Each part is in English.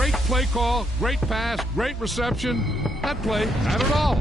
Great play call, great pass, great reception. That play had it all.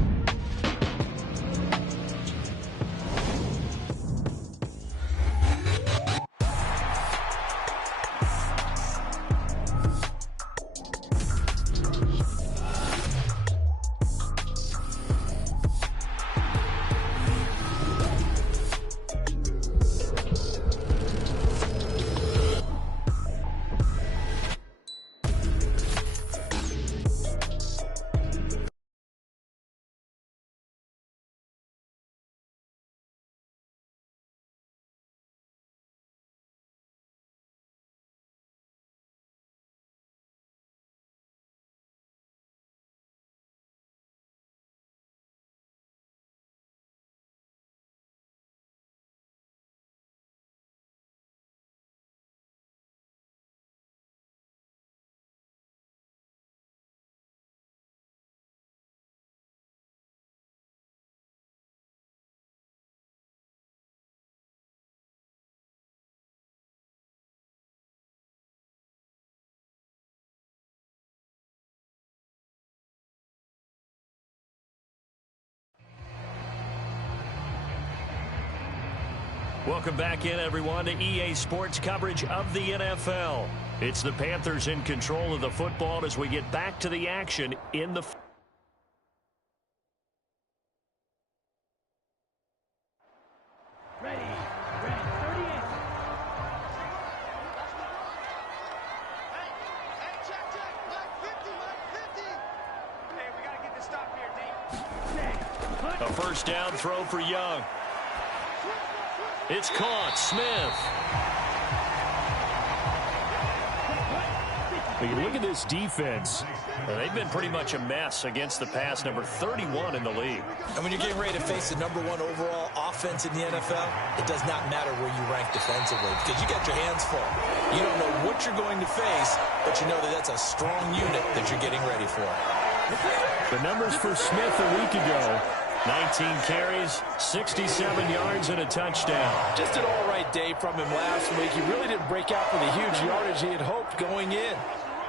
Welcome back in, everyone, to EA Sports coverage of the NFL. It's the Panthers in control of the football as we get back to the action in the... Ready, 38. Check, Mike 50. Hey, we got to get this stop here, D. A first down throw for Young. It's caught. Smith. When you look at this defense, they've been pretty much a mess against the pass, number 31 in the league. And when you're getting ready to face the #1 overall offense in the NFL, it does not matter where you rank defensively because you got your hands full. You don't know what you're going to face, but you know that that's a strong unit that you're getting ready for. The numbers for Smith a week ago: 19 carries, 67 yards, and a touchdown. Just an all-right day from him last week. He really didn't break out for the huge yardage he had hoped going in.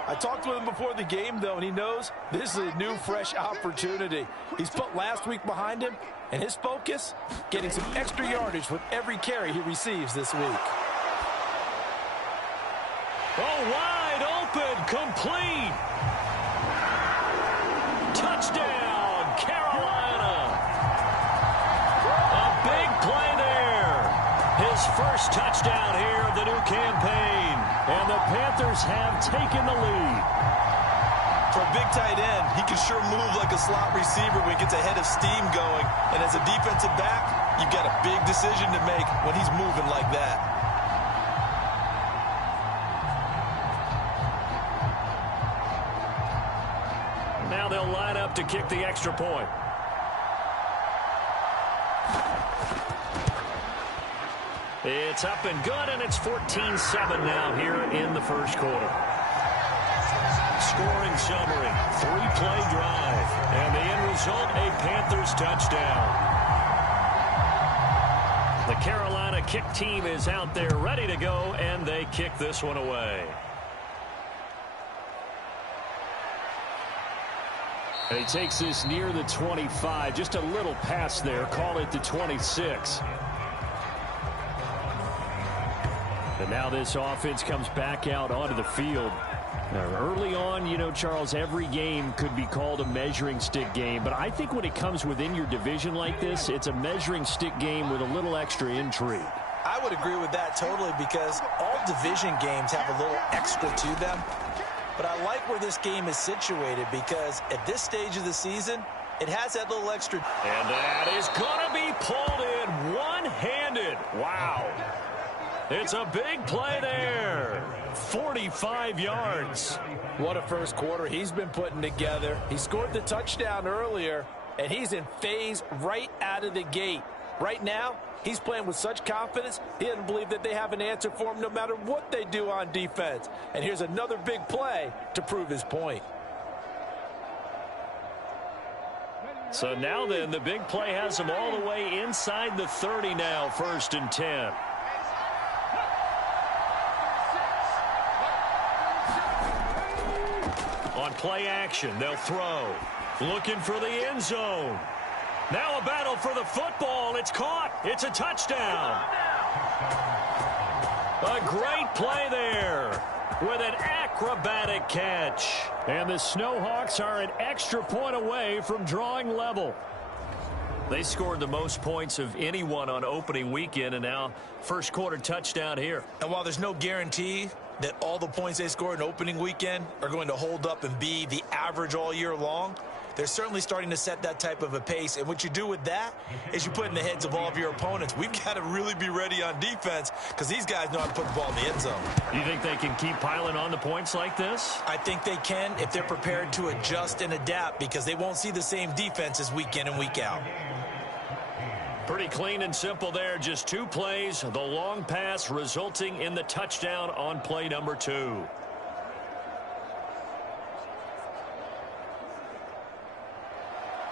I talked with him before the game, though, and he knows this is a new, fresh opportunity. He's put last week behind him, and his focus, getting some extra yardage with every carry he receives this week. Oh, wide open, complete. Touchdown, Carolina. A big play there. His first touchdown here of the new campaign. And the Panthers have taken the lead. For a big tight end, he can sure move like a slot receiver when he gets a head of steam going. And as a defensive back, you've got a big decision to make when he's moving like that. Now they'll line up to kick the extra point. It's up and good, and it's 14-7 now here in the first quarter. Scoring summary, 3-play drive, and the end result, a Panthers touchdown. The Carolina kick team is out there ready to go, and they kick this one away. And he takes this near the 25, just a little pass there, call it the 26. And now this offense comes back out onto the field. Now, early on, you know, Charles, every game could be called a measuring stick game. But I think when it comes within your division like this, it's a measuring stick game with a little extra intrigue. I would agree with that totally because all division games have a little extra to them. But I like where this game is situated because at this stage of the season, it has that little extra. And that is going to be pulled in one-handed. Wow. It's a big play there. 45 yards. What a first quarter he's been putting together. He scored the touchdown earlier, and he's in phase right out of the gate. Right now, he's playing with such confidence, he doesn't believe that they have an answer for him no matter what they do on defense. And here's another big play to prove his point. So now then, the big play has him all the way inside the 30 now, 1st and 10. On play action, they'll throw. Looking for the end zone. Now a battle for the football. It's caught. It's a touchdown. A great play there with an acrobatic catch. And the Snowhawks are an extra point away from drawing level. They scored the most points of anyone on opening weekend, and now first quarter touchdown here. And while there's no guarantee that all the points they scored in opening weekend are going to hold up and be the average all year long, they're certainly starting to set that type of a pace. And what you do with that is you put in the heads of all of your opponents, we've got to really be ready on defense because these guys know how to put the ball in the end zone. You think they can keep piling on the points like this? I think they can if they're prepared to adjust and adapt, because they won't see the same defenses week in and week out. Pretty clean and simple there. Just 2 plays. The long pass resulting in the touchdown on play number 2.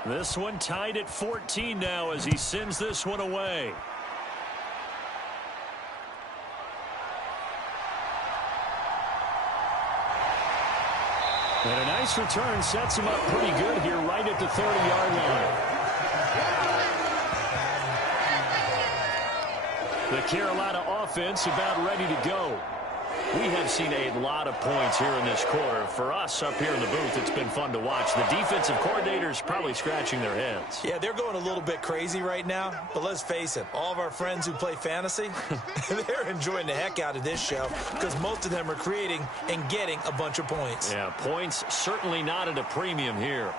This one tied at 14 now as he sends this one away. And a nice return sets him up pretty good here right at the 30-yard line. The Carolina offense about ready to go. We have seen a lot of points here in this quarter. For us up here in the booth, it's been fun to watch. The defensive coordinators probably scratching their heads. Yeah, they're going a little bit crazy right now. But let's face it, all of our friends who play fantasy, they're enjoying the heck out of this show because most of them are creating and getting a bunch of points. Yeah, points certainly not at a premium here.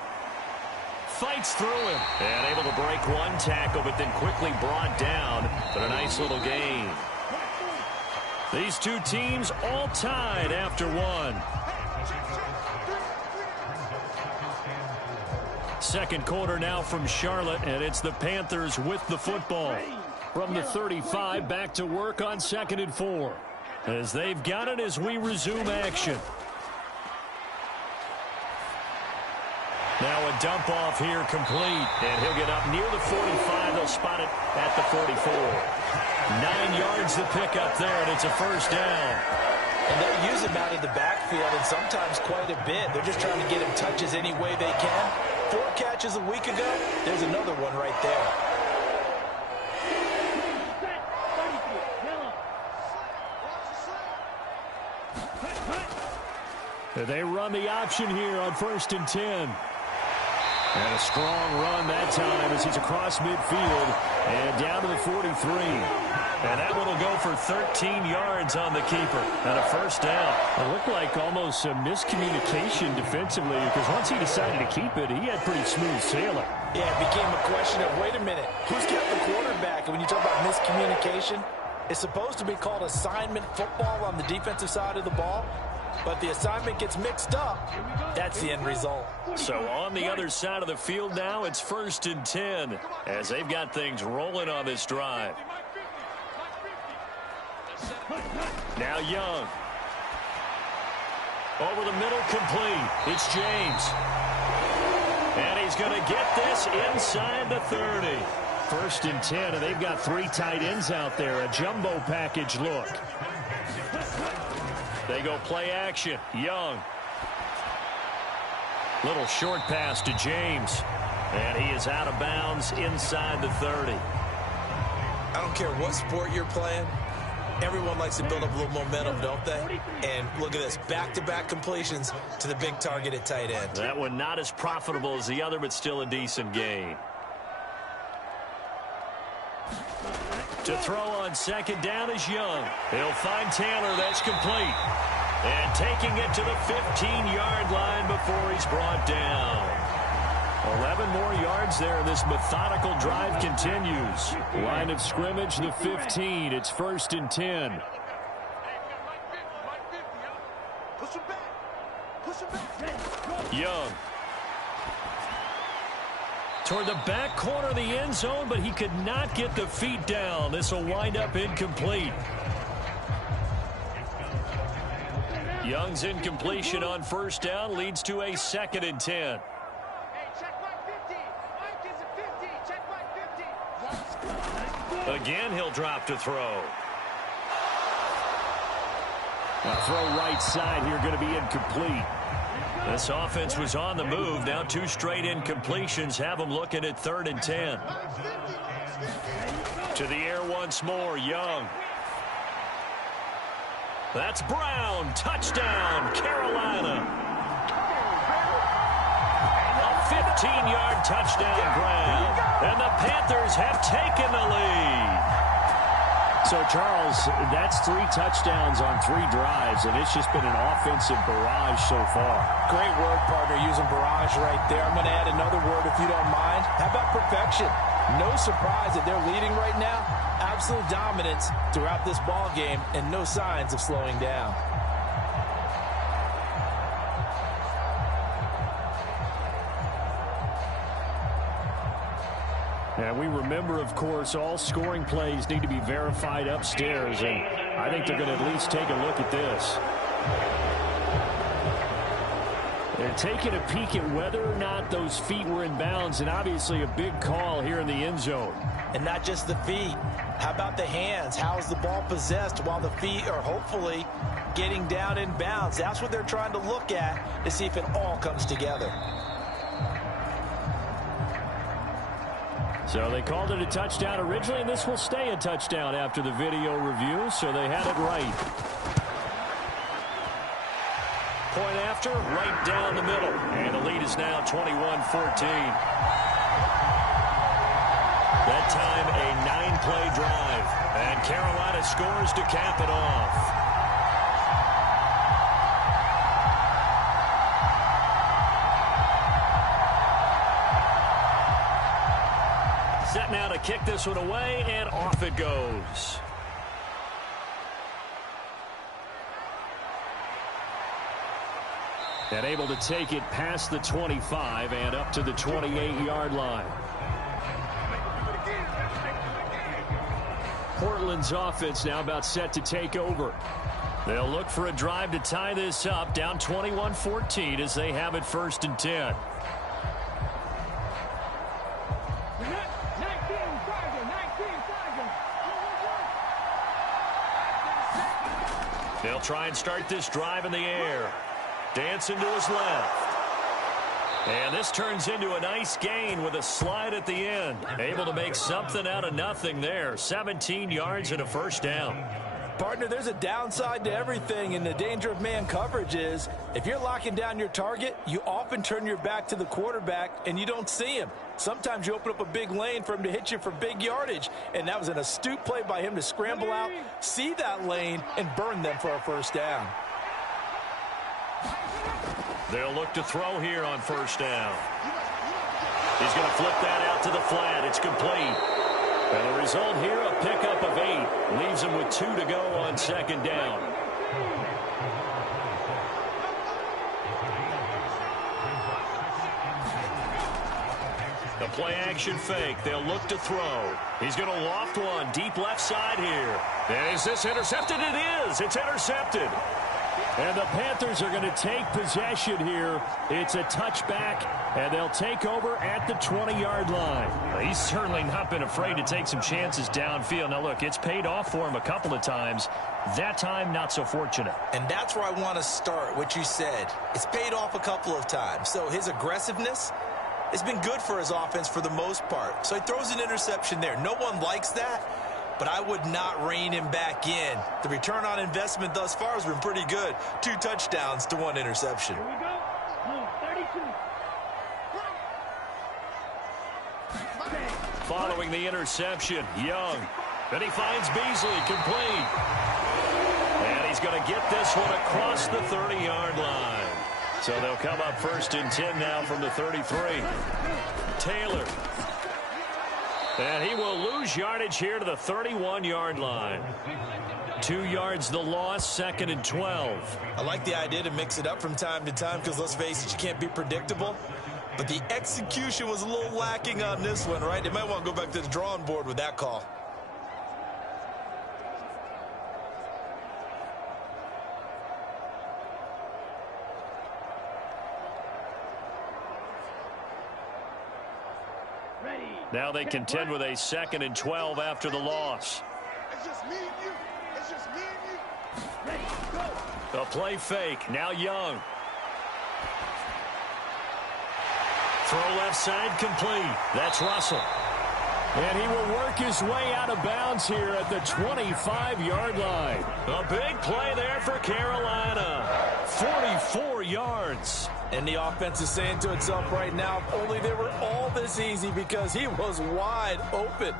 Fights through him and able to break one tackle, but then quickly brought down. But a nice little gain. These two teams all tied after one. Second quarter now from Charlotte, and it's the Panthers with the football. From the 35, back to work on 2nd and 4. As they've got it as we resume action. Now a dump off here complete, and he'll get up near the 45. They'll spot it at the 44. 9 yards to pick up there, and it's a first down. And they use him out of the backfield, and sometimes quite a bit. They're just trying to get him touches any way they can. 4 catches a week ago, there's another one right there. They run the option here on 1st and 10. And a strong run that time as he's across midfield and down to the 43. And that one will go for 13 yards on the keeper and a first down. It looked like almost some miscommunication defensively because once he decided to keep it, he had pretty smooth sailing. Yeah, it became a question of, wait a minute, who's got the quarterback? And when you talk about miscommunication, it's supposed to be called assignment football on the defensive side of the ball. But the assignment gets mixed up. That's the end result. So on the other side of the field now, it's 1st and 10 as they've got things rolling on this drive. Now Young. Over the middle, complete. It's James. And he's going to get this inside the 30. 1st and 10, and they've got 3 tight ends out there. A jumbo package look. They go play action. Young. Little short pass to James. And he is out of bounds inside the 30. I don't care what sport you're playing. Everyone likes to build up a little momentum, don't they? And look at this. Back-to-back completions to the big target at tight end. That one not as profitable as the other, but still a decent gain. To throw on 2nd down is Young. He'll find Taylor. That's complete. And taking it to the 15-yard line before he's brought down. 11 more yards there. This methodical drive continues. Line of scrimmage, the 15. It's 1st and 10. Young. Toward the back corner of the end zone, but he could not get the feet down. This will wind up incomplete. Young's incompletion on 1st down leads to a 2nd and 10. Again, he'll drop to throw. A throw right side here going to be incomplete. This offense was on the move. Now 2 straight incompletions have them looking at 3rd and 10. To the air once more, Young. That's Brown. Touchdown, Carolina. A 15-yard touchdown, Brown. And the Panthers have taken the lead. So, Charles, that's 3 touchdowns on 3 drives, and it's just been an offensive barrage so far. Great word, partner, using barrage right there. I'm going to add another word if you don't mind. How about perfection? No surprise that they're leading right now. Absolute dominance throughout this ball game and no signs of slowing down. And we remember, of course, all scoring plays need to be verified upstairs, and I think they're going to at least take a look at this. They're taking a peek at whether or not those feet were in bounds, and obviously a big call here in the end zone. And not just the feet. How about the hands? How is the ball possessed while the feet are hopefully getting down in bounds? That's what they're trying to look at to see if it all comes together. So they called it a touchdown originally, and this will stay a touchdown after the video review, so they had it right. Point after, right down the middle. And the lead is now 21-14. That time, a 9-play drive. And Carolina scores to cap it off. Set now to kick this one away, and off it goes. And able to take it past the 25 and up to the 28-yard line. Portland's offense now about set to take over. They'll look for a drive to tie this up, down 21-14 as they have it 1st and 10. They'll try and start this drive in the air. Dancing to his left. And this turns into a nice gain with a slide at the end. Able to make something out of nothing there. 17 yards and a 1st down. Partner, there's a downside to everything, and the danger of man coverage is if you're locking down your target, you often turn your back to the quarterback and you don't see him. Sometimes you open up a big lane for him to hit you for big yardage, and that was an astute play by him to scramble out, see that lane, and burn them for a 1st down. They'll look to throw here on 1st down. He's going to flip that out to the flat. It's complete. And the result here, a pickup of 8. Leaves him with 2 to go on 2nd down. The play action fake. They'll look to throw. He's going to loft one deep left side here. And is this intercepted? It is. It's intercepted. And the Panthers are going to take possession here. It's a touchback, and they'll take over at the 20-yard line. He's certainly not been afraid to take some chances downfield. Now, look, it's paid off for him a couple of times. That time, not so fortunate. And that's where I want to start, what you said. It's paid off a couple of times. So his aggressiveness has been good for his offense for the most part. So he throws an interception there. No one likes that, but I would not rein him back in. The return on investment thus far has been pretty good. 2 touchdowns to 1 interception. Here we go. 32. Following the interception, Young. Then he finds Beasley, complete. And he's going to get this one across the 30-yard line. So they'll come up 1st and 10 now from the 33. Taylor. And he will lose yardage here to the 31-yard line. 2 yards the loss, 2nd and 12. I like the idea to mix it up from time to time because, let's face it, you can't be predictable. But the execution was a little lacking on this one, right? They might want to go back to the drawing board with that call. Now they contend with a 2nd and 12 after the loss. It's just me and you. It's just me and you. Ready, go. A play fake. Now Young. Throw left side complete. That's Russell. And he will work his way out of bounds here at the 25-yard line. A big play there for Carolina. 44 yards. And the offense is saying to itself right now, if only they were all this easy, because he was wide open.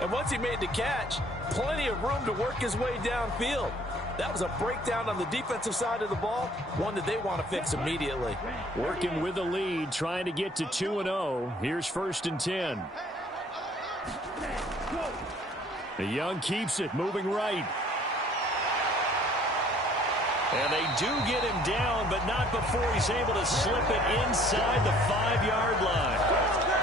And once he made the catch, plenty of room to work his way downfield. That was a breakdown on the defensive side of the ball, one that they want to fix immediately. Working with the lead, trying to get to 2-0. Here's 1st and 10. The Young keeps it, moving right. And they do get him down, but not before he's able to slip it inside the 5-yard line.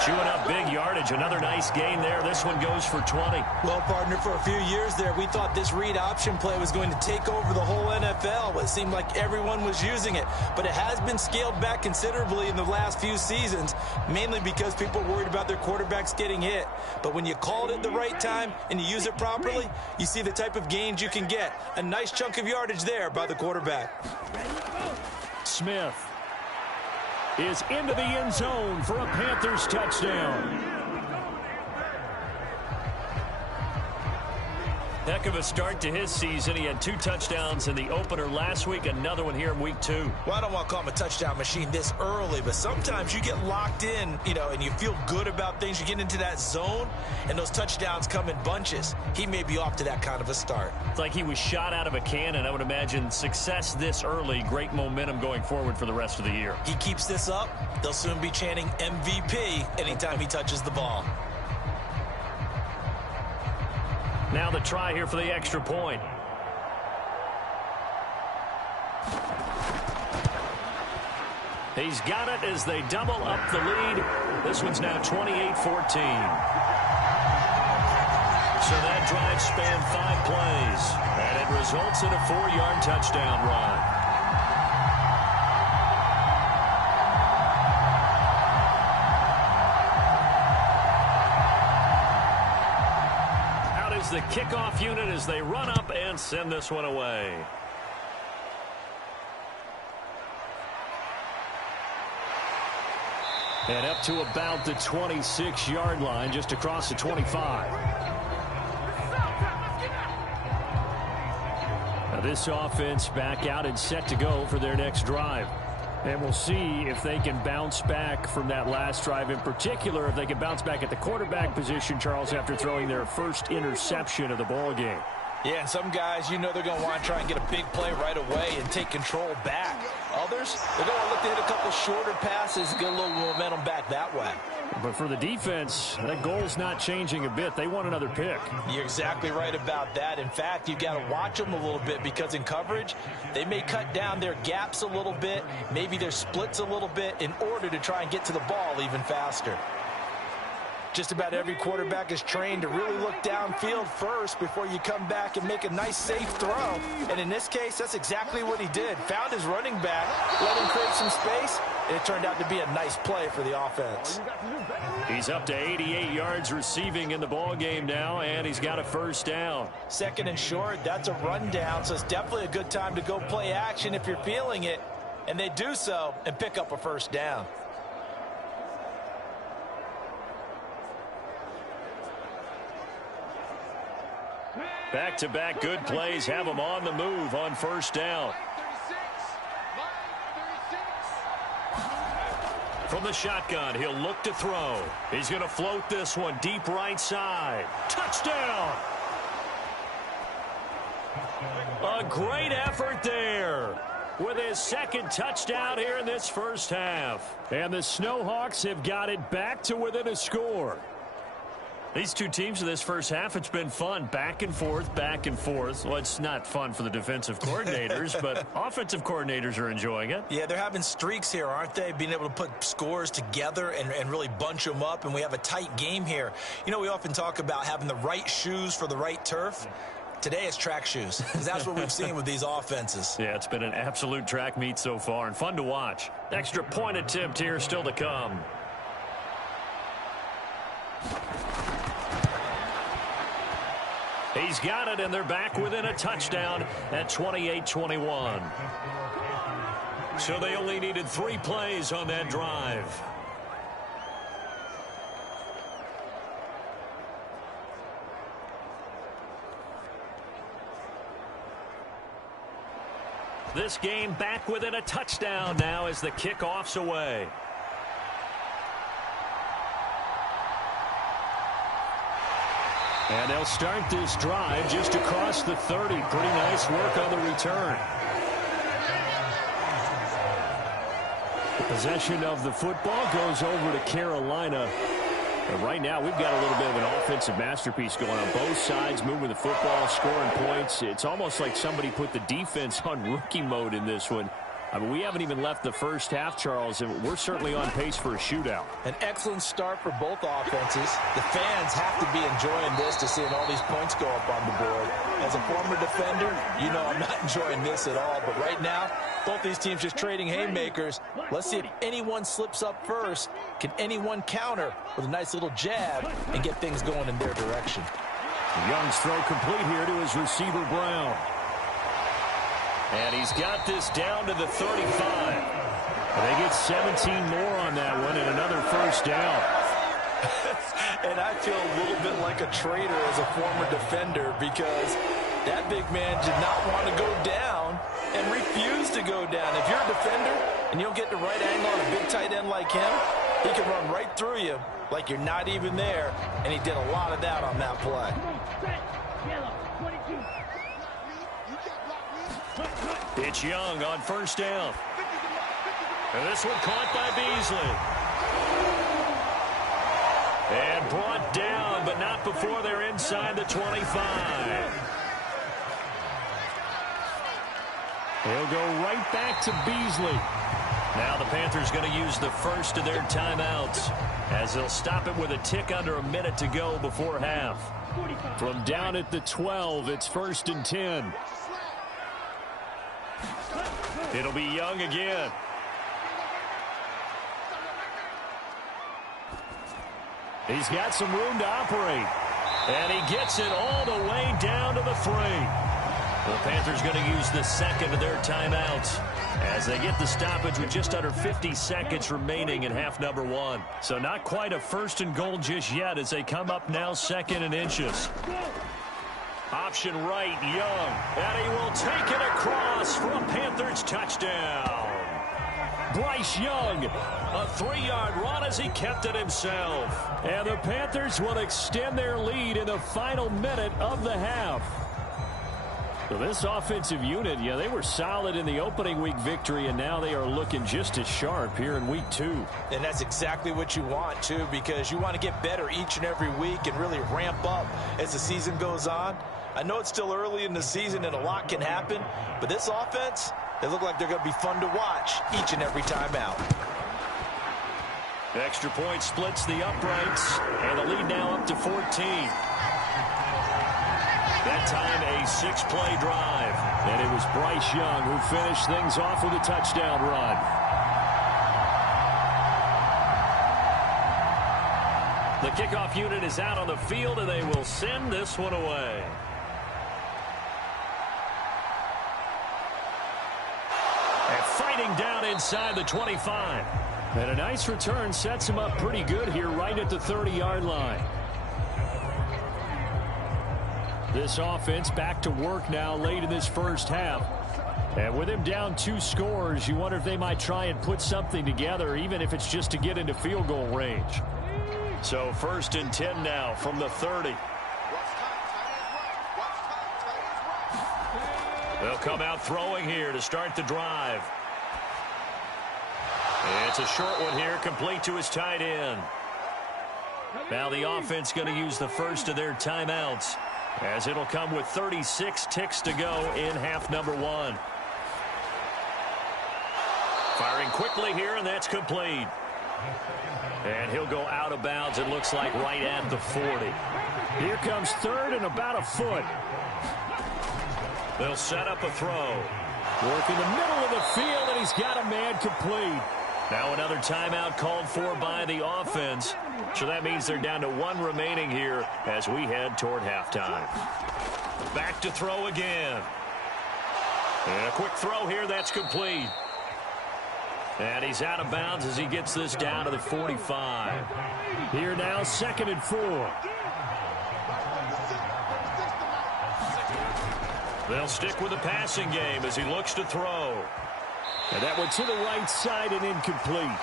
Chewing up big yardage. Another nice gain there. This one goes for 20. Well, partner, for a few years there, we thought this read option play was going to take over the whole NFL. It seemed like everyone was using it. But it has been scaled back considerably in the last few seasons, mainly because people are worried about their quarterbacks getting hit. But when you call it at the right time and you use it properly, you see the type of gains you can get. A nice chunk of yardage there by the quarterback. Smith is into the end zone for a Panthers touchdown. Heck of a start to his season. He had 2 touchdowns in the opener last week, another one here in week 2. Well, I don't want to call him a touchdown machine this early, but sometimes you get locked in, and you feel good about things. You get into that zone, and those touchdowns come in bunches. He may be off to that kind of a start. It's like he was shot out of a cannon. I would imagine success this early, great momentum going forward for the rest of the year. He keeps this up, they'll soon be chanting MVP anytime he touches the ball. Now the try here for the extra point. He's got it as they double up the lead. This one's now 28-14. So that drive spanned 5 plays, and it results in a 4-yard touchdown run. The kickoff unit as they run up and send this one away. And up to about the 26-yard line, just across the 25. Now this offense back out and set to go for their next drive. And we'll see if they can bounce back from that last drive, in particular if they can bounce back at the quarterback position, Charles, after throwing their first interception of the ball game. Yeah, and some guys, they're going to want to try and get a big play right away and take control back. Others, they're going to look to hit a couple shorter passes, get a little momentum back that way. But for the defense, that goal's not changing a bit. They want another pick. You're exactly right about that. In fact, you've got to watch them a little bit, because in coverage, they may cut down their gaps a little bit, maybe their splits a little bit, in order to try and get to the ball even faster. Just about every quarterback is trained to really look downfield first before you come back and make a nice, safe throw. And in this case, that's exactly what he did. Found his running back, let him create some space, and it turned out to be a nice play for the offense. He's up to 88 yards receiving in the ball game now, and he's got a 1st down. 2nd and short, that's a rundown, so it's definitely a good time to go play action if you're feeling it. And they do so and pick up a 1st down. Back-to-back good plays have him on the move on 1st down. From the shotgun, he'll look to throw. He's going to float this one deep right side. Touchdown! A great effort there with his 2nd touchdown here in this first half. And the Snowhawks have got it back to within a score. These two teams in this first half, it's been fun. Back and forth, back and forth. Well, it's not fun for the defensive coordinators, but offensive coordinators are enjoying it. Yeah, they're having streaks here, aren't they? Being able to put scores together and really bunch them up, and we have a tight game here. We often talk about having the right shoes for the right turf. Today it's track shoes, because that's what we've seen with these offenses. Yeah, it's been an absolute track meet so far, and fun to watch. Extra point attempt here still to come. He's got it, and they're back within a touchdown at 28-21. So they only needed 3 plays on that drive. This game back within a touchdown now as the kickoff's away. And they'll start this drive just across the 30. Pretty nice work on the return. The possession of the football goes over to Carolina. And right now, we've got a little bit of an offensive masterpiece going on. Both sides moving the football, scoring points. It's almost like somebody put the defense on rookie mode in this one. I mean, we haven't even left the first half, Charles, and we're certainly on pace for a shootout. An excellent start for both offenses. The fans have to be enjoying this to seeing all these points go up on the board. As a former defender, you know I'm not enjoying this at all. But right now, both these teams just trading haymakers. Let's see if anyone slips up first. Can anyone counter with a nice little jab and get things going in their direction? Young's throw complete here to his receiver, Brown. And he's got this down to the 35. They get 17 more on that one and another first down. And I feel a little bit like a traitor as a former defender because that big man did not want to go down and refused to go down. If you're a defender and you don't get the right angle on a big tight end like him, he can run right through you like you're not even there, and he did a lot of that on that play. It's Young on first down. And this one caught by Beasley. And brought down, but not before they're inside the 25. He'll go right back to Beasley. Now the Panthers going to use the first of their timeouts as they'll stop it with a tick under a minute to go before half. From down at the 12, it's 1st and 10. It'll be Young again. He's got some room to operate. And he gets it all the way down to the 3. The Panthers going to use the second of their timeouts as they get the stoppage with just under 50 seconds remaining in half number 1. So not quite a 1st and goal just yet as they come up now 2nd and inches. Option right, Young, and he will take it across for a Panthers touchdown. Bryce Young, a 3-yard run as he kept it himself. And the Panthers will extend their lead in the final minute of the half. So this offensive unit, yeah, they were solid in the opening week victory, and now they are looking just as sharp here in week 2. And that's exactly what you want, too, because you want to get better each and every week and really ramp up as the season goes on. I know it's still early in the season and a lot can happen, but this offense, they look like they're going to be fun to watch each and every time out. The extra point splits the uprights, and the lead now up to 14. That time a 6-play drive, and it was Bryce Young who finished things off with a touchdown run. The kickoff unit is out on the field, and they will send this one away. And fighting down inside the 25. And a nice return sets him up pretty good here right at the 30-yard line. This offense back to work now late in this first half. And with him down 2 scores, you wonder if they might try and put something together, even if it's just to get into field goal range. So 1st and 10 now from the 30. They'll come out throwing here to start the drive. It's a short one here, complete to his tight end. Now the offense going to use the first of their timeouts, as it'll come with 36 ticks to go in half number 1. Firing quickly here, and that's complete. And he'll go out of bounds, it looks like right at the 40. Here comes 3rd and about a foot. They'll set up a throw. Work in the middle of the field, and he's got a man complete. Now another timeout called for by the offense. So that means they're down to 1 remaining here as we head toward halftime. Back to throw again. And a quick throw here, that's complete. And he's out of bounds as he gets this down to the 45. Here now, 2nd and 4. They'll stick with the passing game as he looks to throw. And that one to the right side and incomplete.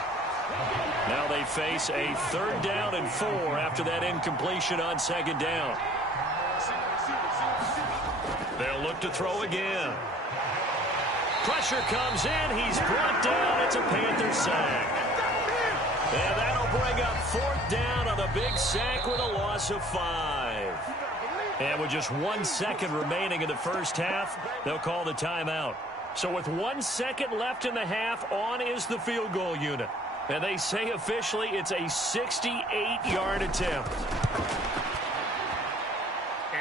Now they face a 3rd down and 4 after that incompletion on 2nd down. They'll look to throw again. Pressure comes in. He's brought down. It's a Panther sack. And that'll bring up 4th down on a big sack with a loss of 5. And with just 1 second remaining in the first half, they'll call the timeout. So with 1 second left in the half, on is the field goal unit. And they say officially it's a 68-yard attempt.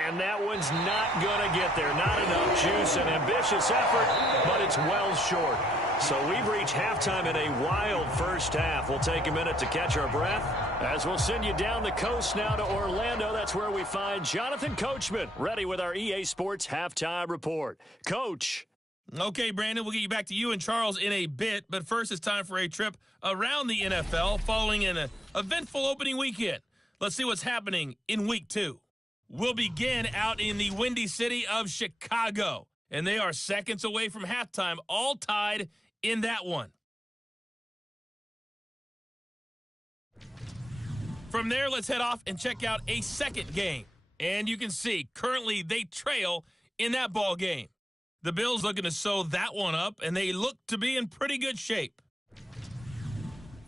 And that one's not going to get there. Not enough juice, an ambitious effort, but it's well short. So we've reached halftime in a wild first half. We'll take a minute to catch our breath as we'll send you down the coast now to Orlando. That's where we find Jonathan Coachman ready with our EA Sports Halftime Report. Coach. Okay, Brandon, we'll get you back to you and Charles in a bit, but first it's time for a trip around the NFL following an eventful opening weekend. Let's see what's happening in Week 2. We'll begin out in the Windy City of Chicago, and they are seconds away from halftime, all tied in that one. From there, let's head off and check out a second game, and you can see currently they trail in that ball game. The Bills looking to sew that one up, and they look to be in pretty good shape.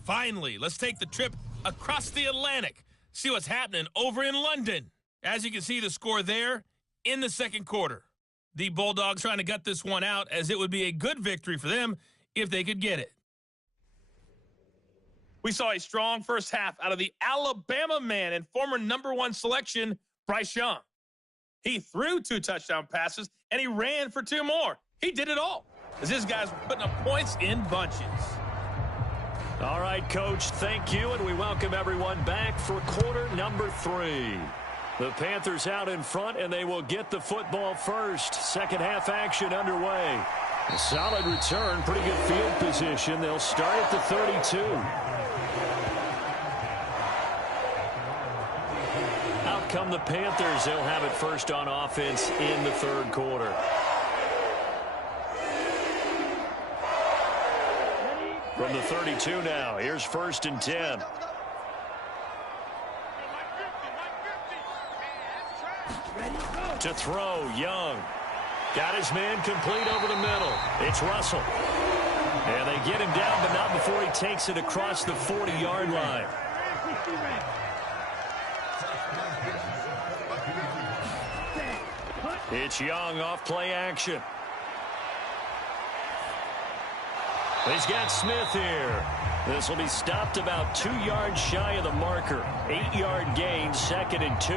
Finally, let's take the trip across the Atlantic, see what's happening over in London. As you can see, the score there in the second quarter. The Bulldogs trying to gut this one out, as it would be a good victory for them if they could get it. We saw a strong first half out of the Alabama man and former #1 selection, Bryce Young. He threw 2 touchdown passes, and he ran for 2 more. He did it all, as this guy's putting up points in bunches. All right, Coach, thank you, and we welcome everyone back for quarter number 3. The Panthers out in front, and they will get the football first. Second half action underway. A solid return, pretty good field position. They'll start at the 32. Out come the Panthers. They'll have it first on offense in the third quarter. From the 32 now, here's 1st and 10. To throw, Young. Got his man complete over the middle. It's Russell. And they get him down, but not before he takes it across the 40-yard line. It's Young off play action. He's got Smith here. This will be stopped about 2 yards shy of the marker. 8-yard gain, 2nd and 2.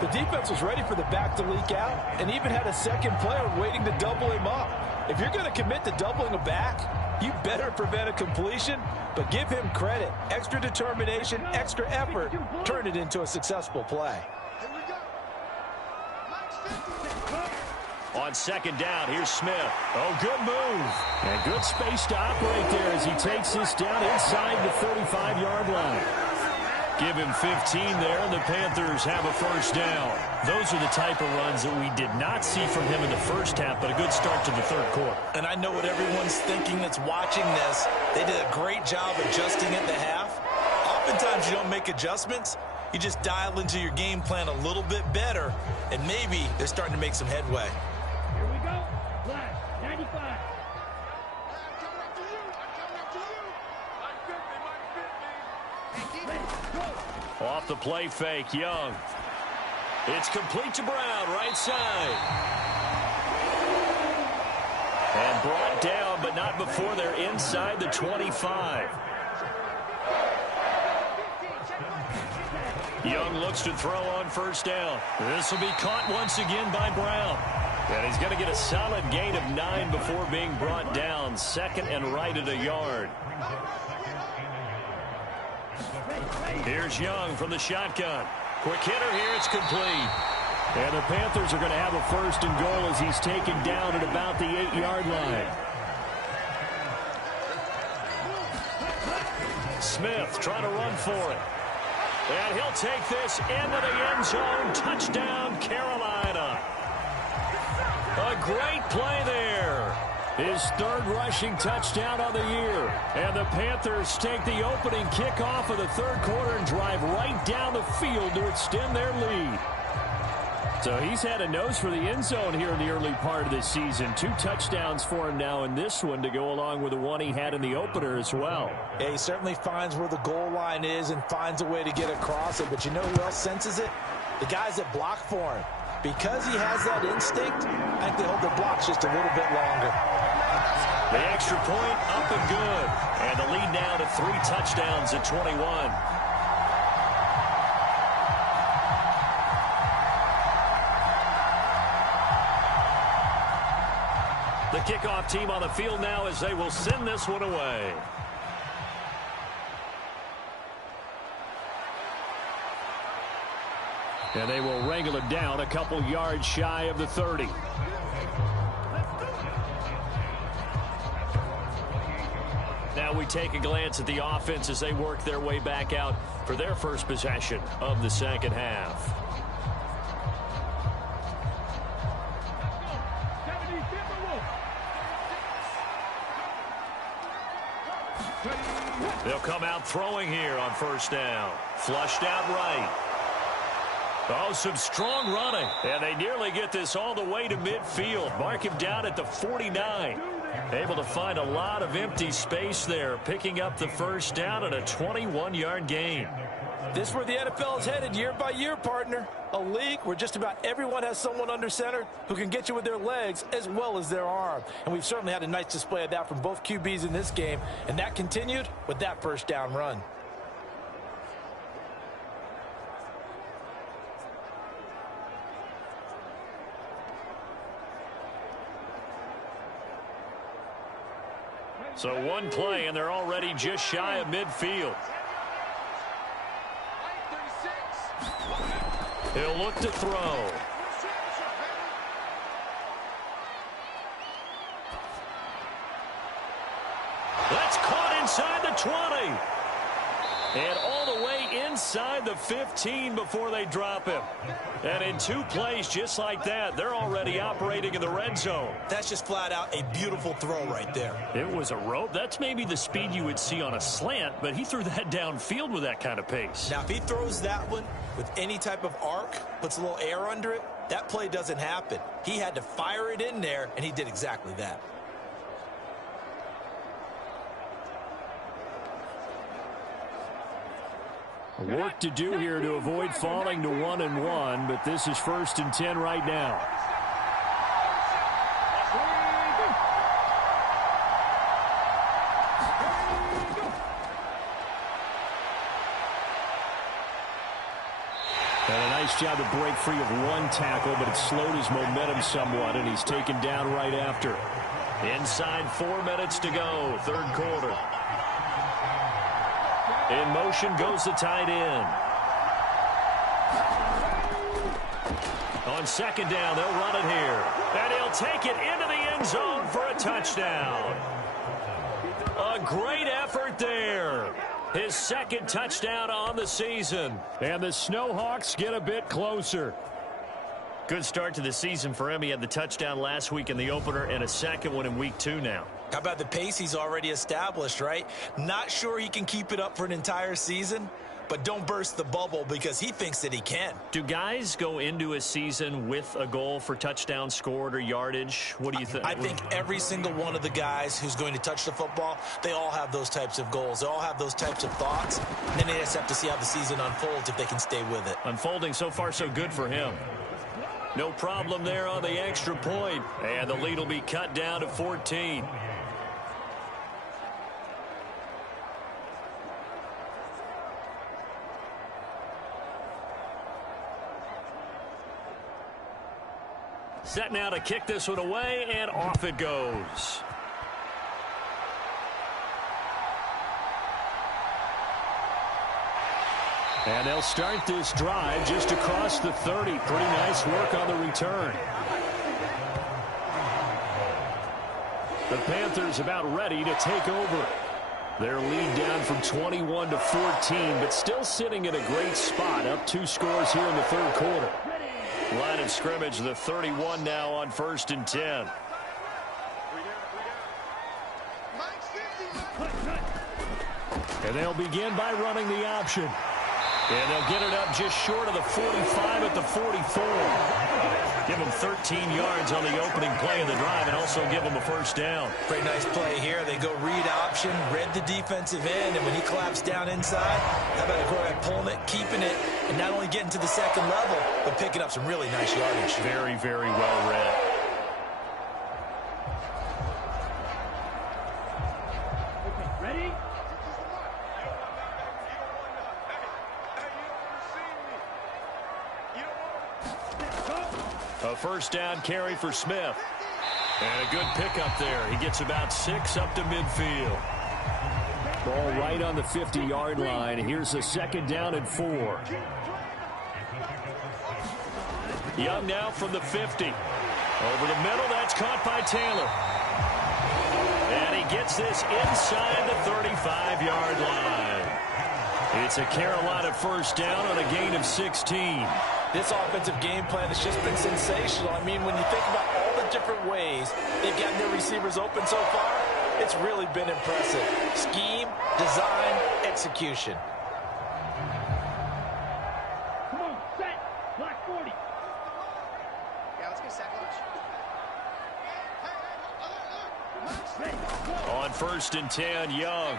The defense was ready for the back to leak out and even had a second player waiting to double him up. If you're going to commit to doubling a back, you better prevent a completion, but give him credit. Extra determination, extra effort, turn it into a successful play. On 2nd down, here's Smith. Oh, good move. And good space to operate there as he takes this down inside the 35-yard line. Give him 15 there, and the Panthers have a first down. Those are the type of runs that we did not see from him in the first half, but a good start to the third quarter. And I know what everyone's thinking that's watching this. They did a great job adjusting at the half. Oftentimes you don't make adjustments. You just dial into your game plan a little bit better, and maybe they're starting to make some headway. Here we go. Flash, 95. Off the play fake, Young. It's complete to Brown, right side. And brought down, but not before they're inside the 25. Young looks to throw on first down. This will be caught once again by Brown. And he's going to get a solid gain of 9 before being brought down. 2nd and right at a yard. Here's Young from the shotgun. Quick hitter here, it's complete. And the Panthers are going to have a 1st and goal as he's taken down at about the 8-yard line. Smith trying to run for it. And he'll take this into the end zone. Touchdown, Carolina. A great play there. His third rushing touchdown on the year. And the Panthers take the opening kickoff of the third quarter and drive right down the field to extend their lead. So he's had a nose for the end zone here in the early part of the season. 2 touchdowns for him now in this one to go along with the one he had in the opener as well. Yeah, he certainly finds where the goal line is and finds a way to get across it. But you know who else senses it? The guys that block for him. Because he has that instinct, I think they hold their blocks just a little bit longer. The extra point up and good. And the lead now to 3 touchdowns at 21. The kickoff team on the field now as they will send this one away. And they will wrangle it down a couple yards shy of the 30. Now we take a glance at the offense as they work their way back out for their first possession of the second half. They'll come out throwing here on first down. Flushed out right. Oh, some strong running. And they nearly get this all the way to midfield. Mark him down at the 49. Able to find a lot of empty space there, picking up the first down and a 21-yard gain. This is where the NFL is headed year by year, partner. A league where just about everyone has someone under center who can get you with their legs as well as their arm. And we've certainly had a nice display of that from both QBs in this game. And that continued with that first down run. So one play, and they're already just shy of midfield. He'll look to throw. That's caught inside the 20. And all the way inside the 15 before they drop him. And in 2 plays just like that, they're already operating in the red zone. That's just flat out a beautiful throw right there. It was a rope. That's maybe the speed you would see on a slant, but he threw that downfield with that kind of pace. Now, if he throws that one with any type of arc, puts a little air under it, that play doesn't happen. He had to fire it in there, and he did exactly that. Work to do here to avoid falling to 1-1, but this is 1st and 10 right now. And a nice job to break free of one tackle, but it slowed his momentum somewhat, and he's taken down right after. Inside 4 minutes to go, third quarter. In motion goes the tight end. On second down, they'll run it here. And he'll take it into the end zone for a touchdown. A great effort there. His 2nd touchdown on the season. And the Snowhawks get a bit closer. Good start to the season for him. He had the touchdown last week in the opener and a second one in week 2 now. How about the pace he's already established, right? Not sure he can keep it up for an entire season, but don't burst the bubble because he thinks that he can. Do guys go into a season with a goal for touchdown scored or yardage? What do you think? I think every single one of the guys who's going to touch the football, they all have those types of goals. They all have those types of thoughts. And then they just have to see how the season unfolds if they can stay with it. Unfolding so far so good for him. No problem there on the extra point. And the lead will be cut down to 14. Set now to kick this one away, and off it goes. And they'll start this drive just across the 30. Pretty nice work on the return. The Panthers about ready to take over. Their lead down from 21 to 14, but still sitting in a great spot, up 2 scores here in the third quarter. Line of scrimmage, the 31 now on 1st and 10. And they'll begin by running the option. And they'll get it up just short of the 45 at the 44. Give them 13 yards on the opening play of the drive and also give them a first down. Pretty nice play here. They go read option, read the defensive end, and when he collapsed down inside, how about a quarterback pulling it, keeping it, and not only getting to the second level, but picking up some really nice yardage. Very, very well read. A first down carry for Smith. And a good pickup there. He gets about 6 up to midfield. Ball right on the 50-yard line. Here's a 2nd down and 4. Young now from the 50. Over the middle, that's caught by Taylor. And he gets this inside the 35-yard line. It's a Carolina first down on a gain of 16. This offensive game plan has just been sensational. I mean, when you think about all the different ways they've gotten their receivers open so far, it's really been impressive. Scheme, design, execution. Come on, set, black 40. Yeah, let's get set, coach. On 1st and 10, Young.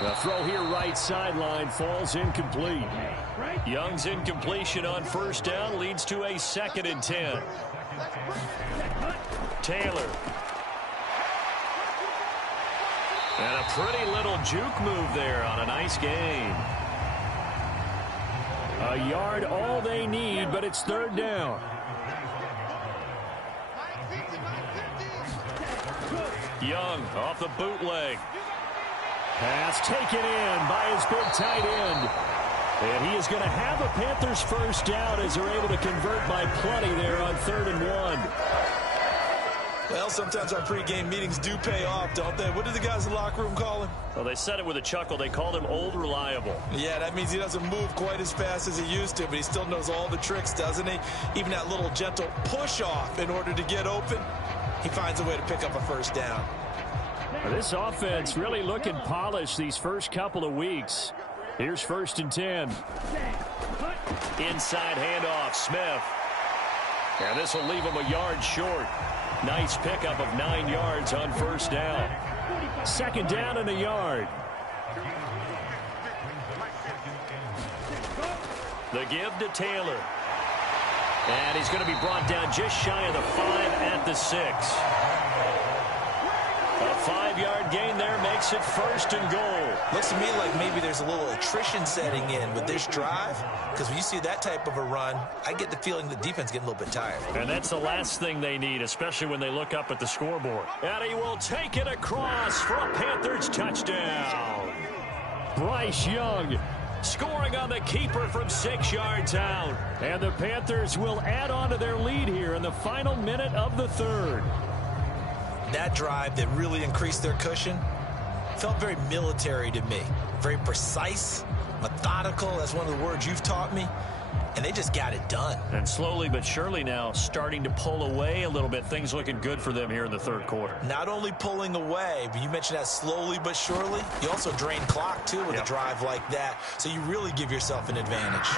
The throw here right sideline falls incomplete. Young's incompletion on first down leads to a 2nd and 10. Taylor. And a pretty little juke move there on a nice gain. A yard all they need, but it's 3rd down. Young off the bootleg. Pass taken in by his big tight end. And he is going to have a Panthers first down as they're able to convert by plenty there on 3rd and 1. Well, sometimes our pregame meetings do pay off, don't they? What did the guys in the locker room call him? Well, they said it with a chuckle. They called him Old Reliable. Yeah, that means he doesn't move quite as fast as he used to, but he still knows all the tricks, doesn't he? Even that little gentle push-off in order to get open, he finds a way to pick up a first down. This offense really looking polished these first couple of weeks. Here's 1st and 10. Inside handoff, Smith. And this will leave him a yard short. Nice pickup of 9 yards on first down. 2nd down and a yard. The give to Taylor. And he's going to be brought down just shy of the 5 at the 6. A 5-yard gain there makes it 1st and goal. Looks to me like maybe there's a little attrition setting in with this drive, because when you see that type of a run, I get the feeling the defense getting a little bit tired. And that's the last thing they need, especially when they look up at the scoreboard. And he will take it across for a Panthers touchdown. Bryce Young scoring on the keeper from 6 yards out. And the Panthers will add on to their lead here in the final minute of the 3rd. That drive that really increased their cushion felt very military to me. Very precise, methodical. That's one of the words you've taught me. And they just got it done. And slowly but surely now starting to pull away a little bit. Things looking good for them here in the 3rd quarter. Not only pulling away, but you mentioned that slowly but surely. You also drain clock, too, with a drive like that. So you really give yourself an advantage.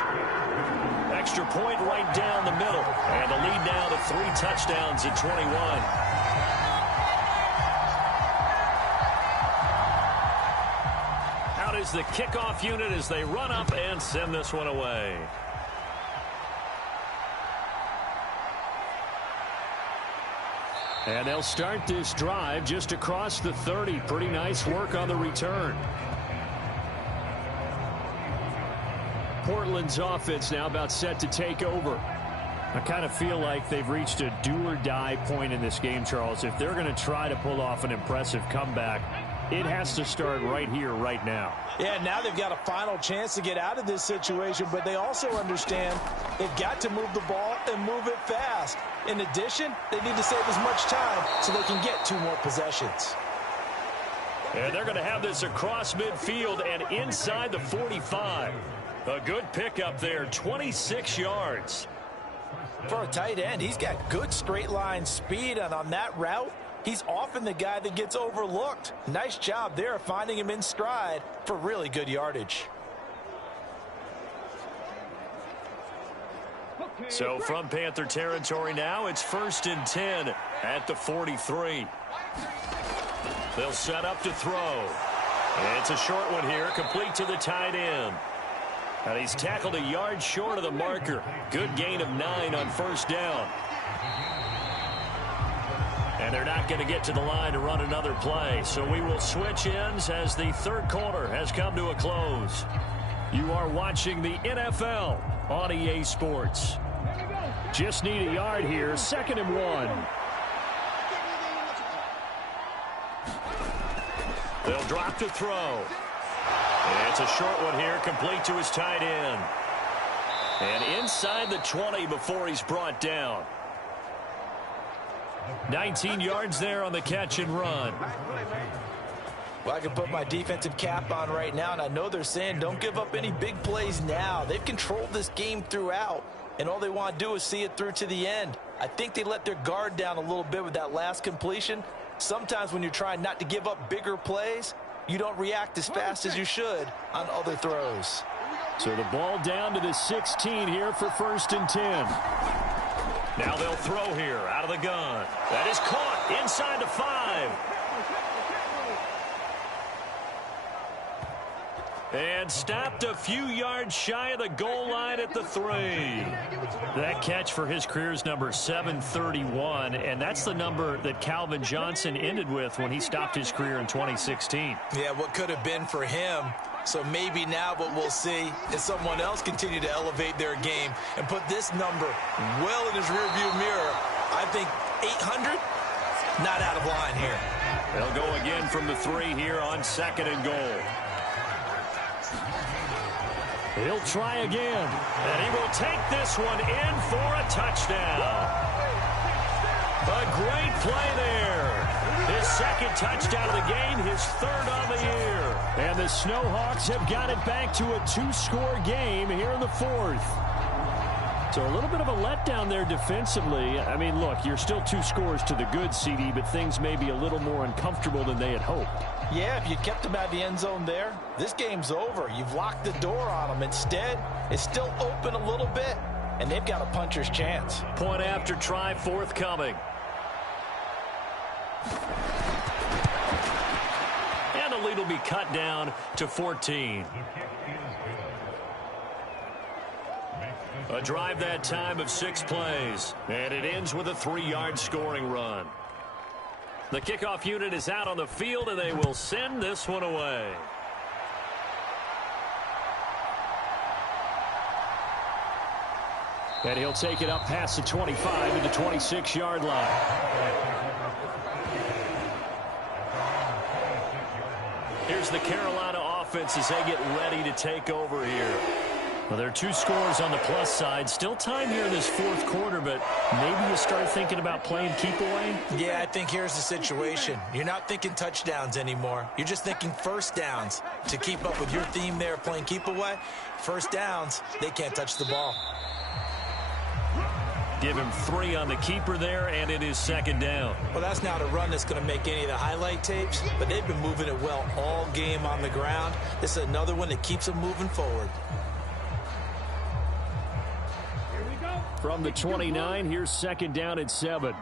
Extra point right down the middle. And the lead now to 3 touchdowns at 21. Is the kickoff unit as they run up and send this one away. And they'll start this drive just across the 30. Pretty nice work on the return. Portland's offense now about set to take over. I kind of feel like they've reached a do-or-die point in this game, Charles. If they're going to try to pull off an impressive comeback, It has to start right here, right now. Yeah, now they've got a final chance to get out of this situation, but they also understand they've got to move the ball and move it fast. In addition, they need to save as much time so they can get 2 more possessions. And they're going to have this across midfield and inside the 45. A good pickup there, 26 yards. For a tight end, he's got good straight line speed, and on that route, he's often the guy that gets overlooked. Nice job there finding him in stride for really good yardage. So from Panther territory now, it's 1st and 10 at the 43. They'll set up to throw. And it's a short one here, complete to the tight end. And he's tackled a yard short of the marker. Good gain of 9 on 1st down. And they're not going to get to the line to run another play. So we will switch ends as the 3rd quarter has come to a close. You are watching the NFL on EA Sports. Just need a yard here, 2nd and 1. They'll drop to throw. It's a short one here, complete to his tight end. And inside the 20 before he's brought down. 19 yards there on the catch and run. Well, I can put my defensive cap on right now, and I know they're saying don't give up any big plays now. They've controlled this game throughout, and all they want to do is see it through to the end. I think they let their guard down a little bit with that last completion. Sometimes when you're trying not to give up bigger plays, you don't react as fast as you should on other throws. So the ball down to the 16 here for 1st and 10. Now they'll throw here out of the gun. That is caught inside the 5. And stopped a few yards shy of the goal line at the 3. That catch for his career's number 731, and that's the number that Calvin Johnson ended with when he stopped his career in 2016. Yeah, what could have been for him. So maybe now what we'll see is someone else continue to elevate their game and put this number well in his rearview mirror. I think 800, not out of line here. They'll go again from the 3 here on 2nd and goal. He'll try again, and he will take this one in for a touchdown. A great play there. His 2nd touchdown of the game, his 3rd on the year. And the Snowhawks have got it back to a 2-score game here in the 4th. So a little bit of a letdown there defensively. I mean, look, you're still 2 scores to the good, CD, but things may be a little more uncomfortable than they had hoped. Yeah, if you kept them out of the end zone there, this game's over. You've locked the door on them. Instead, it's still open a little bit, and they've got a puncher's chance. Point after try forthcoming. And the lead will be cut down to 14. A drive that time of 6 plays, and it ends with a 3-yard scoring run. The kickoff unit is out on the field, and they will send this one away. And he'll take it up past the 25 to the 26-yard line. Here's the Carolina offense as they get ready to take over here. Well, there are 2 scores on the plus side. Still time here in this 4th quarter, but maybe you start thinking about playing keep away? Yeah, I think here's the situation. You're not thinking touchdowns anymore. You're just thinking 1st downs. To keep up with your theme there, playing keep away, 1st downs, they can't touch the ball. Give him 3 on the keeper there, and it is 2nd down. Well, that's not a run that's going to make any of the highlight tapes, but they've been moving it well all game on the ground. This is another one that keeps them moving forward. From the 29, here's 2nd down at 7.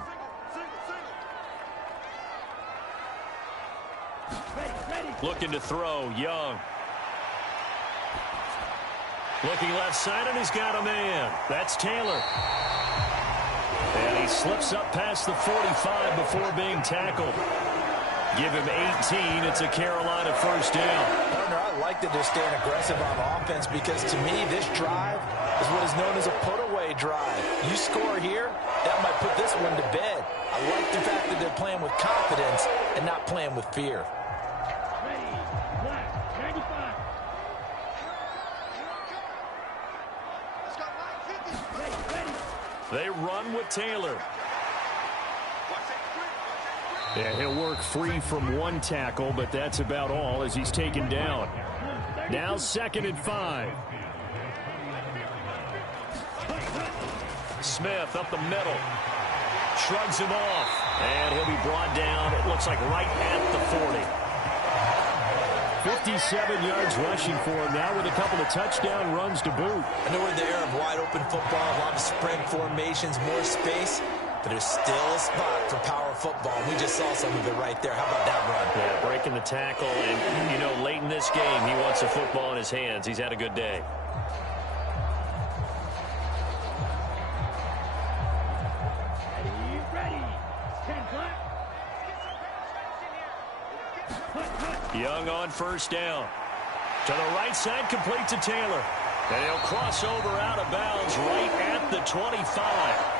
Looking to throw, Young. Looking left side, and he's got a man. That's Taylor. And he slips up past the 45 before being tackled. Give him 18. It's a Carolina 1st down. Partner, I like that they're staying aggressive on offense because, to me, this drive is what is known as a put-away drive. You score here, that might put this one to bed. I like the fact that they're playing with confidence and not playing with fear. They run with Taylor. Yeah, he'll work free from one tackle, but that's about all as he's taken down. Now 2nd and 5. Smith up the middle. Shrugs him off. And he'll be brought down, it looks like right at the 40. 57 yards rushing for him now with a couple of touchdown runs to boot. I know we're in the era of wide open football, a lot of spread formations, more space, but there's still a spot for power football. We just saw some of it right there. How about that run? Yeah, breaking the tackle, and, you know, late in this game, he wants the football in his hands. He's had a good day. Young on 1st down. To the right side, complete to Taylor. And he'll cross over out of bounds right at the 25.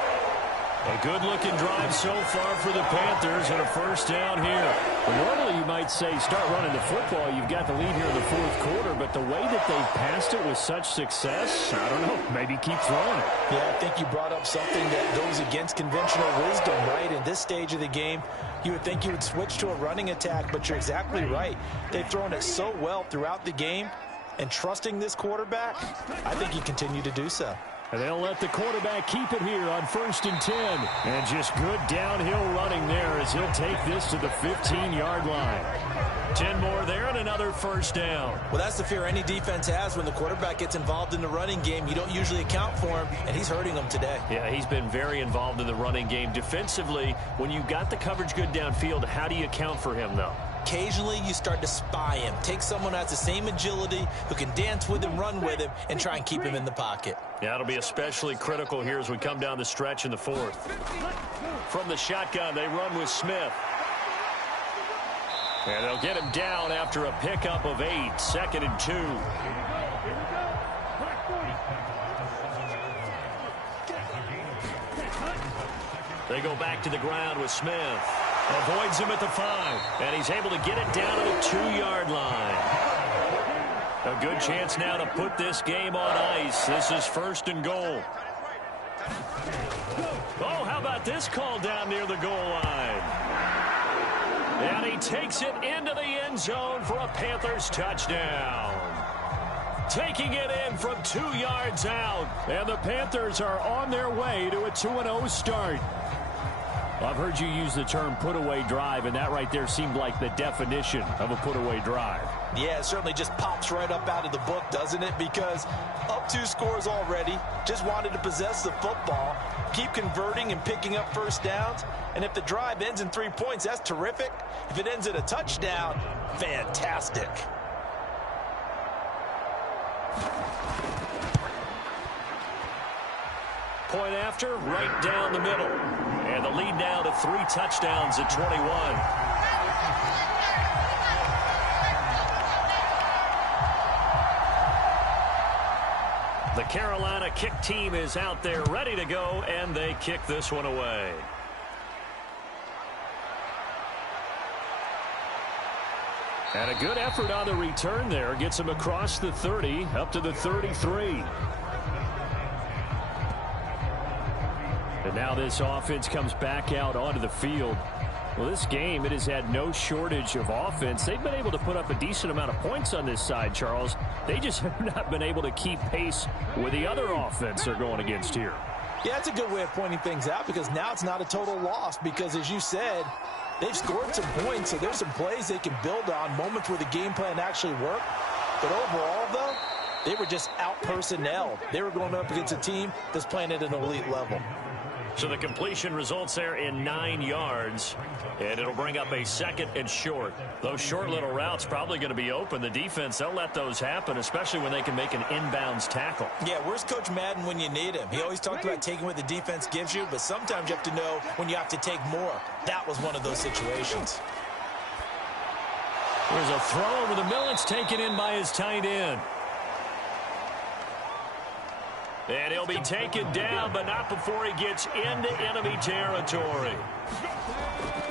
A good-looking drive so far for the Panthers and a 1st down here. Well, normally you might say start running the football. You've got the lead here in the 4th quarter, but the way that they've passed it with such success, I don't know, maybe keep throwing it. Yeah, I think you brought up something that goes against conventional wisdom, right? In this stage of the game, you would think you would switch to a running attack, but you're exactly right. They've thrown it so well throughout the game, and trusting this quarterback, I think you continue to do so. And they'll let the quarterback keep it here on 1st and 10. And just good downhill running there as he'll take this to the 15-yard line. 10 more there and another 1st down. Well, that's the fear any defense has when the quarterback gets involved in the running game. You don't usually account for him, and he's hurting them today. Yeah, he's been very involved in the running game. Defensively, when you've got the coverage good downfield, how do you account for him, though? Occasionally, you start to spy him. Take someone who has the same agility, who can dance with him, run with him, and try and keep him in the pocket. Yeah, it'll be especially critical here as we come down the stretch in the 4th. From the shotgun, they run with Smith. And they'll get him down after a pickup of 8, 2nd and 2. They go back to the ground with Smith. Avoids him at the 5. And he's able to get it down to the 2-yard line. A good chance now to put this game on ice. This is 1st and goal. Oh, how about this call down near the goal line? And he takes it into the end zone for a Panthers touchdown. Taking it in from 2 yards out. And the Panthers are on their way to a 2-0 start. I've heard you use the term put-away drive, and that right there seemed like the definition of a put-away drive. Yeah, it certainly just pops right up out of the book, doesn't it? Because up 2 scores already, just wanted to possess the football, keep converting and picking up 1st downs. And if the drive ends in 3 points, that's terrific. If it ends in a touchdown, fantastic. Point after, right down the middle. And the lead now to 3 touchdowns at 21. The Carolina kick team is out there ready to go, and they kick this one away. And a good effort on the return there. Gets him across the 30, up to the 33. And now this offense comes back out onto the field. Well, this game, it has had no shortage of offense. They've been able to put up a decent amount of points on this side, Charles. They just have not been able to keep pace with the other offense they're going against here. Yeah, that's a good way of pointing things out because now it's not a total loss because, as you said, they've scored some points, so there's some plays they can build on, moments where the game plan actually worked. But overall, though, they were just out-personnel. They were going up against a team that's playing at an elite level. So the completion results there in 9 yards, and it'll bring up a 2nd and short. Those short little routes probably going to be open. The defense, they'll let those happen, especially when they can make an inbounds tackle. Yeah, where's Coach Madden when you need him? He always talked about taking what the defense gives you, but sometimes you have to know when you have to take more. That was one of those situations. There's a throw over the middle. It's taken in by his tight end. And he'll be taken down, but not before he gets into enemy territory.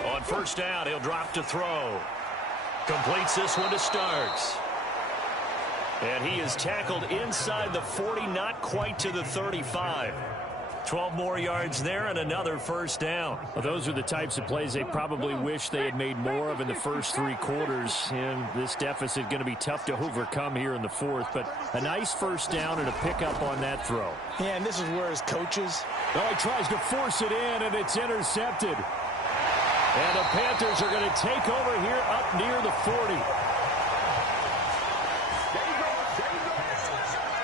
On 1st down, he'll drop to throw. Completes this one to Starks. And he is tackled inside the 40, not quite to the 35. 12 more yards there and another first down. Well, those are the types of plays they probably wish they had made more of in the first 3 quarters. And this deficit going to be tough to overcome here in the fourth. But a nice first down and a pickup on that throw. Yeah, and this is where his coaches. Oh, he tries to force it in, and it's intercepted. And the Panthers are going to take over here up near the 40.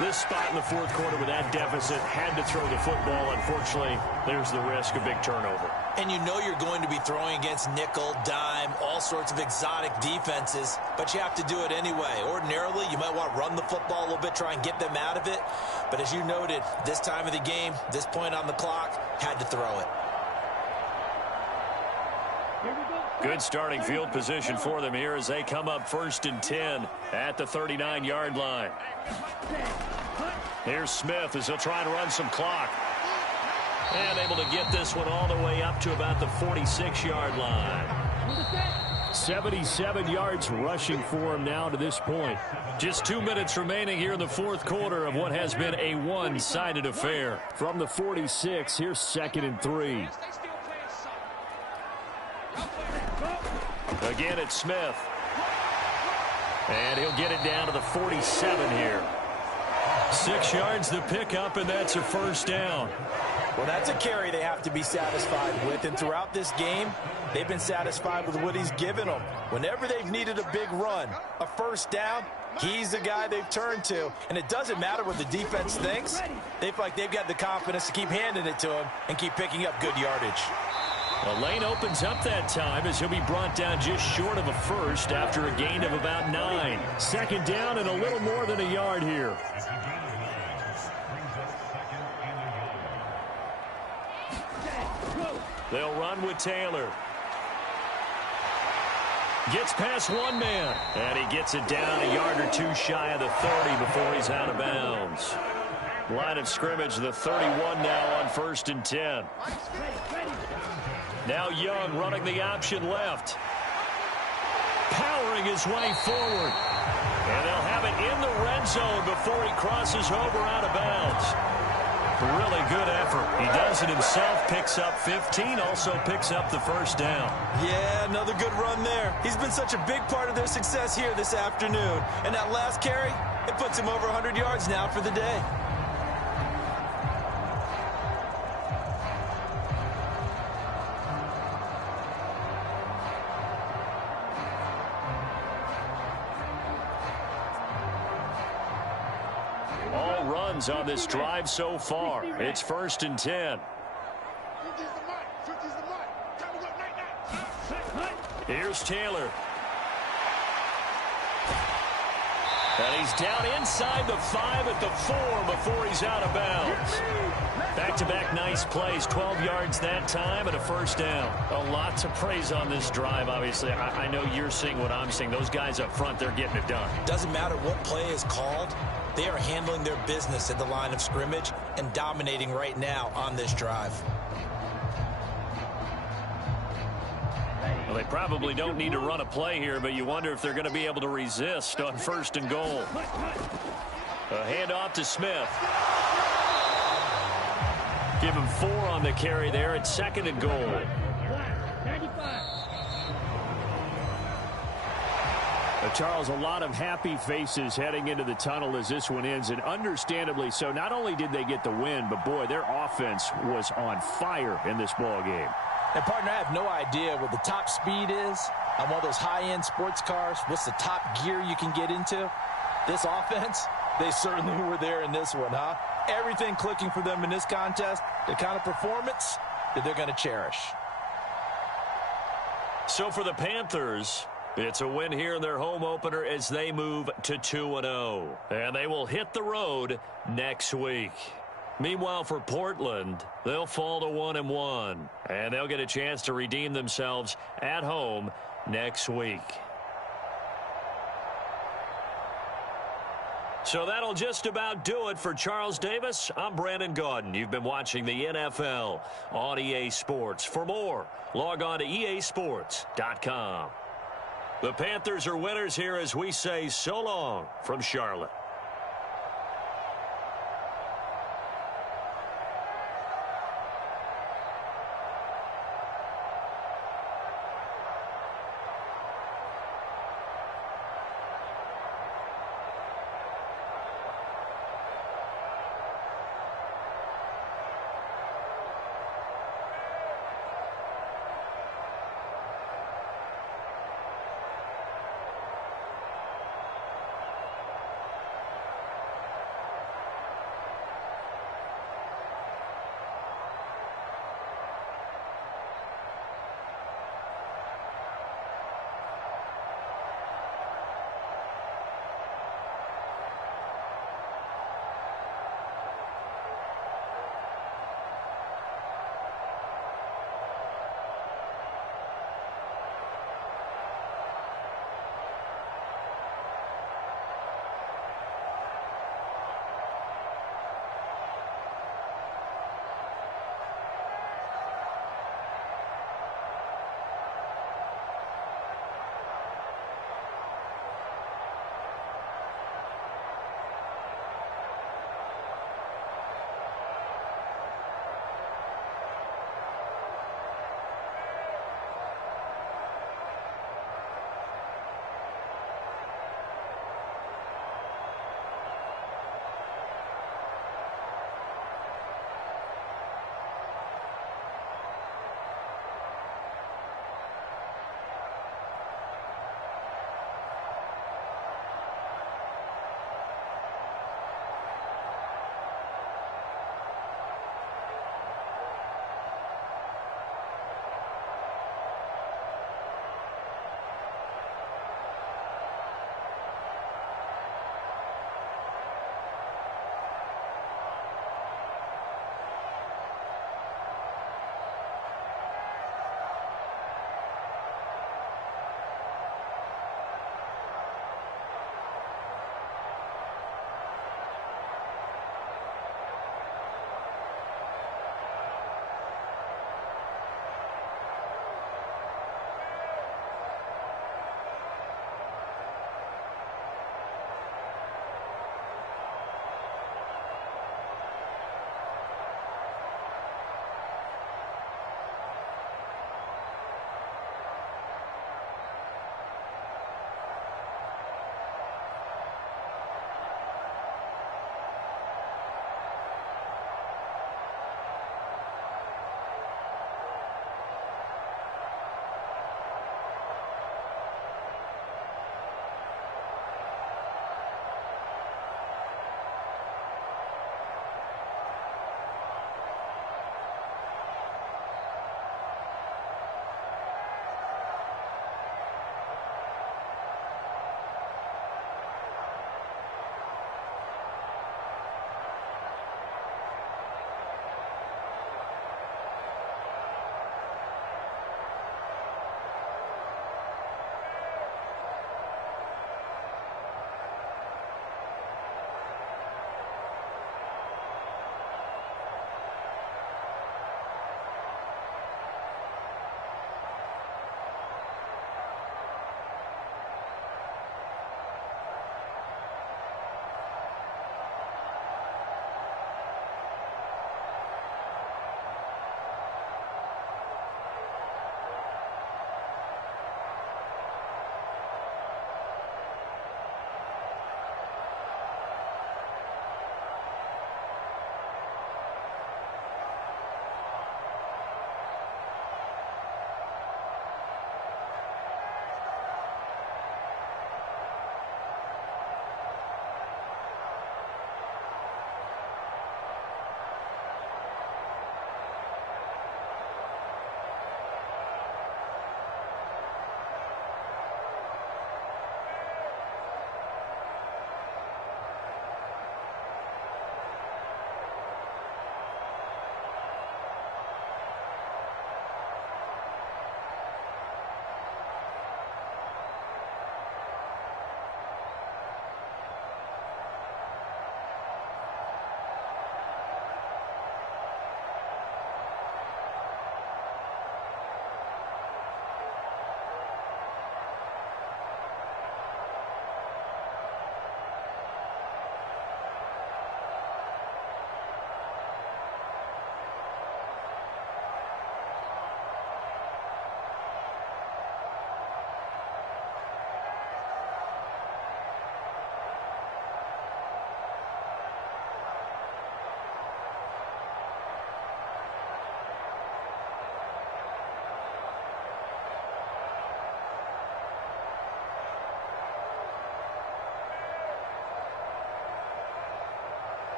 This spot in the fourth quarter with that deficit, had to throw the football. Unfortunately, there's the risk of big turnover. And you know you're going to be throwing against nickel, dime, all sorts of exotic defenses, but you have to do it anyway. Ordinarily, you might want to run the football a little bit, try and get them out of it. But as you noted, this time of the game, this point on the clock, had to throw it. Good starting field position for them here as they come up 1st and 10 at the 39-yard line. Here's Smith as he'll try to run some clock. And able to get this one all the way up to about the 46-yard line. 77 yards rushing for him now to this point. Just 2 minutes remaining here in the fourth quarter of what has been a one-sided affair. From the 46, here's 2nd and 3. Again, it's Smith. And he'll get it down to the 47 here. 6 yards to pick up, and that's a first down. Well, that's a carry they have to be satisfied with. And throughout this game, they've been satisfied with what he's given them. Whenever they've needed a big run, a first down, he's the guy they've turned to. And it doesn't matter what the defense thinks. They feel like they've got the confidence to keep handing it to him and keep picking up good yardage. The lane opens up that time as he'll be brought down just short of a first after a gain of about 9. 2nd down and a little more than a yard here. They'll run with Taylor. Gets past one man. And he gets it down a yard or 2 shy of the 30 before he's out of bounds. Line of scrimmage, the 31 now on 1st and 10. Now Young running the option left. Powering his way forward. And they'll have it in the red zone before he crosses over out of bounds. Really good effort. He does it himself, picks up 15, also picks up the first down. Yeah, another good run there. He's been such a big part of their success here this afternoon. And that last carry, it puts him over 100 yards now for the day. On this drive so far. It's 1st and 10. Here's Taylor. And he's down inside the 5 at the 4 before he's out of bounds. Back-to-back nice plays, 12 yards that time and a first down. A lot to praise on this drive, obviously. I know you're seeing what I'm seeing. Those guys up front, they're getting it done. Doesn't matter what play is called. They are handling their business at the line of scrimmage and dominating right now on this drive. Well, they probably don't need to run a play here, but you wonder if they're going to be able to resist on 1st and goal. A handoff to Smith. Give him 4 on the carry there at 2nd and goal. Charles, a lot of happy faces heading into the tunnel as this one ends, and understandably so. Not only did they get the win, but boy, their offense was on fire in this ball game. And partner, I have no idea what the top speed is on one of those high-end sports cars. What's the top gear you can get into? This offense, they certainly were there in this one, huh? Everything clicking for them in this contest, the kind of performance that they're going to cherish. So for the Panthers, it's a win here in their home opener as they move to 2-0. And they will hit the road next week. Meanwhile, for Portland, they'll fall to 1-1. And they'll get a chance to redeem themselves at home next week. So that'll just about do it for Charles Davis. I'm Brandon Gaudin. You've been watching the NFL on EA Sports. For more, log on to easports.com. The Panthers are winners here as we say so long from Charlotte.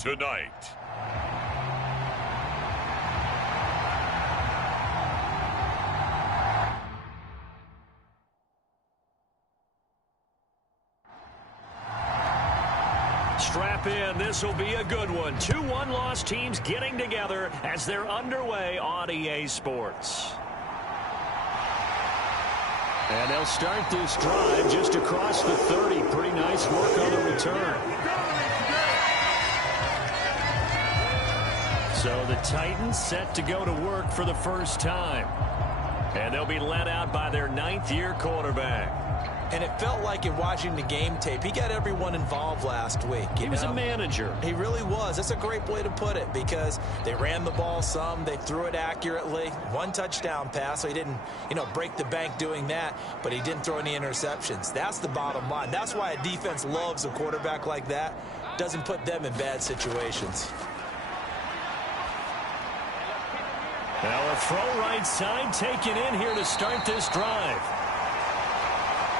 tonight. Strap in. This will be a good one. 2 one-loss teams getting together as they're underway on EA Sports. And they'll start this drive just across the 30. Pretty nice work on the return. So the Titans set to go to work for the first time. And they'll be led out by their 9th-year quarterback. And it felt like in watching the game tape, he got everyone involved last week. He was a manager. He really was. That's a great way to put it because they ran the ball some. They threw it accurately. 1 touchdown pass, so he didn't, break the bank doing that, but he didn't throw any interceptions. That's the bottom line. That's why a defense loves a quarterback like that. Doesn't put them in bad situations. Now a throw right side taken in here to start this drive.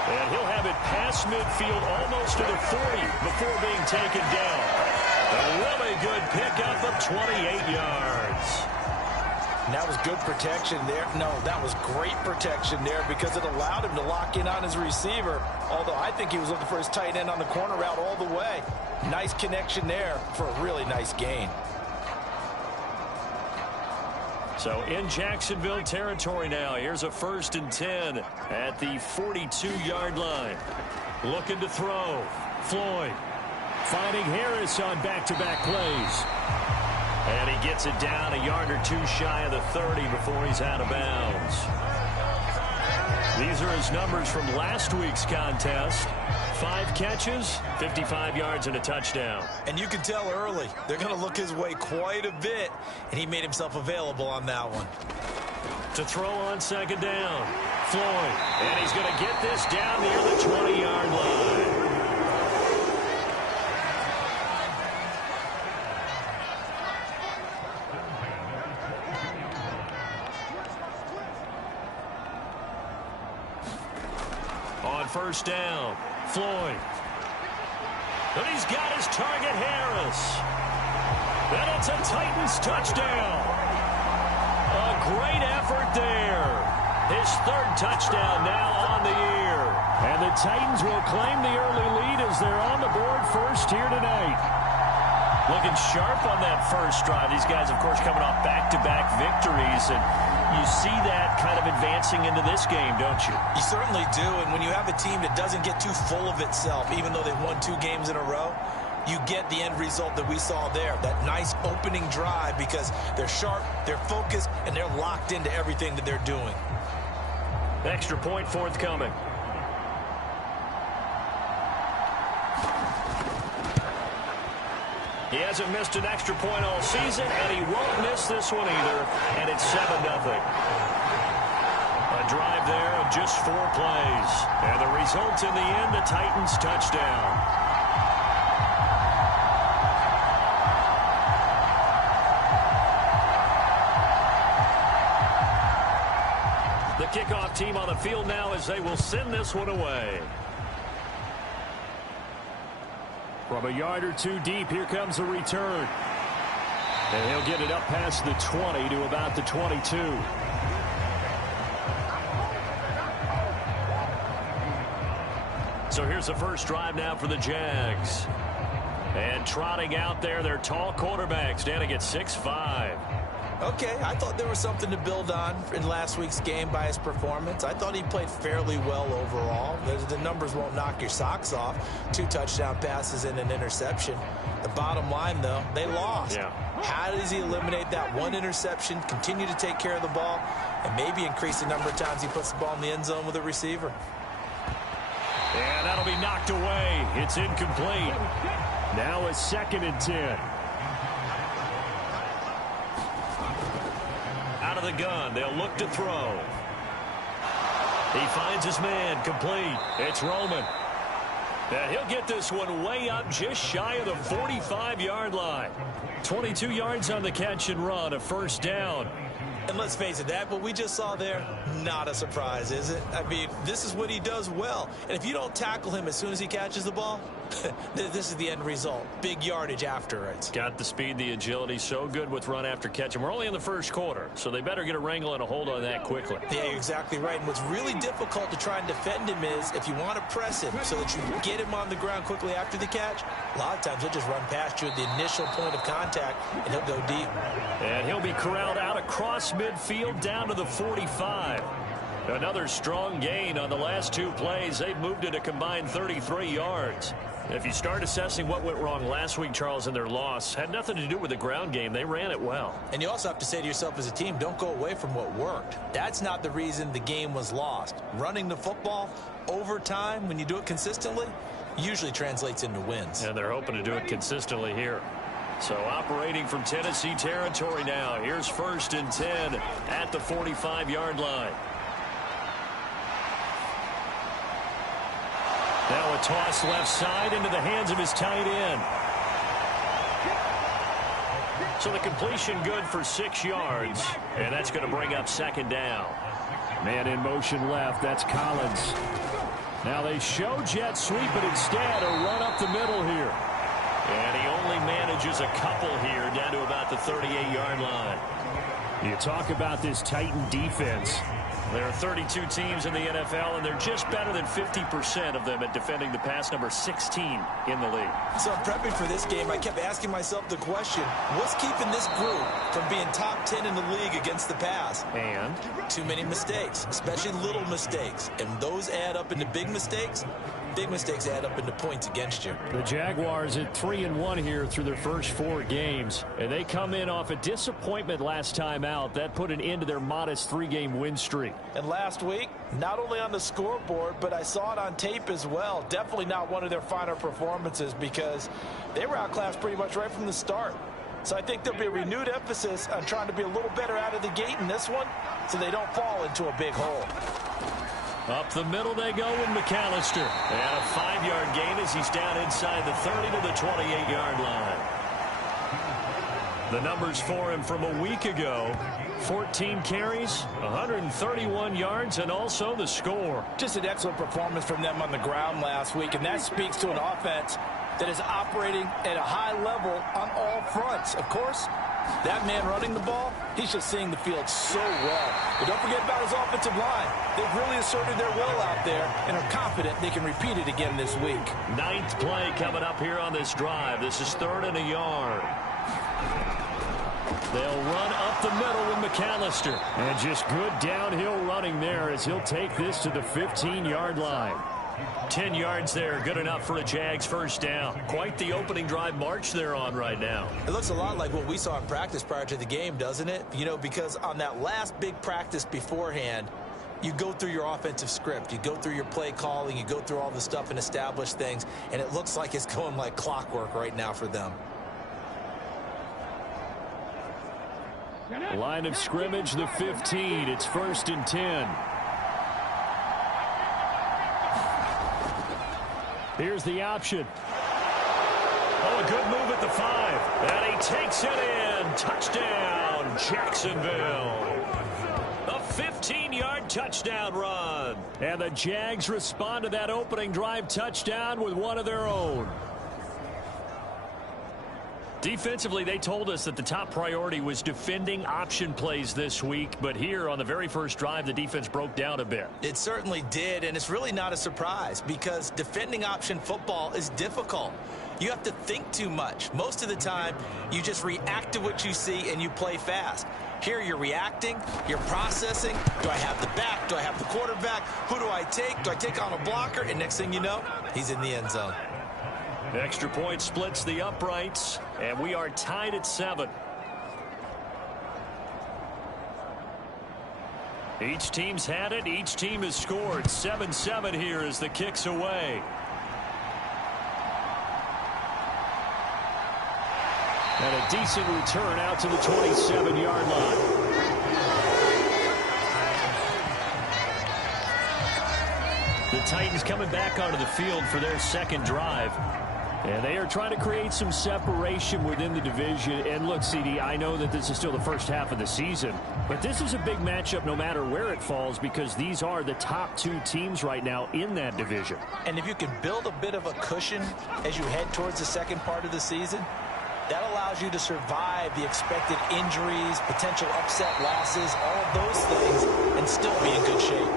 And he'll have it past midfield almost to the 40 before being taken down. A really good pickup of 28 yards. And that was good protection there. No, that was great protection there because it allowed him to lock in on his receiver. Although I think he was looking for his tight end on the corner route all the way. Nice connection there for a really nice gain. So in Jacksonville territory now. Here's a 1st and 10 at the 42-yard line. Looking to throw. Floyd finding Harris on back-to-back plays. And he gets it down a yard or 2 shy of the 30 before he's out of bounds. These are his numbers from last week's contest. 5 catches, 55 yards, and a touchdown. And you can tell early, they're going to look his way quite a bit, and he made himself available on that one. To throw on 2nd down, Floyd. And he's going to get this down near the 20-yard line. On 1st down, Floyd. And he's got his target, Harris. And it's a Titans touchdown. A great effort there. His 3rd touchdown now on the year. And the Titans will claim the early lead as they're on the board first here tonight. Looking sharp on that first drive. These guys, of course, coming off back-to-back victories. And you see that kind of advancing into this game, don't you? You certainly do, and when you have a team that doesn't get too full of itself, even though they've won 2 games in a row, you get the end result that we saw there, that nice opening drive because they're sharp, they're focused, and they're locked into everything that they're doing. Extra point forthcoming. He hasn't missed an extra point all season, and he won't miss this one either, and it's 7-0. A drive there of just 4 plays, and the result in the end, a Titans touchdown. The kickoff team on the field now as they will send this one away. From a yard or 2 deep, here comes a return. And he'll get it up past the 20 to about the 22. So here's the first drive now for the Jags. And trotting out there, their tall quarterback standing at 6'5". Okay, I thought there was something to build on in last week's game by his performance. I thought he played fairly well overall. The numbers won't knock your socks off. 2 touchdown passes and an interception. The bottom line, though, they lost. Yeah. How does he eliminate that 1 interception, continue to take care of the ball, and maybe increase the number of times he puts the ball in the end zone with a receiver? And that'll be knocked away. It's incomplete. Now a 2nd and 10. Out of the gun, they'll look to throw. He finds his man, complete. It's Roman. And he'll get this one way up just shy of the 45-yard line. 22 yards on the catch and run, a 1st down. And let's face it, that what we just saw there, not a surprise, is it? I mean, this is what he does well. And if you don't tackle him as soon as he catches the ball, this is the end result. Big yardage after it. Got the speed, the agility, so good with run after catch. And we're only in the first quarter, so they better get a wrangle and a hold on that quickly. Yeah, you're exactly right. And what's really difficult to try and defend him is if you want to press him so that you get him on the ground quickly after the catch, a lot of times he'll just run past you at the initial point of contact, and he'll go deep. And he'll be corralled out across midfield down to the 45. Another strong gain on the last two plays. They've moved it a combined 33 yards. If you start assessing what went wrong last week, Charles, in their loss, had nothing to do with the ground game. They ran it well. And you also have to say to yourself as a team, don't go away from what worked. That's not the reason the game was lost. Running the football over time, when you do it consistently, usually translates into wins. And they're hoping to do it consistently here. So operating from Tennessee territory now. Here's 1st and 10 at the 45-yard line. Now a toss left side into the hands of his tight end. So the completion good for 6 yards. And that's going to bring up 2nd down. Man in motion left. That's Collins. Now they show jet sweep, but instead a run up the middle here. And he only manages a couple here down to about the 38-yard line. You talk about this Titan defense. There are 32 teams in the NFL, and they're just better than 50% of them at defending the pass, number 16 in the league. So prepping for this game, I kept asking myself the question, what's keeping this group from being top 10 in the league against the pass? And too many mistakes, especially little mistakes. And those add up into big mistakes. Big mistakes add up into points against you. The Jaguars at 3-1 here through their first 4 games. And they come in off a disappointment last time out. That put an end to their modest 3-game win streak. And last week, not only on the scoreboard, but I saw it on tape as well. Definitely not one of their finer performances because they were outclassed pretty much right from the start. So I think there'll be a renewed emphasis on trying to be a little better out of the gate in this one so they don't fall into a big hole. Up the middle they go with McAllister. And a 5-yard gain as he's down inside the 30 to the 28-yard line. The numbers for him from a week ago: 14 carries, 131 yards, and also the score. Just an excellent performance from them on the ground last week, and that speaks to an offense that is operating at a high level on all fronts. Of course, that man running the ball, he's just seeing the field so well. But don't forget about his offensive line. They've really asserted their will out there and are confident they can repeat it again this week. 9th play coming up here on this drive. This is 3rd and a yard. They'll run up the middle with McAllister. And just good downhill running there as he'll take this to the 15-yard line. 10 yards there, good enough for a Jags 1st down. Quite the opening drive march they're on right now. It looks a lot like what we saw in practice prior to the game, doesn't it? You know, because on that last big practice beforehand, you go through your offensive script, you go through your play calling, you go through all the stuff and establish things, and it looks like it's going like clockwork right now for them. Line of scrimmage, the 15. It's 1st and 10. Here's the option. Oh, a good move at the 5. And he takes it in. Touchdown, Jacksonville. A 15-yard touchdown run. And the Jags respond to that opening drive touchdown with one of their own. Defensively, they told us that the top priority was defending option plays this week. But here on the very first drive, the defense broke down a bit. It certainly did, and it's really not a surprise because defending option football is difficult. You have to think too much. Most of the time, you just react to what you see and you play fast. Here you're reacting, you're processing. Do I have the back? Do I have the quarterback? Who do I take? Do I take on a blocker? And next thing you know, he's in the end zone. Extra point splits the uprights, and we are tied at 7. Each team's had it. Each team has scored. 7-7 here as the kick's away. And a decent return out to the 27-yard line. The Titans coming back onto the field for their second drive. And they are trying to create some separation within the division. And look, CD, I know that this is still the first half of the season, but this is a big matchup no matter where it falls because these are the top two teams right now in that division. And if you can build a bit of a cushion as you head towards the second part of the season, that allows you to survive the expected injuries, potential upset losses, all of those things, and still be in good shape.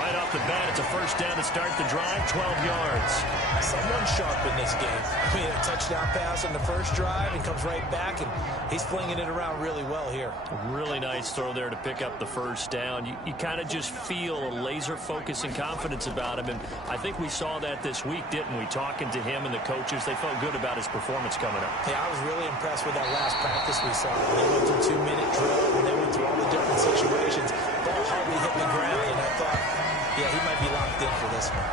Right off the bat, it's a first down to start the drive, 12 yards. Someone sharp in this game. I mean, a touchdown pass on the first drive and comes right back, and he's flinging it around really well here. Really nice throw there to pick up the first down. You kind of just feel a laser focus and confidence about him, and I think we saw that this week, didn't we? Talking to him and the coaches, they felt good about his performance coming up. Yeah, I was really impressed with that last practice we saw. They went through 2-minute drill, and they went through all the different situations. Ball hardly hit the ground, and I thought, yeah, he might be locked in for this one.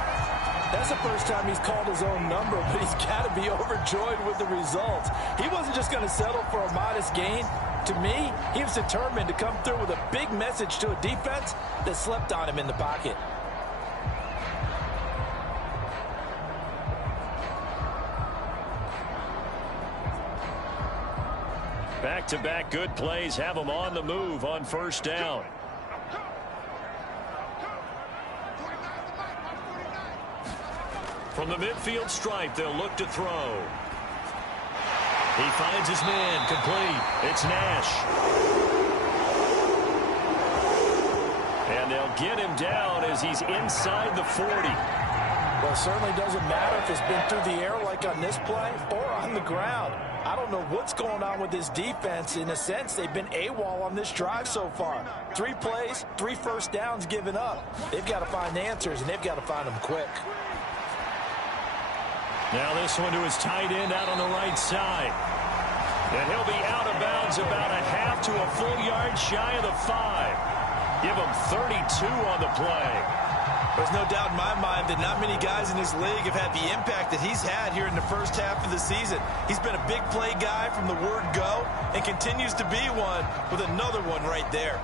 That's the first time he's called his own number, but he's got to be overjoyed with the results. He wasn't just going to settle for a modest gain. To me, he was determined to come through with a big message to a defense that slept on him in the pocket. Back-to-back good plays have them on the move on first down. From the midfield stripe, they'll look to throw. He finds his man, complete. It's Nash. And they'll get him down as he's inside the 40. Well, it certainly doesn't matter if it's been through the air like on this play or on the ground. I don't know what's going on with this defense. In a sense, they've been AWOL on this drive so far. 3 plays, 3 first downs given up. They've got to find answers, and they've got to find them quick. Now this one to his tight end out on the right side. And he'll be out of bounds about a half to a full yard shy of the 5. Give him 32 on the play. There's no doubt in my mind that not many guys in this league have had the impact that he's had here in the first half of the season. He's been a big play guy from the word go and continues to be one with another one right there.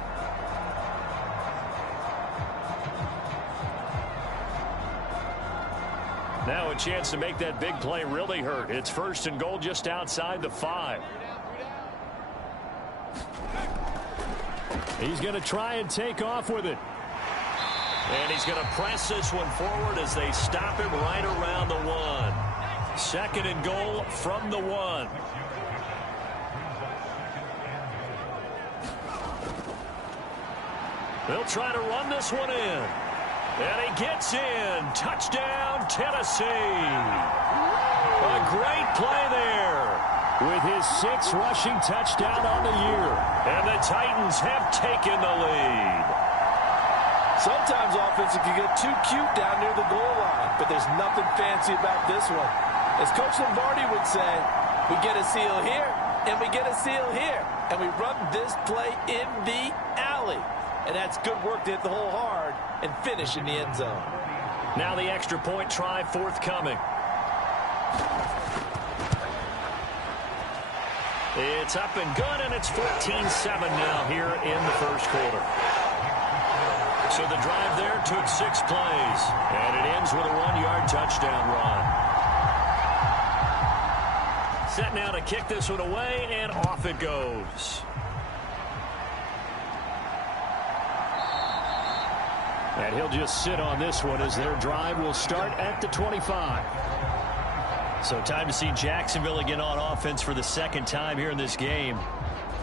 Now a chance to make that big play really hurt. It's first and goal just outside the 5. He's going to try and take off with it. And he's going to press this one forward as they stop him right around the 1. Second and goal from the 1. They'll try to run this one in. And he gets in. Touchdown, Tennessee. A great play there with his 6th rushing touchdown on the year. And the Titans have taken the lead. Sometimes offenses can get too cute down near the goal line, but there's nothing fancy about this one. As Coach Lombardi would say, we get a seal here, and we get a seal here, and we run this play in the alley. And that's good work to hit the hole hard and finish in the end zone. Now the extra point try forthcoming. It's up and good, and it's 14-7 now here in the first quarter. So the drive there took 6 plays, and it ends with a 1-yard touchdown run. Set now to kick this one away, and off it goes. And he'll just sit on this one as their drive will start at the 25. So time to see Jacksonville again on offense for the second time here in this game.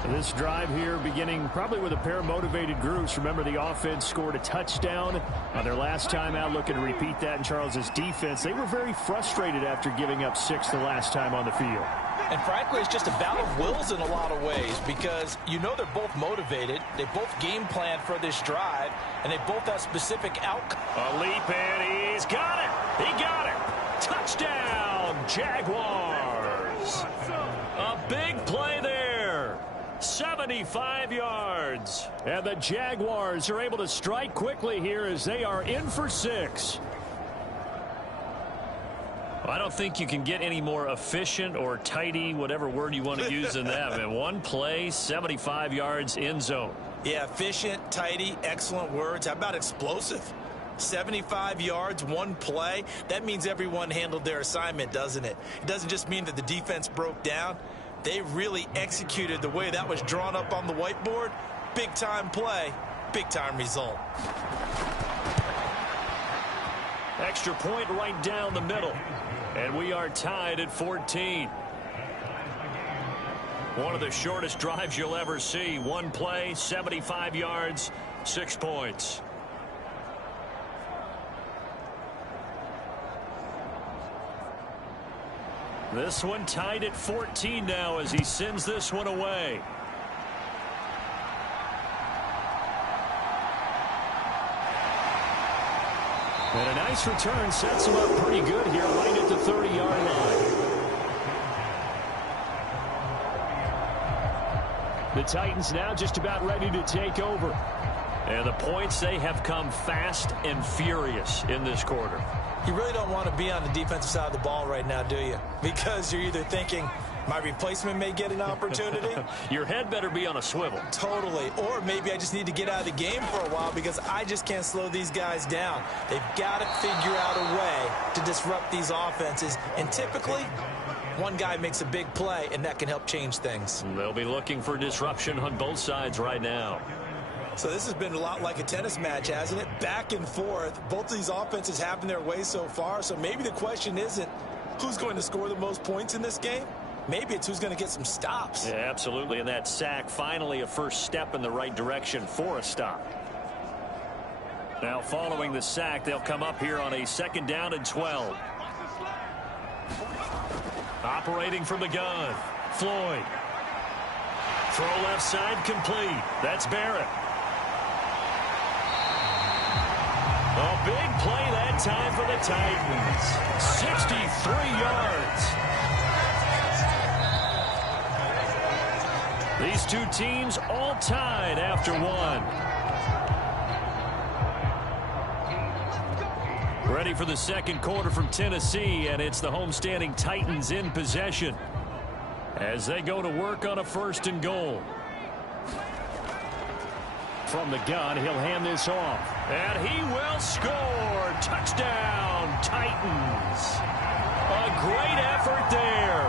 This drive here beginning probably with a pair of motivated groups. Remember, the offense scored a touchdown on their last time out, looking to repeat that in Charles's defense. They were very frustrated after giving up 6 the last time on the field. And frankly, it's just a battle of wills in a lot of ways because you know they're both motivated. They both game planned for this drive, and they both have specific outcomes. A leap, and he's got it. He got it. Touchdown, Jaguars. A big play there. 75 yards. And the Jaguars are able to strike quickly here as they are in for 6. I don't think you can get any more efficient or tidy, whatever word you want to use in that. Man, one play, 75 yards, end zone. Yeah, efficient, tidy, excellent words. How about explosive? 75 yards, one play. That means everyone handled their assignment, doesn't it? It doesn't just mean that the defense broke down. They really executed the way that was drawn up on the whiteboard. Big-time play, big-time result. Extra point right down the middle. And we are tied at 14. One of the shortest drives you'll ever see. One play, 75 yards, 6 points. This one tied at 14 now as he sends this one away. And a nice return sets him up pretty good here right at the 30-yard line. The Titans now just about ready to take over. And the points, they have come fast and furious in this quarter. You really don't want to be on the defensive side of the ball right now, do you? Because you're either thinking, my replacement may get an opportunity. Your head better be on a swivel. Totally. Or maybe I just need to get out of the game for a while because I just can't slow these guys down. They've got to figure out a way to disrupt these offenses. And typically, one guy makes a big play, and that can help change things. They'll be looking for disruption on both sides right now. So this has been a lot like a tennis match, hasn't it? Back and forth. Both of these offenses having their way so far. So maybe the question isn't who's going to score the most points in this game. Maybe it's who's going to get some stops. Yeah, absolutely. And that sack, finally a first step in the right direction for a stop. Now following the sack, they'll come up here on a 2nd down and 12. Operating from the gun, Floyd. Throw left side complete. That's Barrett. A big play that time for the Titans. 63 yards. These two teams all tied after one. Ready for the second quarter from Tennessee, and it's the homestanding Titans in possession as they go to work on a 1st and goal. From the gun, he'll hand this off. And he will score. Touchdown, Titans. A great effort there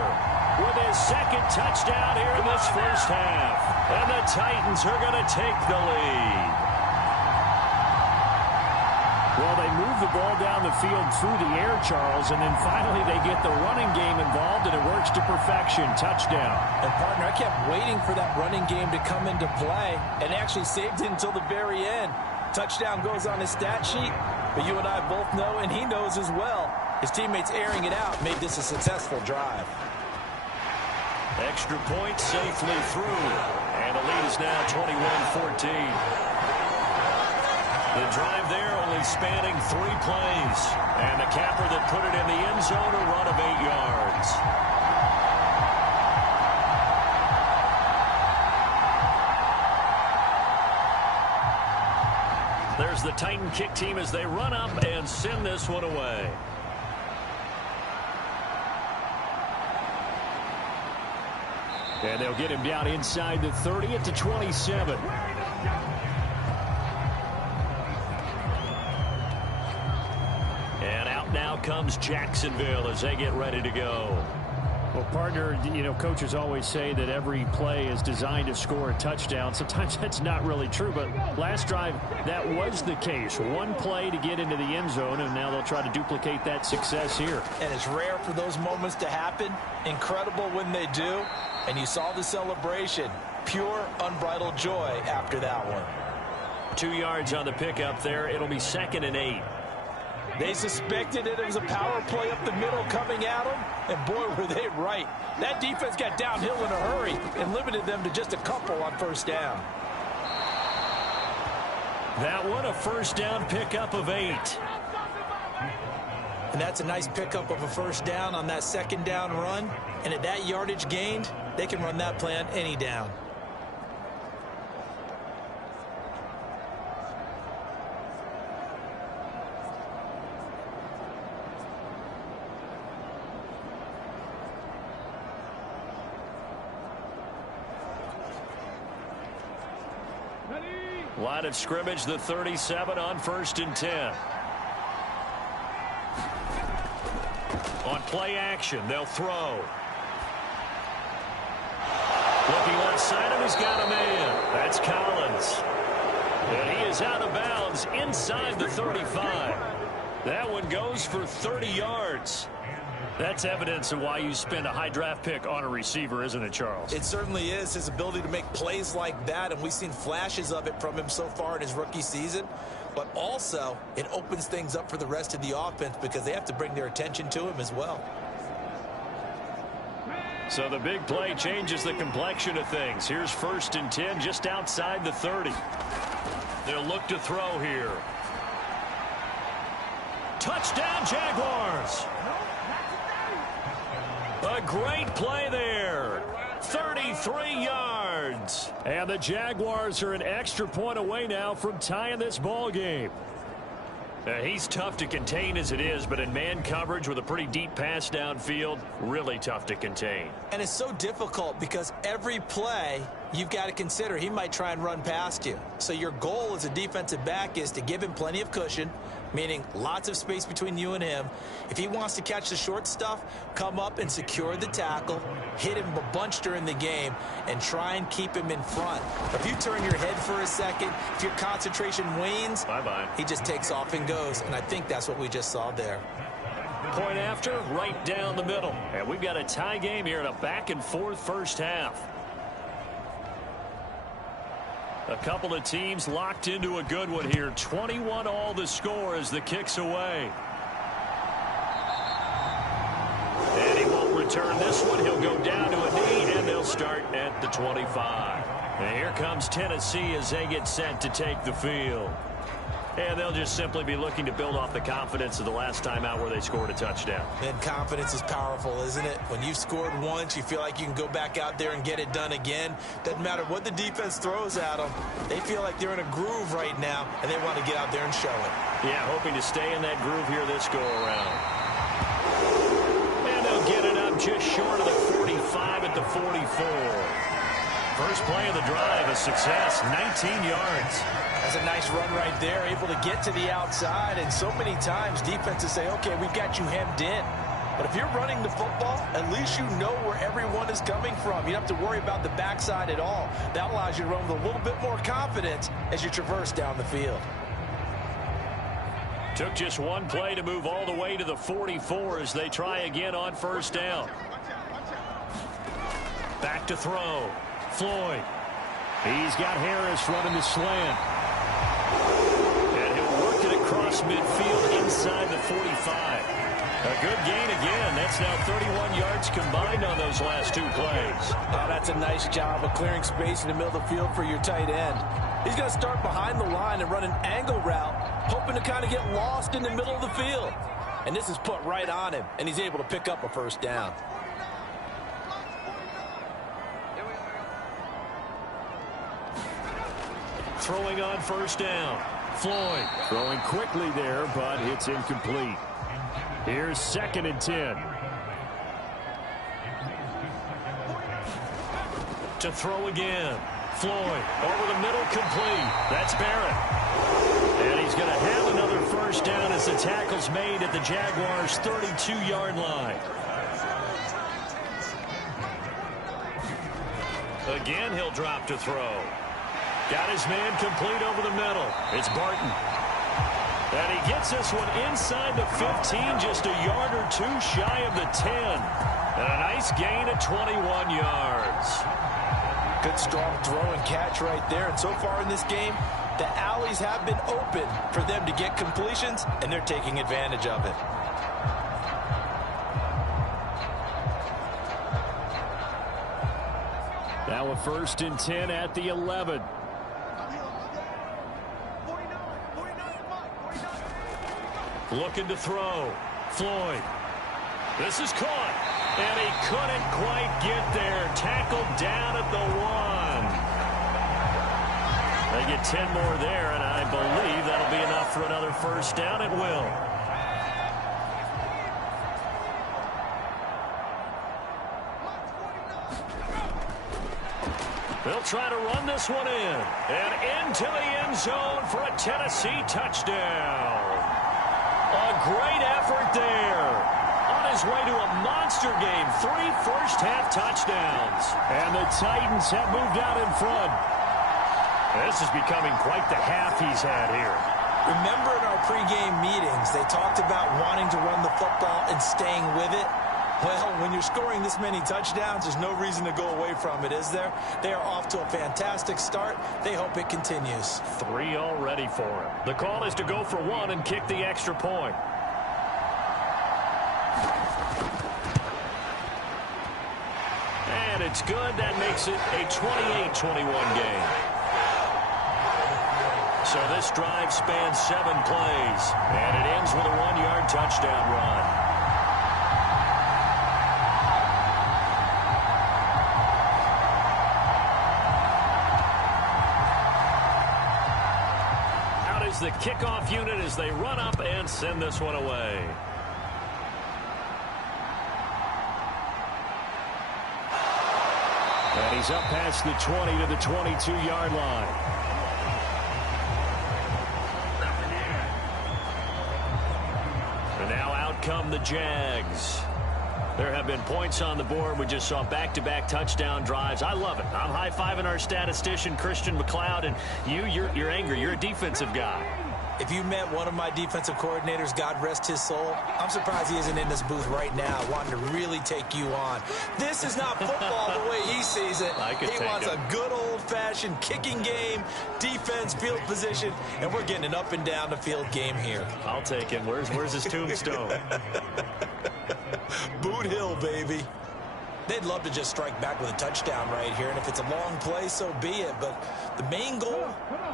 with his 2nd touchdown here in this first half. And the Titans are going to take the lead. Well, they move the ball down the field through the air, Charles, and then finally they get the running game involved, and it works to perfection. Touchdown. And, partner, I kept waiting for that running game to come into play and actually saved it until the very end. Touchdown goes on his stat sheet, but you and I both know, and he knows as well, his teammates airing it out made this a successful drive. Extra point safely through, and the lead is now 21-14. The drive there only spanning 3 plays. And the capper that put it in the end zone, a run of 8 yards. There's the Titan kick team as they run up and send this one away. And they'll get him down inside the 30 at the 27. Now comes Jacksonville as they get ready to go. Well, partner, you know, coaches always say that every play is designed to score a touchdown. Sometimes that's not really true, but last drive, that was the case. One play to get into the end zone, and now they'll try to duplicate that success here. And it's rare for those moments to happen. Incredible when they do. And you saw the celebration. Pure, unbridled joy after that one. 2 yards on the pickup there. It'll be 2nd and 8. They suspected it was a power play up the middle coming at them, and boy, were they right. That defense got downhill in a hurry and limited them to just a couple on 1st down. That one, a 1st down pickup of 8. And that's a nice pickup of a 1st down on that 2nd down run. And at that yardage gained, they can run that play on any down. Line of scrimmage, the 37 on 1st and 10. play action. They'll throw. Looking left side, and he's got a man. That's Collins. And he is out of bounds inside the 35. That one goes for 30 yards. That's evidence of why you spend a high draft pick on a receiver, isn't it, Charles? It certainly is. His ability to make plays like that, and we've seen flashes of it from him so far in his rookie season. But also, it opens things up for the rest of the offense because they have to bring their attention to him as well. So the big play changes the complexion of things. Here's 1st and 10 just outside the 30. They'll look to throw here. Touchdown, Jaguars. A great play there. 33 yards. And the Jaguars are an extra point away now from tying this ball game. He's tough to contain as it is, but in man coverage with a pretty deep pass downfield, really tough to contain. And it's so difficult because every play you've got to consider he might try and run past you. So your goal as a defensive back is to give him plenty of cushion, meaning lots of space between you and him. If he wants to catch the short stuff, come up and secure the tackle, hit him a bunch during the game, and try and keep him in front. If you turn your head for a second, if your concentration wanes, bye-bye. He just takes off and goes, and I think that's what we just saw there. Point after, right down the middle. And we've got a tie game here in a back-and-forth first half. A couple of teams locked into a good one here. 21 all the score as the kick's away. And he won't return this one. He'll go down to a knee, and they'll start at the 25. And here comes Tennessee as they get set to take the field. And they'll just simply be looking to build off the confidence of the last time out where they scored a touchdown. And confidence is powerful, isn't it? When you've scored once, you feel like you can go back out there and get it done again. Doesn't matter what the defense throws at them. They feel like they're in a groove right now, and they want to get out there and show it. Yeah, hoping to stay in that groove here this go-around. And they'll get it up just short of the 45 at the 44. First play of the drive, a success, 19 yards. That's a nice run right there, able to get to the outside. And so many times defenses say, okay, we've got you hemmed in. But if you're running the football, at least you know where everyone is coming from. You don't have to worry about the backside at all. That allows you to run with a little bit more confidence as you traverse down the field. Took just one play to move all the way to the 44 as they try again on first down. Back to throw. Floyd. He's got Harris running the slant. And he'll work it across midfield inside the 45. A good gain again. That's now 31 yards combined on those last two plays. Oh, that's a nice job of clearing space in the middle of the field for your tight end. He's going to start behind the line and run an angle route, hoping to kind of get lost in the middle of the field. And this is put right on him, and he's able to pick up a first down. Throwing on first down. Floyd. Throwing quickly there, but it's incomplete. Here's 2nd and 10. To throw again. Floyd over the middle, complete. That's Barrett. And he's going to have another first down as the tackle's made at the Jaguars' 32-yard line. Again, he'll drop to throw. Got his man complete over the middle. It's Barton. And he gets this one inside the 15, just a yard or two shy of the 10. And a nice gain of 21 yards. Good strong throw and catch right there. And so far in this game, the alleys have been open for them to get completions, and they're taking advantage of it. Now a 1st and 10 at the 11. Looking to throw. Floyd. This is caught. And he couldn't quite get there. Tackled down at the 1. They get 10 more there, and I believe that'll be enough for another first down. It will. They'll try to run this one in. And into the end zone for a Tennessee touchdown. A great effort there on his way to a monster game. 3 first-half touchdowns. And the Titans have moved out in front. This is becoming quite the half he's had here. Remember in our pregame meetings, they talked about wanting to run the football and staying with it? Well, when you're scoring this many touchdowns, there's no reason to go away from it, is there? They are off to a fantastic start. They hope it continues. 3 already for him. The call is to go for 1 and kick the extra point. And it's good. That makes it a 28-21 game. So this drive spans 7 plays, and it ends with a 1-yard touchdown run. Out is the kickoff unit as they run up and send this one away. And he's up past the 20 to the 22-yard line. And now out come the Jags. There have been points on the board. We just saw back-to-back touchdown drives. I love it. I'm high-fiving our statistician, Christian McLeod, and you're angry. You're a defensive guy. If you met one of my defensive coordinators, God rest his soul, I'm surprised he isn't in this booth right now wanting to really take you on. This is not football the way he sees it. He wants a good old-fashioned kicking game, defense, field position, and we're getting an up-and-down-the-field game here. I'll take him. Where's his tombstone? Boot Hill, baby. They'd love to just strike back with a touchdown right here, and if it's a long play, so be it. But the main goal,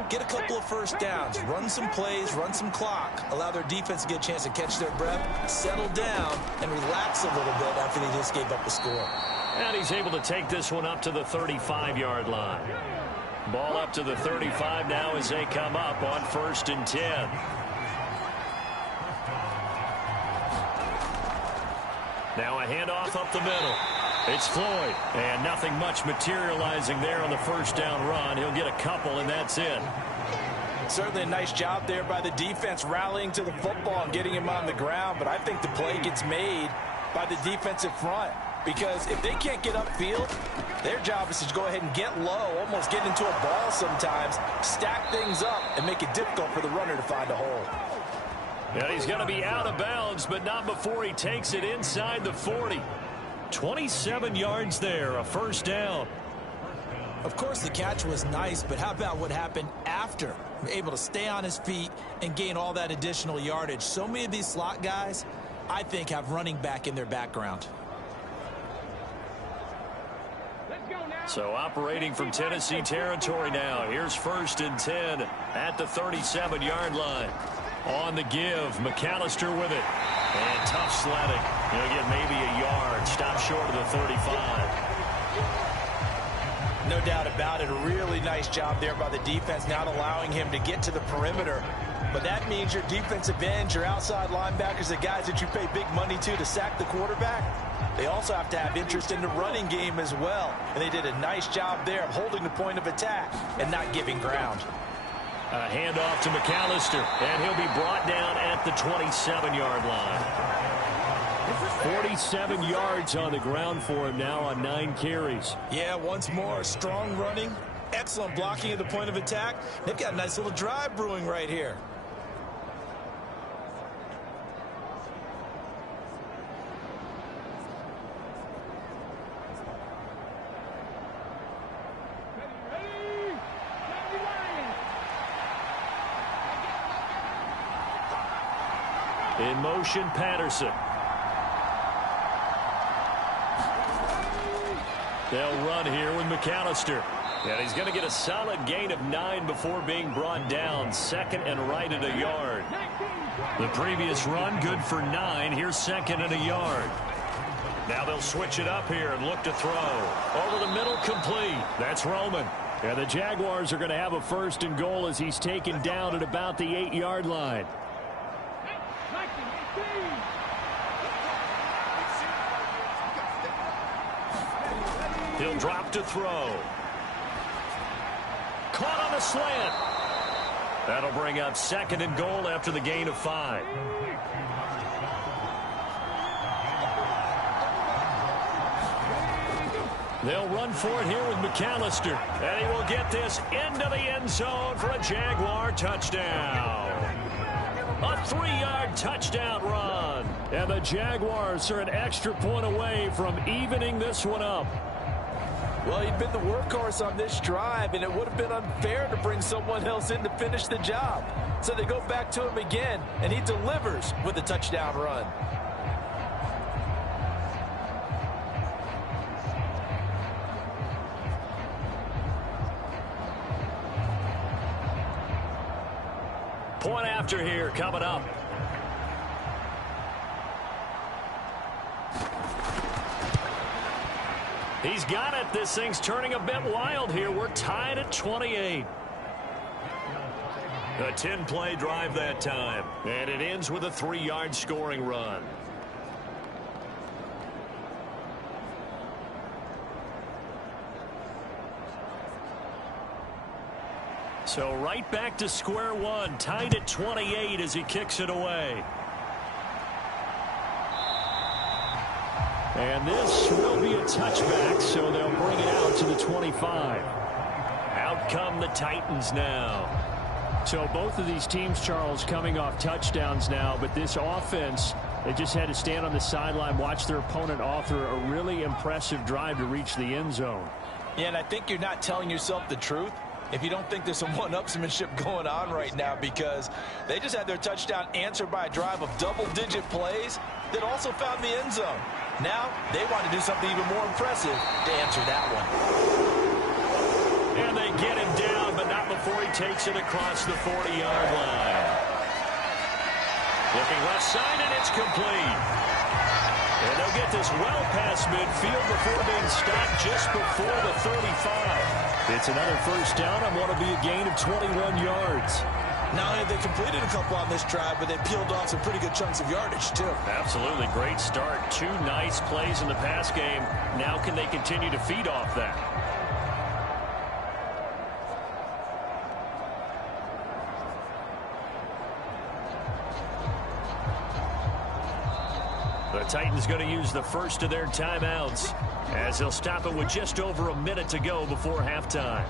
get a couple of first downs, run some plays, run some clock, allow their defense to get a chance to catch their breath, settle down, and relax a little bit after they just gave up a score. And he's able to take this one up to the 35-yard line. Ball up to the 35 now as they come up on 1st and 10. Now a handoff up the middle. It's Floyd, and nothing much materializing there on the first down run. He'll get a couple, and that's it. Certainly a nice job there by the defense rallying to the football and getting him on the ground, but I think the play gets made by the defensive front because if they can't get upfield, their job is to go ahead and get low, almost get into a ball sometimes, stack things up, and make it difficult for the runner to find a hole. And he's going to be out of bounds, but not before he takes it inside the 40. 27 yards there, a first down. Of course, the catch was nice, but how about what happened after? Able to stay on his feet and gain all that additional yardage. So many of these slot guys, I think, have running back in their background. So operating from Tennessee territory now. Here's 1st and 10 at the 37-yard line. On the give, McAllister with it. And tough sledding. He'll get maybe a yard. Stop short of the 35. No doubt about it. A really nice job there by the defense, not allowing him to get to the perimeter. But that means your defensive ends, your outside linebackers, the guys that you pay big money to sack the quarterback, they also have to have interest in the running game as well. And they did a nice job there of holding the point of attack and not giving ground. A handoff to McAllister, and he'll be brought down at the 27-yard line. 47 yards on the ground for him now on 9 carries. Yeah, once more, strong running, excellent blocking at the point of attack. They've got a nice little drive brewing right here. In motion, Patterson. They'll run here with McAllister. And he's going to get a solid gain of 9 before being brought down. 2nd and right at a yard. The previous run, good for 9. Here's 2nd and a yard. Now they'll switch it up here and look to throw. Over the middle, complete. That's Roman. And the Jaguars are going to have a 1st and goal as he's taken down at about the 8-yard line. He'll drop to throw. Caught on the slant. That'll bring up 2nd and goal after the gain of 5. They'll run for it here with McAllister. And he will get this into the end zone for a Jaguar touchdown. A 3-yard touchdown run. And the Jaguars are an extra point away from evening this one up. Well, he'd been the workhorse on this drive, and it would have been unfair to bring someone else in to finish the job. So they go back to him again, and he delivers with a touchdown run. Point after here coming up. He's got it. This thing's turning a bit wild here. We're tied at 28. A 10-play drive that time. And it ends with a 3-yard scoring run. So right back to square one. Tied at 28 as he kicks it away. And this will be a touchback, so they'll bring it out to the 25. Out come the Titans now. So both of these teams, Charles, coming off touchdowns now, but this offense, they just had to stand on the sideline, watch their opponent author a really impressive drive to reach the end zone. Yeah, and I think you're not telling yourself the truth if you don't think there's some one-upsmanship going on right now, because they just had their touchdown answered by a drive of double-digit plays that also found the end zone. Now they want to do something even more impressive to answer that one. And they get him down, but not before he takes it across the 40-yard line. Looking left side, and it's complete. And they'll get this well past midfield before being stopped just before the 35. It's another first down on what will be a gain of 21 yards. Not only have they completed a couple on this drive, but they peeled off some pretty good chunks of yardage, too. Absolutely. Great start. 2 nice plays in the pass game. Now can they continue to feed off that? The Titans going to use the first of their timeouts as they'll stop it with just over a minute to go before halftime.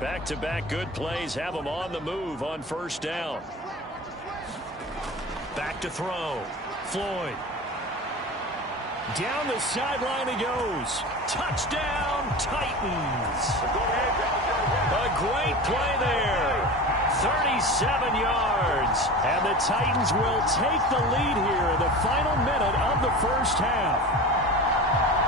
Back-to-back good plays have them on the move on first down. Back to throw. Floyd. Down the sideline he goes. Touchdown, Titans. A great play there. 37 yards. And the Titans will take the lead here in the final minute of the first half.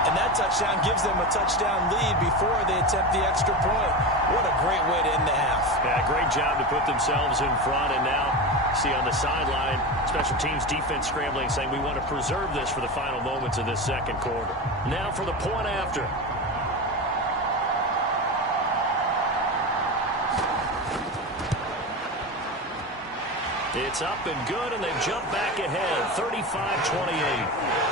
And that touchdown gives them a touchdown lead before they attempt the extra point. What a great way to end the half. Yeah, great job to put themselves in front. And now, see on the sideline, special teams defense scrambling, saying we want to preserve this for the final moments of this second quarter. Now for the point after. It's up and good, and they've jumped back ahead, 35-28.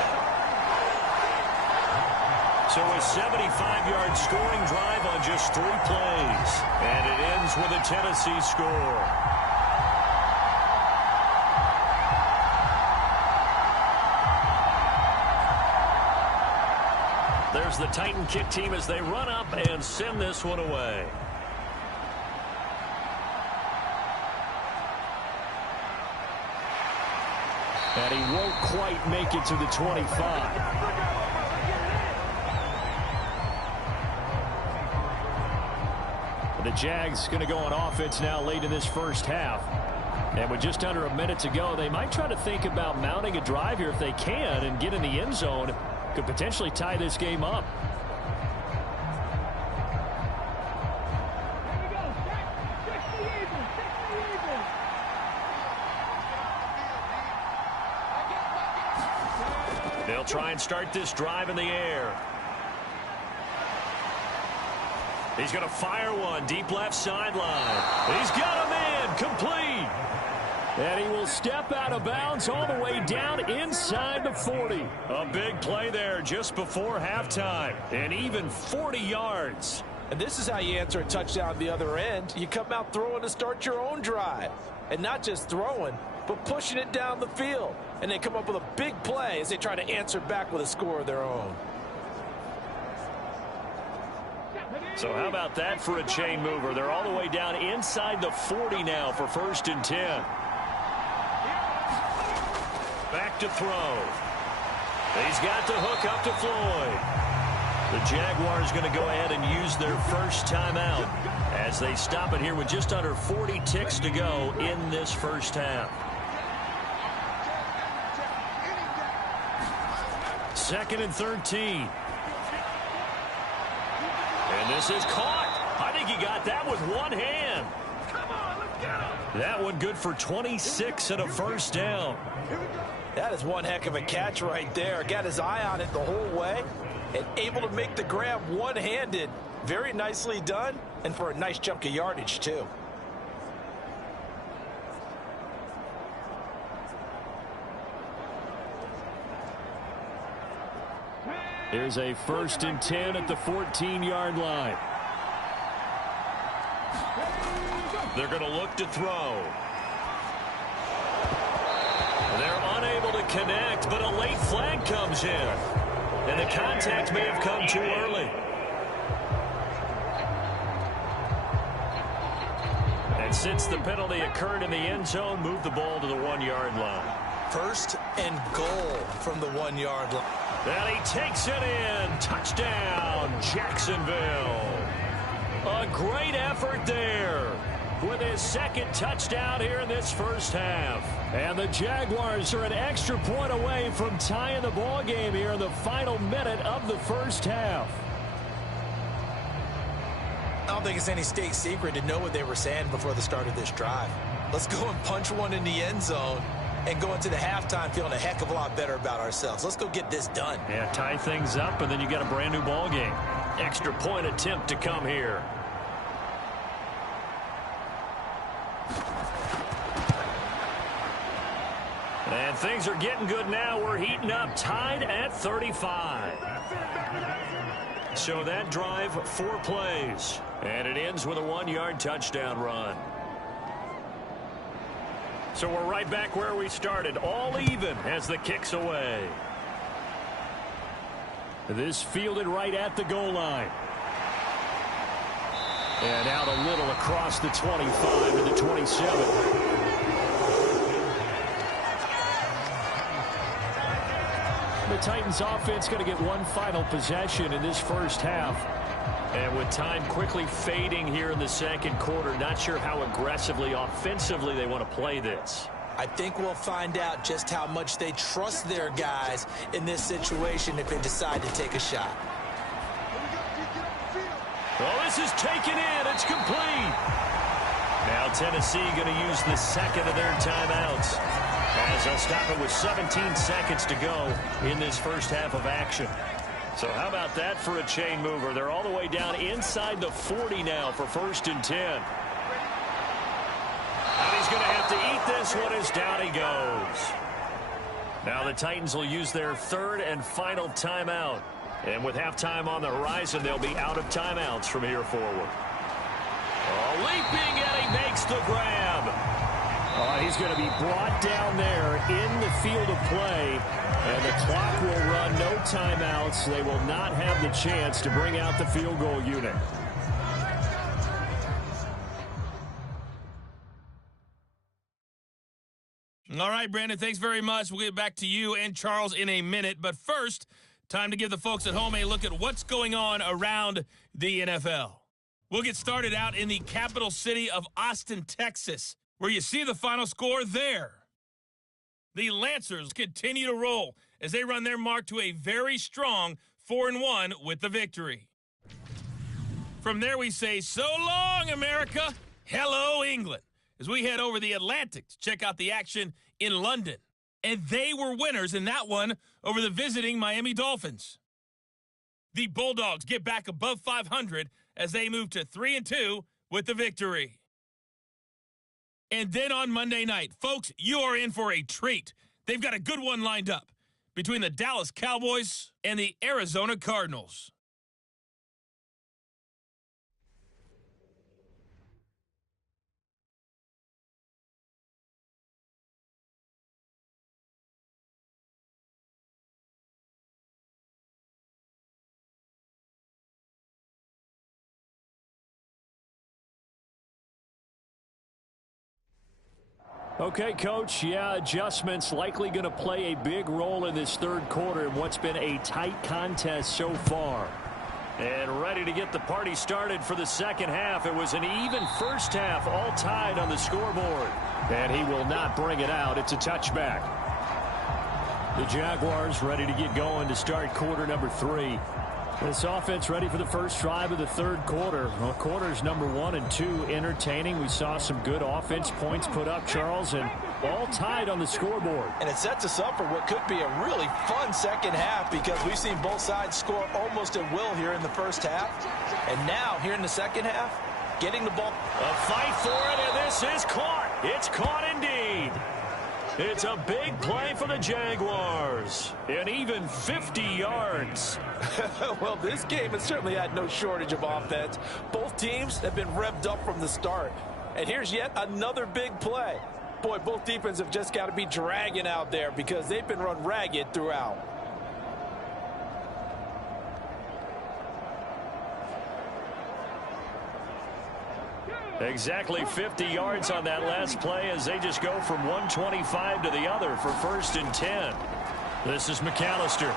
So a 75-yard scoring drive on just 3 plays. And it ends with a Tennessee score. There's the Titan kick team as they run up and send this one away. And he won't quite make it to the 25. The Jags going to go on offense now late in this first half. And with just under a minute to go, they might try to think about mounting a drive here if they can and get in the end zone. Could potentially tie this game up. They'll try and start this drive in the air. He's going to fire one deep left sideline. He's got him in, complete. And he will step out of bounds all the way down inside the 40. A big play there just before halftime. And even 40 yards. And this is how you answer a touchdown at the other end. You come out throwing to start your own drive. And not just throwing, but pushing it down the field. And they come up with a big play as they try to answer back with a score of their own. So how about that for a chain mover? They're all the way down inside the 40 now for 1st and 10. Back to throw. He's got the hook up to Floyd. The Jaguars going to go ahead and use their first timeout as they stop it here with just under 40 ticks to go in this first half. 2nd and 13. And this is caught. I think he got that with one hand. Come on, let's get him. That one good for 26 and a first down. That is one heck of a catch right there. Got his eye on it the whole way and able to make the grab one-handed. Very nicely done, and for a nice chunk of yardage, too. Here's a 1st and 10 at the 14-yard line. They're going to look to throw. They're unable to connect, but a late flag comes in. And the contact may have come too early. And since the penalty occurred in the end zone, move the ball to the 1-yard line. 1st and goal from the 1-yard line. And he takes it in. Touchdown, Jacksonville. A great effort there with his 2nd touchdown here in this first half. And the Jaguars are an extra point away from tying the ball game here in the final minute of the first half. I don't think it's any state secret to know what they were saying before the start of this drive. Let's go and punch one in the end zone and go into the halftime feeling a heck of a lot better about ourselves. Let's go get this done. Yeah, tie things up, and then you got a brand new ball game. Extra point attempt to come here. And things are getting good now. We're heating up, tied at 35. So that drive, 4 plays. And it ends with a 1-yard touchdown run. So we're right back where we started, all even as the kick's away. This fielded right at the goal line. And out a little across the 25 to the 27. The Titans offense going to get one final possession in this first half. And with time quickly fading here in the second quarter, not sure how aggressively, offensively they want to play this. I think we'll find out just how much they trust their guys in this situation if they decide to take a shot. Oh, this is taken in. It's complete. Now Tennessee going to use the 2nd of their timeouts as they'll stop it with 17 seconds to go in this first half of action. So how about that for a chain mover? They're all the way down inside the 40 now for 1st and 10. And he's going to have to eat this one as down he goes. Now the Titans will use their 3rd and final timeout. And with halftime on the horizon, they'll be out of timeouts from here forward. Oh, leaping, and he makes the grab. He's going to be brought down there in the field of play. And the clock will run, no timeouts. They will not have the chance to bring out the field goal unit. All right, Brandon, thanks very much. We'll get back to you and Charles in a minute. But first, time to give the folks at home a look at what's going on around the NFL. We'll get started out in the capital city of Austin, Texas, where you see the final score there. The Lancers continue to roll as they run their mark to a very strong 4-1 with the victory. From there, we say, so long, America. Hello, England, as we head over the Atlantic to check out the action in London. And they were winners in that one over the visiting Miami Dolphins. The Bulldogs get back above 500 as they move to 3-2 with the victory. And then on Monday night, folks, you are in for a treat. They've got a good one lined up between the Dallas Cowboys and the Arizona Cardinals. Okay, Coach, yeah, adjustments likely going to play a big role in this third quarter in what's been a tight contest so far. And ready to get the party started for the second half. It was an even first half, all tied on the scoreboard. And he will not bring it out. It's a touchback. The Jaguars ready to get going to start quarter number 3. This offense ready for the first drive of the third quarter. Well, quarters number 1 and 2 entertaining. We saw some good offense points put up, Charles, and all tied on the scoreboard. And it sets us up for what could be a really fun second half because we've seen both sides score almost at will here in the first half. And now, here in the second half, getting the ball. A fight for it, and this is caught. It's caught indeed. It's a big play for the Jaguars. And even 50 yards. Well, this game has certainly had no shortage of offense. Both teams have been revved up from the start. And here's yet another big play. Boy, both defenses have just got to be dragging out there because they've been run ragged throughout. Exactly 50 yards on that last play as they just go from 125 to the other for 1st and 10. This is McAllister.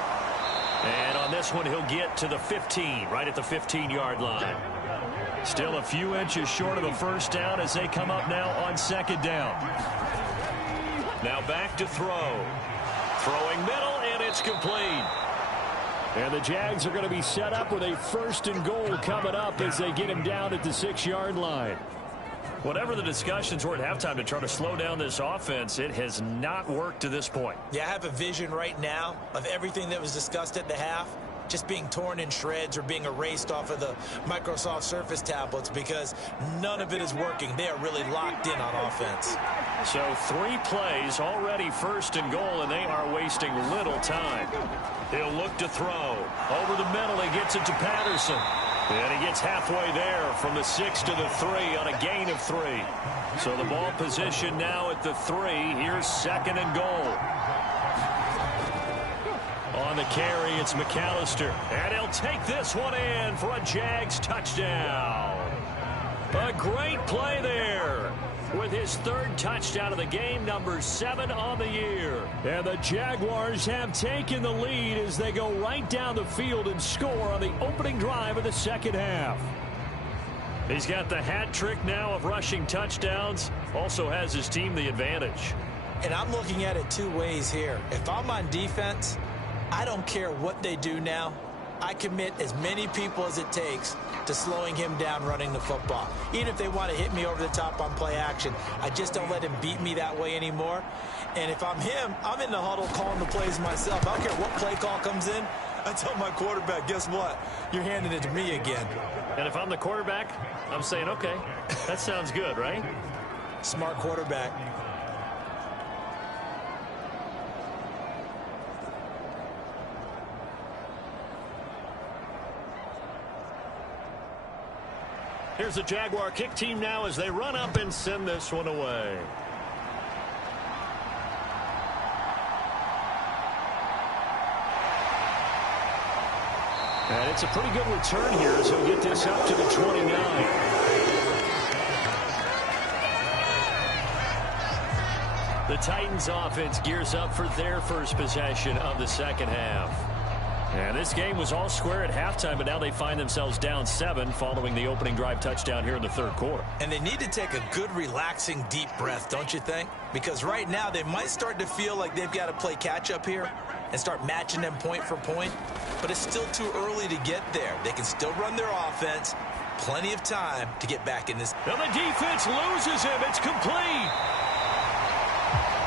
And on this one, he'll get to the 15, right at the 15-yard line. Still a few inches short of a first down as they come up now on second down. Now back to throw. Throwing middle, and it's complete. And the Jags are going to be set up with a 1st and goal coming up as they get him down at the 6-yard line. Whatever the discussions were at halftime to try to slow down this offense, it has not worked to this point. Yeah, I have a vision right now of everything that was discussed at the half just being torn in shreds or being erased off of the Microsoft Surface tablets because none of it is working. They are really locked in on offense. So 3 plays already 1st and goal, and they are wasting little time. He'll look to throw. Over the middle, he gets it to Patterson. And he gets halfway there from the 6 to the 3 on a gain of 3. So the ball position now at the 3. Here's 2nd and goal. On the carry, it's McAllister. And he'll take this one in for a Jags touchdown. A great play there with his 3rd touchdown of the game, number 7 on the year. And the Jaguars have taken the lead as they go right down the field and score on the opening drive of the second half. He's got the hat trick now of rushing touchdowns. Also has his team the advantage. And I'm looking at it 2 ways here. If I'm on defense, I don't care what they do now. I commit as many people as it takes to slowing him down running the football. Even if they want to hit me over the top on play action, I just don't let him beat me that way anymore. And if I'm him, I'm in the huddle calling the plays myself. I don't care what play call comes in. I tell my quarterback, guess what? You're handing it to me again. And if I'm the quarterback, I'm saying, okay, that sounds good, right? Smart quarterback. Here's the Jaguar kick team now as they run up and send this one away. And it's a pretty good return here as he'll get this up to the 29. The Titans offense gears up for their first possession of the second half. And this game was all square at halftime, but now they find themselves down 7 following the opening drive touchdown here in the third quarter. And they need to take a good, relaxing, deep breath, don't you think? Because right now they might start to feel like they've got to play catch-up here and start matching them point for point. But it's still too early to get there. They can still run their offense. Plenty of time to get back in this. Now the defense loses him. It's complete.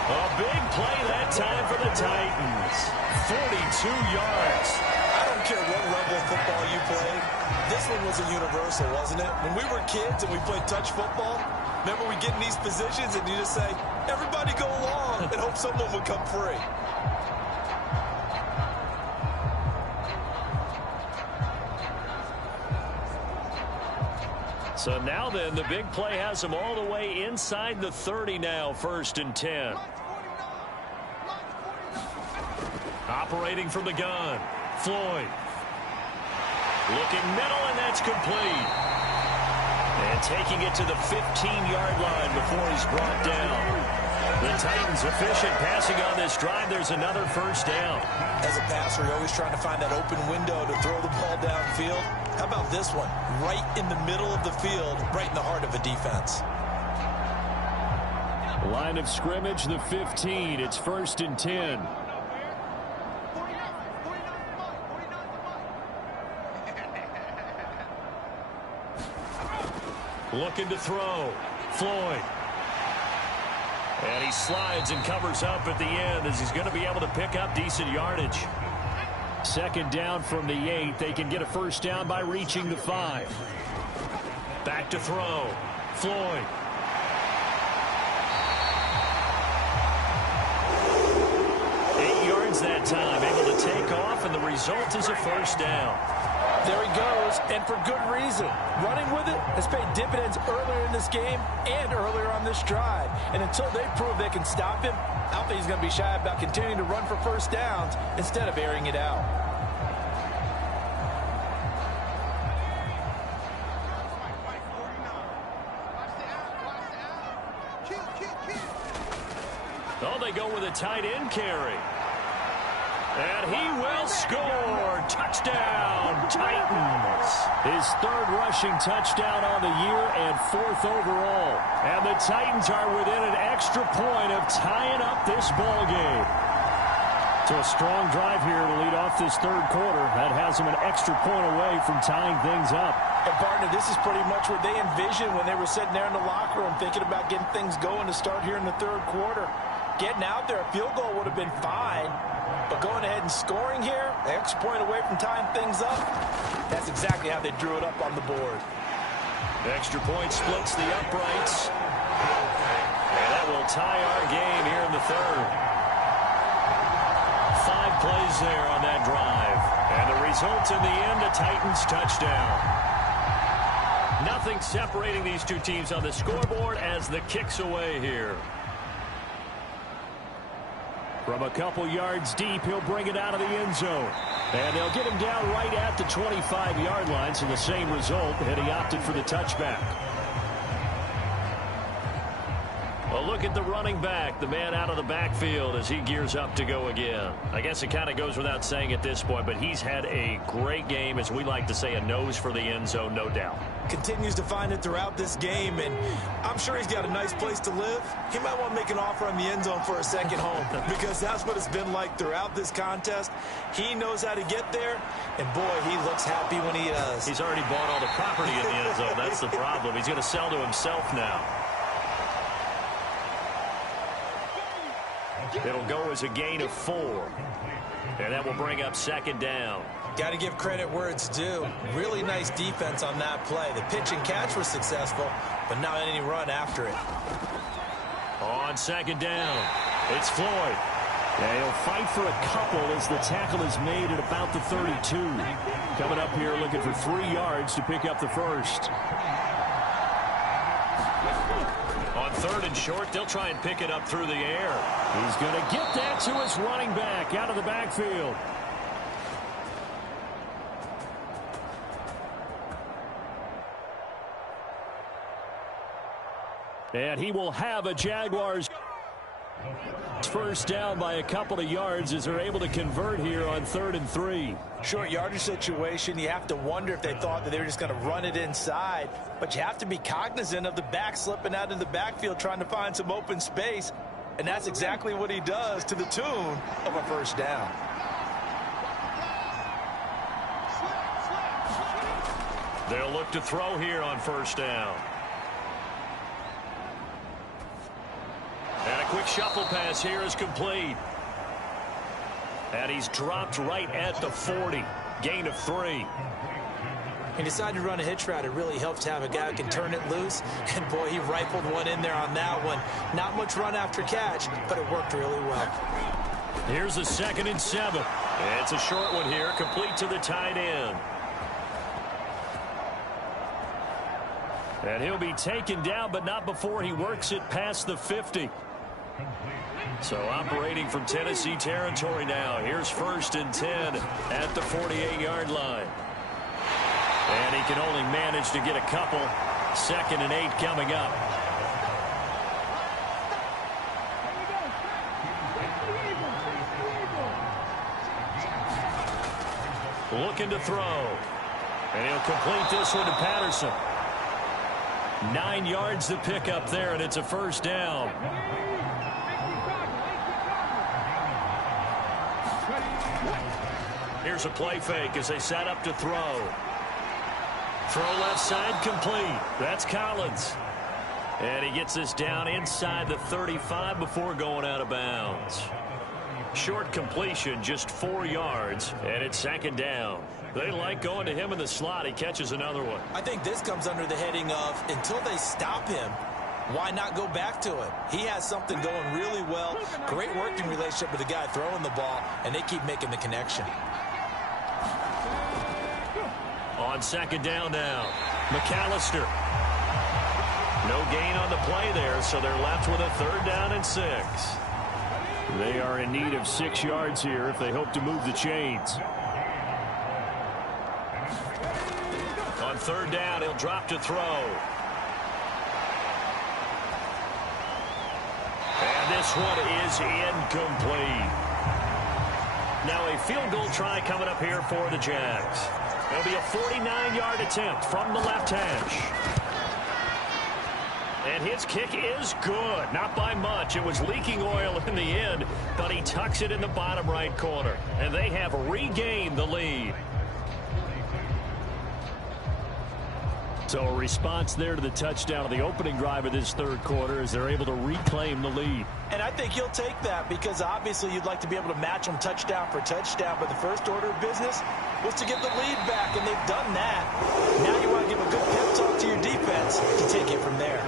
A big play that time for the Titans. 42 yards. I don't care what level of football you play. This one was a universal, wasn't it? When we were kids and we played touch football, remember we get in these positions and you just say, everybody go along and hope someone would come free. So now then, the big play has them all the way inside the 30 now, 1st and 10. Operating from the gun, Floyd. Looking middle, and that's complete. And taking it to the 15-yard line before he's brought down. The Titans efficient passing on this drive. There's another first down. As a passer, you're always trying to find that open window to throw the ball downfield. How about this one? Right in the middle of the field, right in the heart of a defense. Line of scrimmage, the 15. It's 1st and 10. Looking to throw. Floyd. And he slides and covers up at the end as he's going to be able to pick up decent yardage. 2nd down from the 8. They can get a first down by reaching the 5. Back to throw. Floyd. That time, able to take off, and the result is a first down. There he goes, and for good reason. Running with it has paid dividends earlier in this game and earlier on this drive. And until they prove they can stop him, I don't think he's going to be shy about continuing to run for first downs instead of airing it out. Oh, they go with a tight end carry. And he will score. Touchdown, Titans. His 3rd rushing touchdown on the year and 4th overall. And the Titans are within an extra point of tying up this ball game. So a strong drive here to lead off this 3rd quarter. That has them an extra point away from tying things up. And partner, this is pretty much what they envisioned when they were sitting there in the locker room thinking about getting things going to start here in the 3rd quarter. Getting out there, a field goal would have been fine. But going ahead and scoring here, an extra point away from tying things up, that's exactly how they drew it up on the board. The extra point splits the uprights. And that will tie our game here in the 3rd. 5 plays there on that drive. And the result in the end, a Titans touchdown. Nothing separating these two teams on the scoreboard as the kick's away here. From a couple yards deep, he'll bring it out of the end zone. And they'll get him down right at the 25-yard line, so the same result, and he opted for the touchback. A look at the running back, the man out of the backfield as he gears up to go again. I guess it kind of goes without saying at this point, but he's had a great game, as we like to say, a nose for the end zone, no doubt. Continues to find it throughout this game, and I'm sure he's got a nice place to live. He might want to make an offer on the end zone for a second home because that's what it's been like throughout this contest. He knows how to get there, and boy, he looks happy when he does. He's already bought all the property in the end zone. That's the problem. He's going to sell to himself now. It'll go as a gain of 4. And that will bring up 2nd down. Got to give credit where it's due. Really nice defense on that play. The pitch and catch was successful, but not any run after it. On 2nd down, it's Floyd. Yeah, he'll fight for a couple as the tackle is made at about the 32. Coming up here looking for 3 yards to pick up the first. On 3rd and short, they'll try and pick it up through the air. He's going to get that to his running back out of the backfield. And he will have a Jaguars first down by a couple of yards as they're able to convert here on 3rd and 3. Short yardage situation, you have to wonder if they thought that they were just going to run it inside. But you have to be cognizant of the back slipping out of the backfield trying to find some open space. And that's exactly what he does to the tune of a first down. They'll look to throw here on 1st down. And a quick shuffle pass here is complete. And he's dropped right at the 40. Gain of 3. He decided to run a hitch route. It really helps to have a guy who can turn it loose. And, boy, he rifled one in there on that one. Not much run after catch, but it worked really well. Here's a 2nd and 7. It's a short one here, complete to the tight end. And he'll be taken down, but not before he works it past the 50. So operating from Tennessee territory now. Here's 1st and 10 at the 48-yard line. And he can only manage to get a couple. 2nd and 8 coming up. looking to throw. And he'll complete this one to Patterson. 9 yards to pick up there, and it's a first down. Here's a play fake as they set up to throw. Throw left side complete. That's Collins. And he gets this down inside the 35 before going out of bounds. Short completion, just 4 yards, and it's second down. They like going to him in the slot. He catches another one. I think this comes under the heading of until they stop him, why not go back to it? He has something going really well. Great working relationship with the guy throwing the ball, and they keep making the connection. On second down now, McAllister. No gain on the play there, so they're left with a 3rd down and 6. They are in need of 6 yards here if they hope to move the chains. On 3rd down, he'll drop to throw. And this one is incomplete. Now a field goal try coming up here for the Jags. It'll be a 49-yard attempt from the left hash. And his kick is good. Not by much. It was leaking oil in the end, but he tucks it in the bottom right corner. And they have regained the lead. So a response there to the touchdown of the opening drive of this 3rd quarter as they're able to reclaim the lead. And I think he'll take that because obviously you'd like to be able to match them touchdown for touchdown, but the first order of business was to get the lead back, and they've done that. Now you want to give a good pep talk to your defense to take it from there.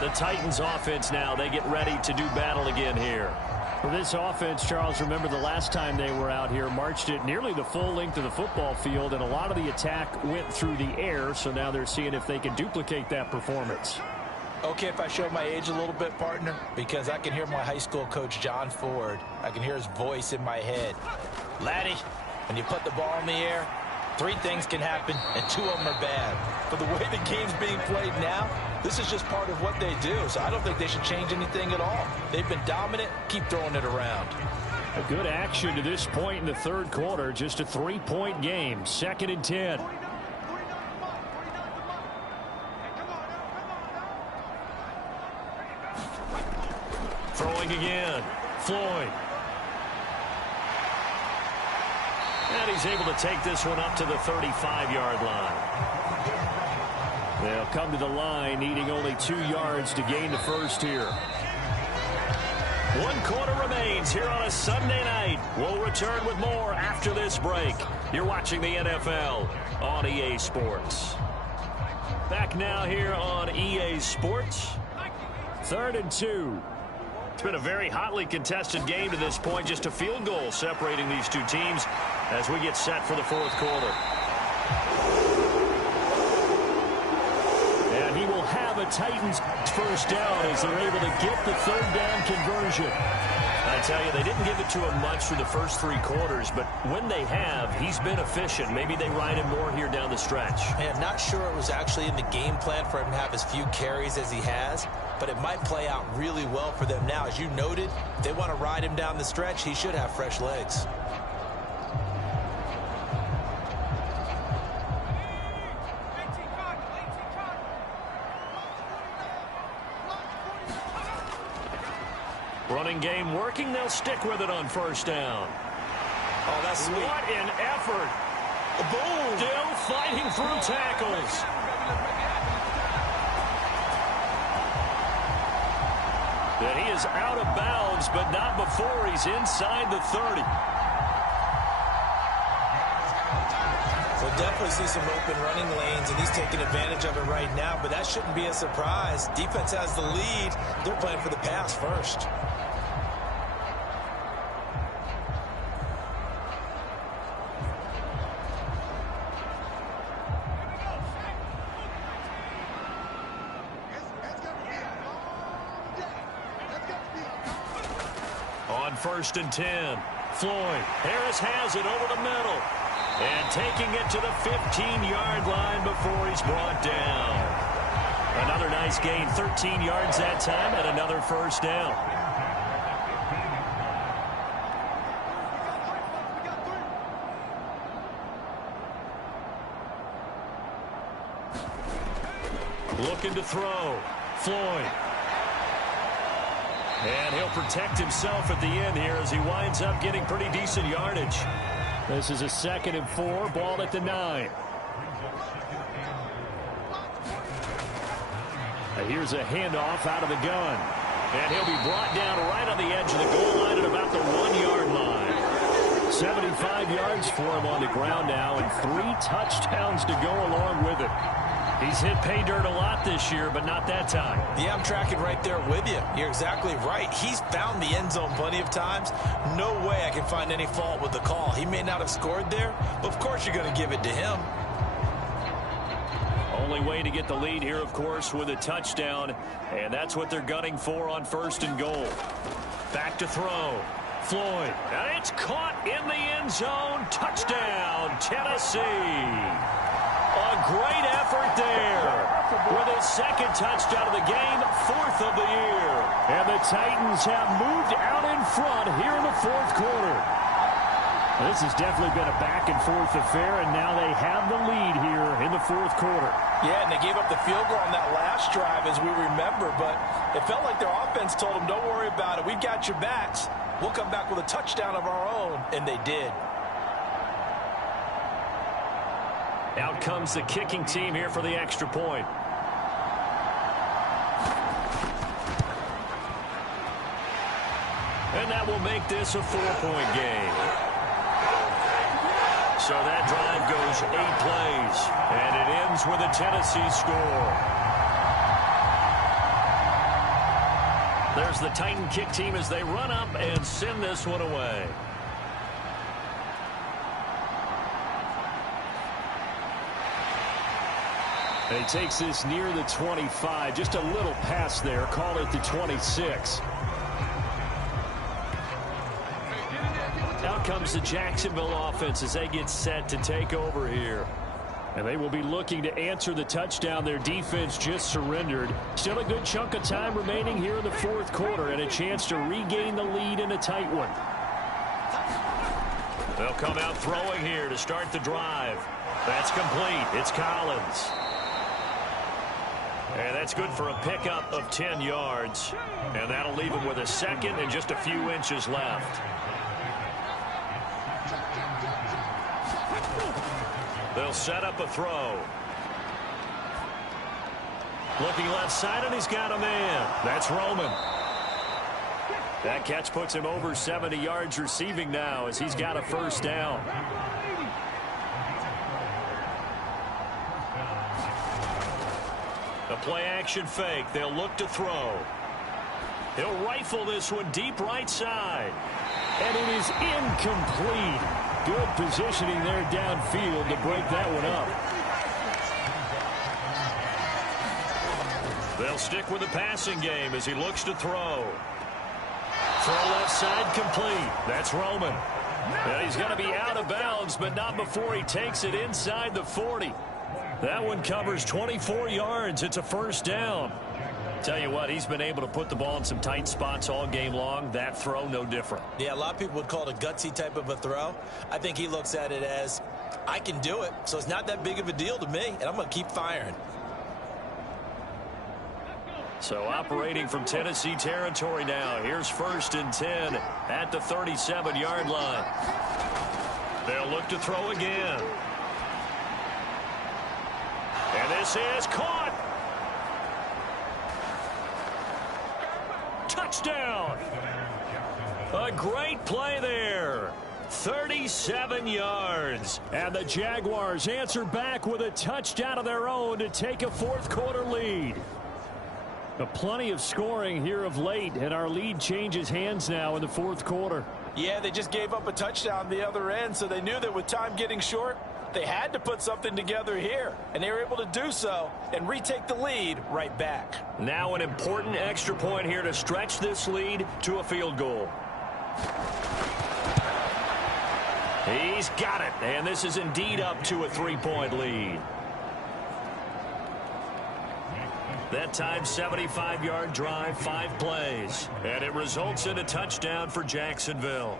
The Titans offense now, they get ready to do battle again here. For this offense, Charles, remember the last time they were out here, marched it nearly the full length of the football field, and a lot of the attack went through the air, so now they're seeing if they can duplicate that performance. Okay, if I show my age a little bit, partner, because I can hear my high school coach, John Ford. I can hear his voice in my head. Laddie, when you put the ball in the air, 3 things can happen, and 2 of them are bad. For the way the game's being played now, this is just part of what they do, so I don't think they should change anything at all. They've been dominant. Keep throwing it around. A good action to this point in the 3rd quarter. Just a 3-point game. 2nd and 10. Throwing again. Floyd. And he's able to take this one up to the 35-yard line. They'll come to the line, needing only 2 yards to gain the first here. 1 quarter remains here on a Sunday night. We'll return with more after this break. You're watching the NFL on EA Sports. Back now here on EA Sports. 3rd and 2. It's been a very hotly contested game to this point. Just a field goal separating these two teams as we get set for the 4th quarter. And he will have a Titans first down as they're able to get the 3rd down conversion. I tell you, they didn't give it to him much through the first 3 quarters, but when they have, he's been efficient. Maybe they ride him more here down the stretch. Man, not sure it was actually in the game plan for him to have as few carries as he has, but it might play out really well for them now. As you noted, if they want to ride him down the stretch, he should have fresh legs. Running game working. They'll stick with it on first down. Oh, that's sweet. What an effort. Boom. Still fighting through tackles. And he is out of bounds, but not before he's inside the 30. We'll definitely see some open running lanes, and he's taking advantage of it right now, but that shouldn't be a surprise. Defense has the lead. They're playing for the pass first. On 1st and 10, Floyd. Harris has it over the middle. And taking it to the 15-yard line before he's brought down. Another nice gain, 13 yards that time, and another first down. Looking to throw. Floyd. And he'll protect himself at the end here as he winds up getting pretty decent yardage. This is a 2nd and 4, ball at the 9. Here's a handoff out of the gun. And he'll be brought down right on the edge of the goal line at about the 1-yard line. 75 yards for him on the ground now, and 3 touchdowns to go along with it. He's hit pay dirt a lot this year, but not that time. Yeah, I'm tracking right there with you. You're exactly right. He's found the end zone plenty of times. No way I can find any fault with the call. He may not have scored there, but of course you're going to give it to him. Only way to get the lead here, of course, with a touchdown, and that's what they're gunning for on 1st and goal. Back to throw. Floyd. And it's caught in the end zone. Touchdown, Tennessee. A great effort there with his 2nd touchdown of the game, 4th of the year. And the Titans have moved out in front here in the 4th quarter. This has definitely been a back-and-forth affair, and now they have the lead here in the 4th quarter. Yeah, and they gave up the field goal on that last drive, as we remember, but it felt like their offense told them, don't worry about it. We've got your backs. We'll come back with a touchdown of our own, and they did. Out comes the kicking team here for the extra point. And that will make this a 4-point game. So that drive goes 8 plays, and it ends with a Tennessee score. There's the Titan kick team as they run up and send this one away. And he takes this near the 25, just a little pass there, call it the 26. Out comes the Jacksonville offense as they get set to take over here. And they will be looking to answer the touchdown their defense just surrendered. Still a good chunk of time remaining here in the 4th quarter and a chance to regain the lead in a tight one. They'll come out throwing here to start the drive. That's complete. It's Collins. And that's good for a pickup of 10 yards. And that'll leave him with a 2nd and just a few inches left. They'll set up a throw. Looking left side, and he's got a man. That's Roman. That catch puts him over 70 yards receiving now as he's got a 1st down. A play-action fake. They'll look to throw. He'll rifle this one deep right side. And it is incomplete. Good positioning there downfield to break that one up. They'll stick with the passing game as he looks to throw. Throw left side complete. That's Roman. And he's going to be out of bounds, but not before he takes it inside the 40. That one covers 24 yards. It's a 1st down. Tell you what, he's been able to put the ball in some tight spots all game long. That throw, no different. Yeah, a lot of people would call it a gutsy type of a throw. I think he looks at it as, I can do it, so it's not that big of a deal to me, and I'm going to keep firing. So operating from Tennessee territory now. Here's 1st and 10 at the 37-yard line. They'll look to throw again. And this is caught. Touchdown. A great play there. 37 yards. And the Jaguars answer back with a touchdown of their own to take a 4th quarter lead. Plenty of scoring here of late, and our lead changes hands now in the 4th quarter. Yeah, they just gave up a touchdown the other end, so they knew that with time getting short, they had to put something together here, and they were able to do so and retake the lead right back. Now an important extra point here to stretch this lead to a field goal. He's got it, and this is indeed up to a 3-point lead. That time, 75-yard drive, 5 plays, and it results in a touchdown for Jacksonville.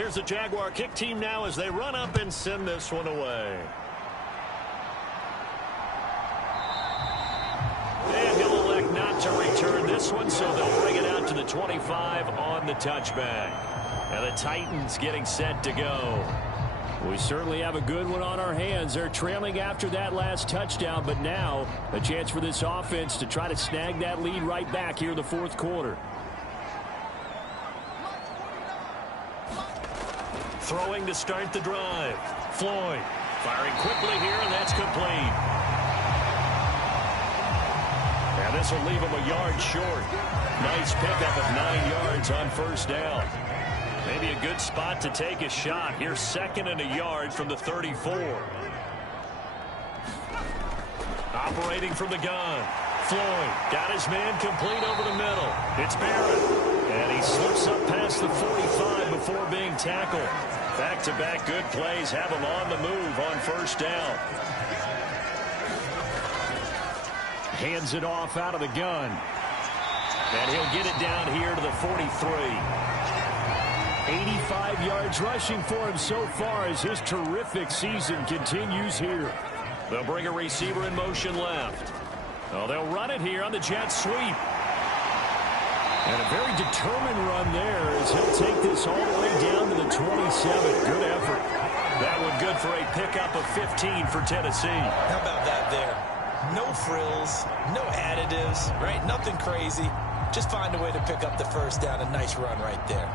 Here's the Jaguar kick team now as they run up and send this one away. And he'll elect not to return this one, so they'll bring it out to the 25 on the touchback. And the Titans getting set to go. We certainly have a good one on our hands. They're trailing after that last touchdown, but now a chance for this offense to try to snag that lead right back here in the fourth quarter. Throwing to start the drive. Floyd firing quickly here, and that's complete. And this will leave him a yard short. Nice pickup of 9 yards on first down. Maybe a good spot to take a shot. Here's 2nd and a yard from the 34. Operating from the gun. Floyd got his man complete over the middle. It's Barrett. And he slips up past the 45 before being tackled. Back-to-back good plays have him on the move on first down. Hands it off out of the gun. And he'll get it down here to the 43. 85 yards rushing for him so far as his terrific season continues here. They'll bring a receiver in motion left. Oh, they'll run it here on the jet sweep. And a very determined run there as he'll take this all the way down to the 27. Good effort. That one good for a pickup of 15 for Tennessee. How about that there? No frills, no additives, right? Nothing crazy. Just find a way to pick up the first down. A nice run right there.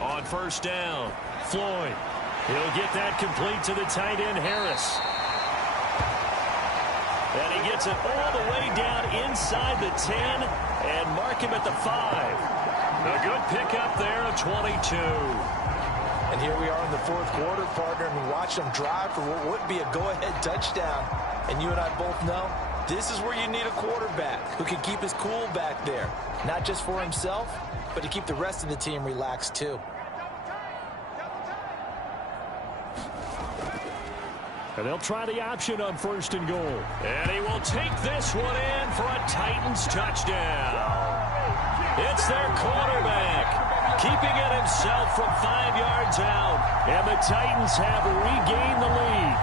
On first down, Floyd. He'll get that complete to the tight end, Harris. And he gets it all the way down inside the 10 and mark him at the 5. A good pickup there, a 22. And here we are in the fourth quarter, partner, and we watch them drive for what would be a go-ahead touchdown. And you and I both know this is where you need a quarterback who can keep his cool back there. Not just for himself, but to keep the rest of the team relaxed too. And they'll try the option on 1st and goal. And he will take this one in for a Titans touchdown. It's their quarterback, keeping it himself from 5 yards out. And the Titans have regained the lead.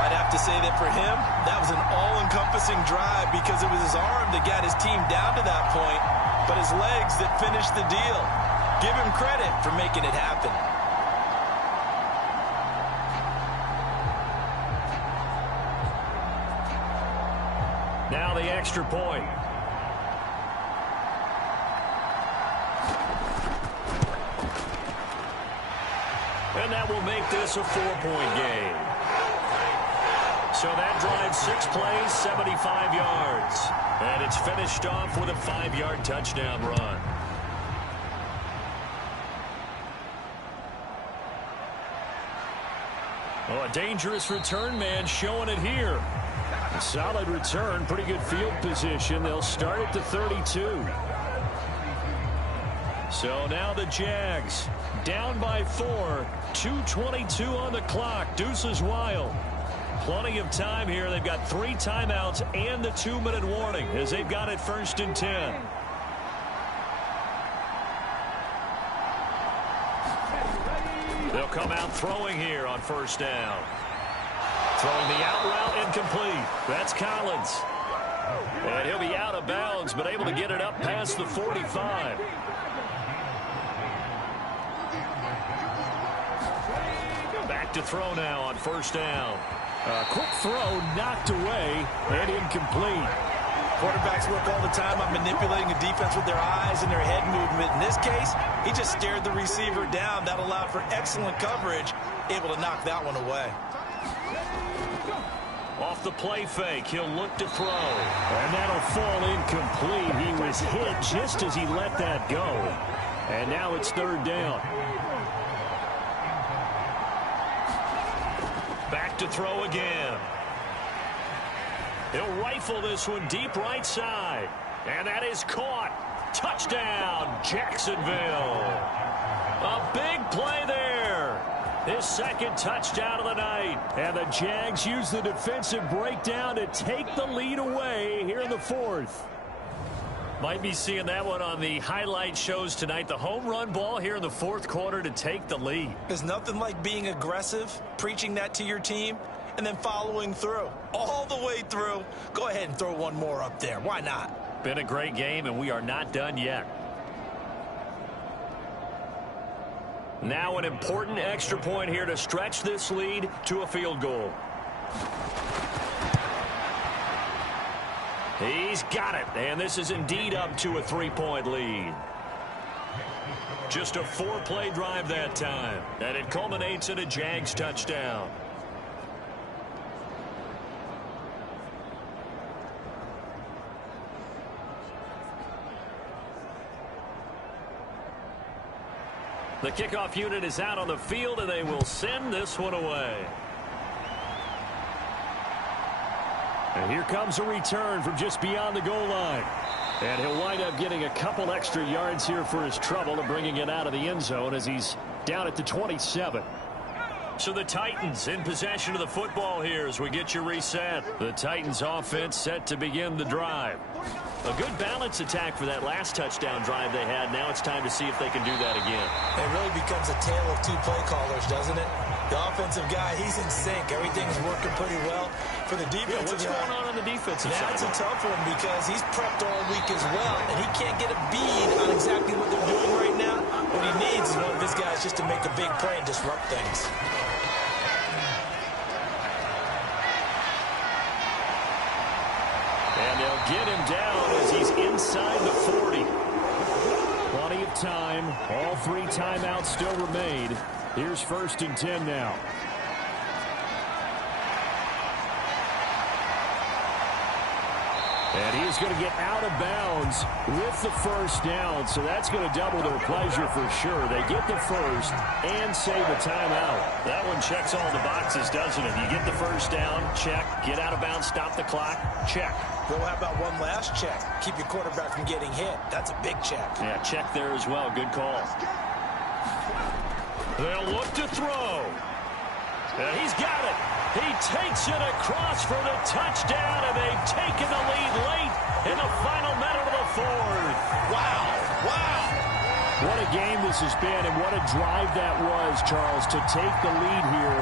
I'd have to say that for him, that was an all-encompassing drive because it was his arm that got his team down to that point, but his legs that finished the deal. Give him credit for making it happen. Now the extra point. And that will make this a 4-point game. So that drives 6 plays, 75 yards. And it's finished off with a 5-yard touchdown run. Oh, a dangerous return man showing it here. A solid return, pretty good field position. They'll start at the 32. So now the Jags down by 4. 2:22 on the clock. Deuces wild. Plenty of time here. They've got 3 timeouts and the 2-minute warning as they've got it 1st and 10. They'll come out throwing here on 1st down. Throwing the out route incomplete. That's Collins. And he'll be out of bounds, but able to get it up past the 45. Back to throw now on 1st down. A quick throw knocked away and incomplete. Quarterbacks work all the time on manipulating a defense with their eyes and their head movement. In this case, he just stared the receiver down. That allowed for excellent coverage, able to knock that one away. Off the play fake, he'll look to throw. And that'll fall incomplete. He was hit just as he let that go. And now it's 3rd down. Back to throw again. He'll rifle this one deep right side. And that is caught. Touchdown, Jacksonville. A big play there. His second touchdown of the night. And the Jags use the defensive breakdown to take the lead away here in the fourth. Might be seeing that one on the highlight shows tonight. The home run ball here in the fourth quarter to take the lead. There's nothing like being aggressive, preaching that to your team, and then following through. All the way through. Go ahead and throw one more up there. Why not? Been a great game, and we are not done yet. Now an important extra point here to stretch this lead to a field goal. He's got it, and this is indeed up to a 3-point lead. Just a 4-play drive that time, and it culminates in a Jags touchdown. The kickoff unit is out on the field, and they will send this one away. And here comes a return from just beyond the goal line. And he'll wind up getting a couple extra yards here for his trouble and bringing it out of the end zone as he's down at the 27. So the Titans in possession of the football here as we get you reset. The Titans offense set to begin the drive. A good balance attack for that last touchdown drive they had. Now it's time to see if they can do that again. It really becomes a tale of two play callers, doesn't it? The offensive guy, he's in sync. Everything's working pretty well. For the defensive what's going on the defensive side? That's a tough one because he's prepped all week as well, and he can't get a bead on exactly what they're doing right now. What he needs is one of his guys just to make a big play and disrupt things. And they'll get him down as he's inside the 40. Plenty of time. All 3 timeouts still remain. Here's 1st and 10 now. And he is going to get out of bounds with the first down, so that's going to double their pleasure for sure. They get the first and save a timeout. That one checks all the boxes, doesn't it? You get the first down, check. Get out of bounds, stop the clock, check. Well, how about one last check? Keep your quarterback from getting hit. That's a big check. Yeah, check there as well. Good call. They'll look to throw. And he's got it. He takes it across for the touchdown, and they've taken the lead late in the final minute of the fourth. Wow. Wow. What a game this has been, and what a drive that was, Charles, to take the lead here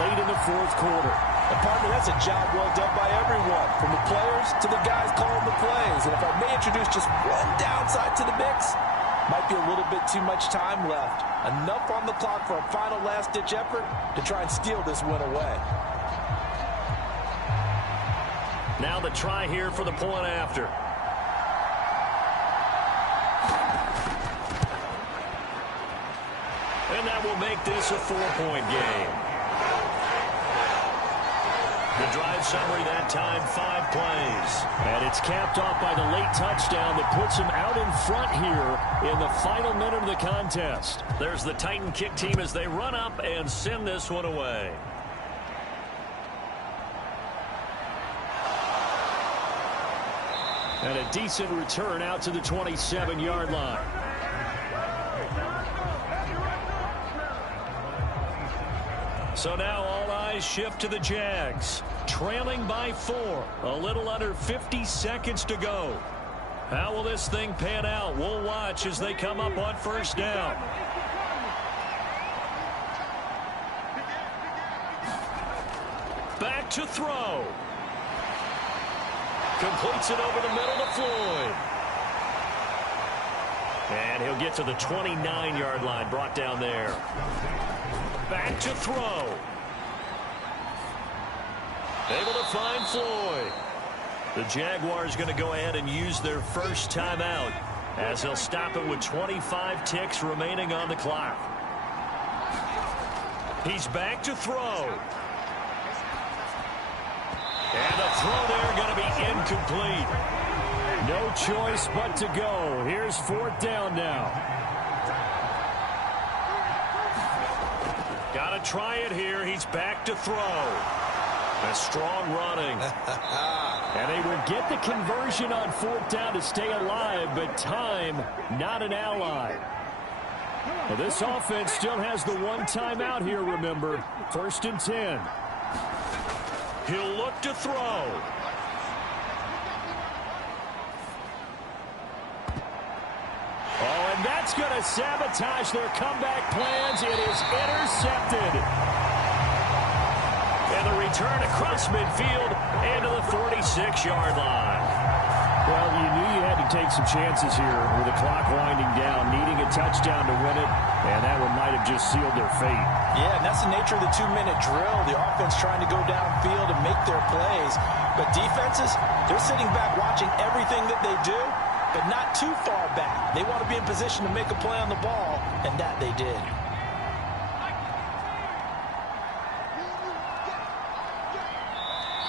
late in the fourth quarter. And partner, that's a job well done by everyone, from the players to the guys calling the plays. And if I may introduce just one downside to the mix, might be a little bit too much time left. Enough on the clock for a final last-ditch effort to try and steal this win away. Now the try here for the point after. And that will make this a 4-point game. The drive summary that time, 5 plays. And it's capped off by the late touchdown that puts him out in front here in the final minute of the contest. There's the Titan kick team as they run up and send this one away. And a decent return out to the 27-yard line. So now all eyes shift to the Jags, trailing by 4. A little under 50 seconds to go. How will this thing pan out? We'll watch as they come up on first down. Back to throw. Completes it over the middle to Floyd. And he'll get to the 29-yard line, brought down there. Back to throw. Able to find Floyd. The Jaguars going to go ahead and use their first timeout as they'll stop it with 25 ticks remaining on the clock. He's back to throw. And the throw there going to be incomplete. No choice but to go. Here's 4th down now. Got to try it here. He's back to throw. A strong running. And they will get the conversion on 4th down to stay alive, but time, not an ally. Well, this offense still has the one timeout here, remember. 1st and 10. He'll look to throw. Oh, and that's going to sabotage their comeback plans. It is intercepted. And the return across midfield and to the 46-yard line. Well, you knew you had to take some chances here with the clock winding down, needing a touchdown to win it, and that one might have just sealed their fate. Yeah, and that's the nature of the 2-minute drill. The offense trying to go downfield and make their plays. But defenses, they're sitting back watching everything that they do, but not too far back. They want to be in position to make a play on the ball, and that they did.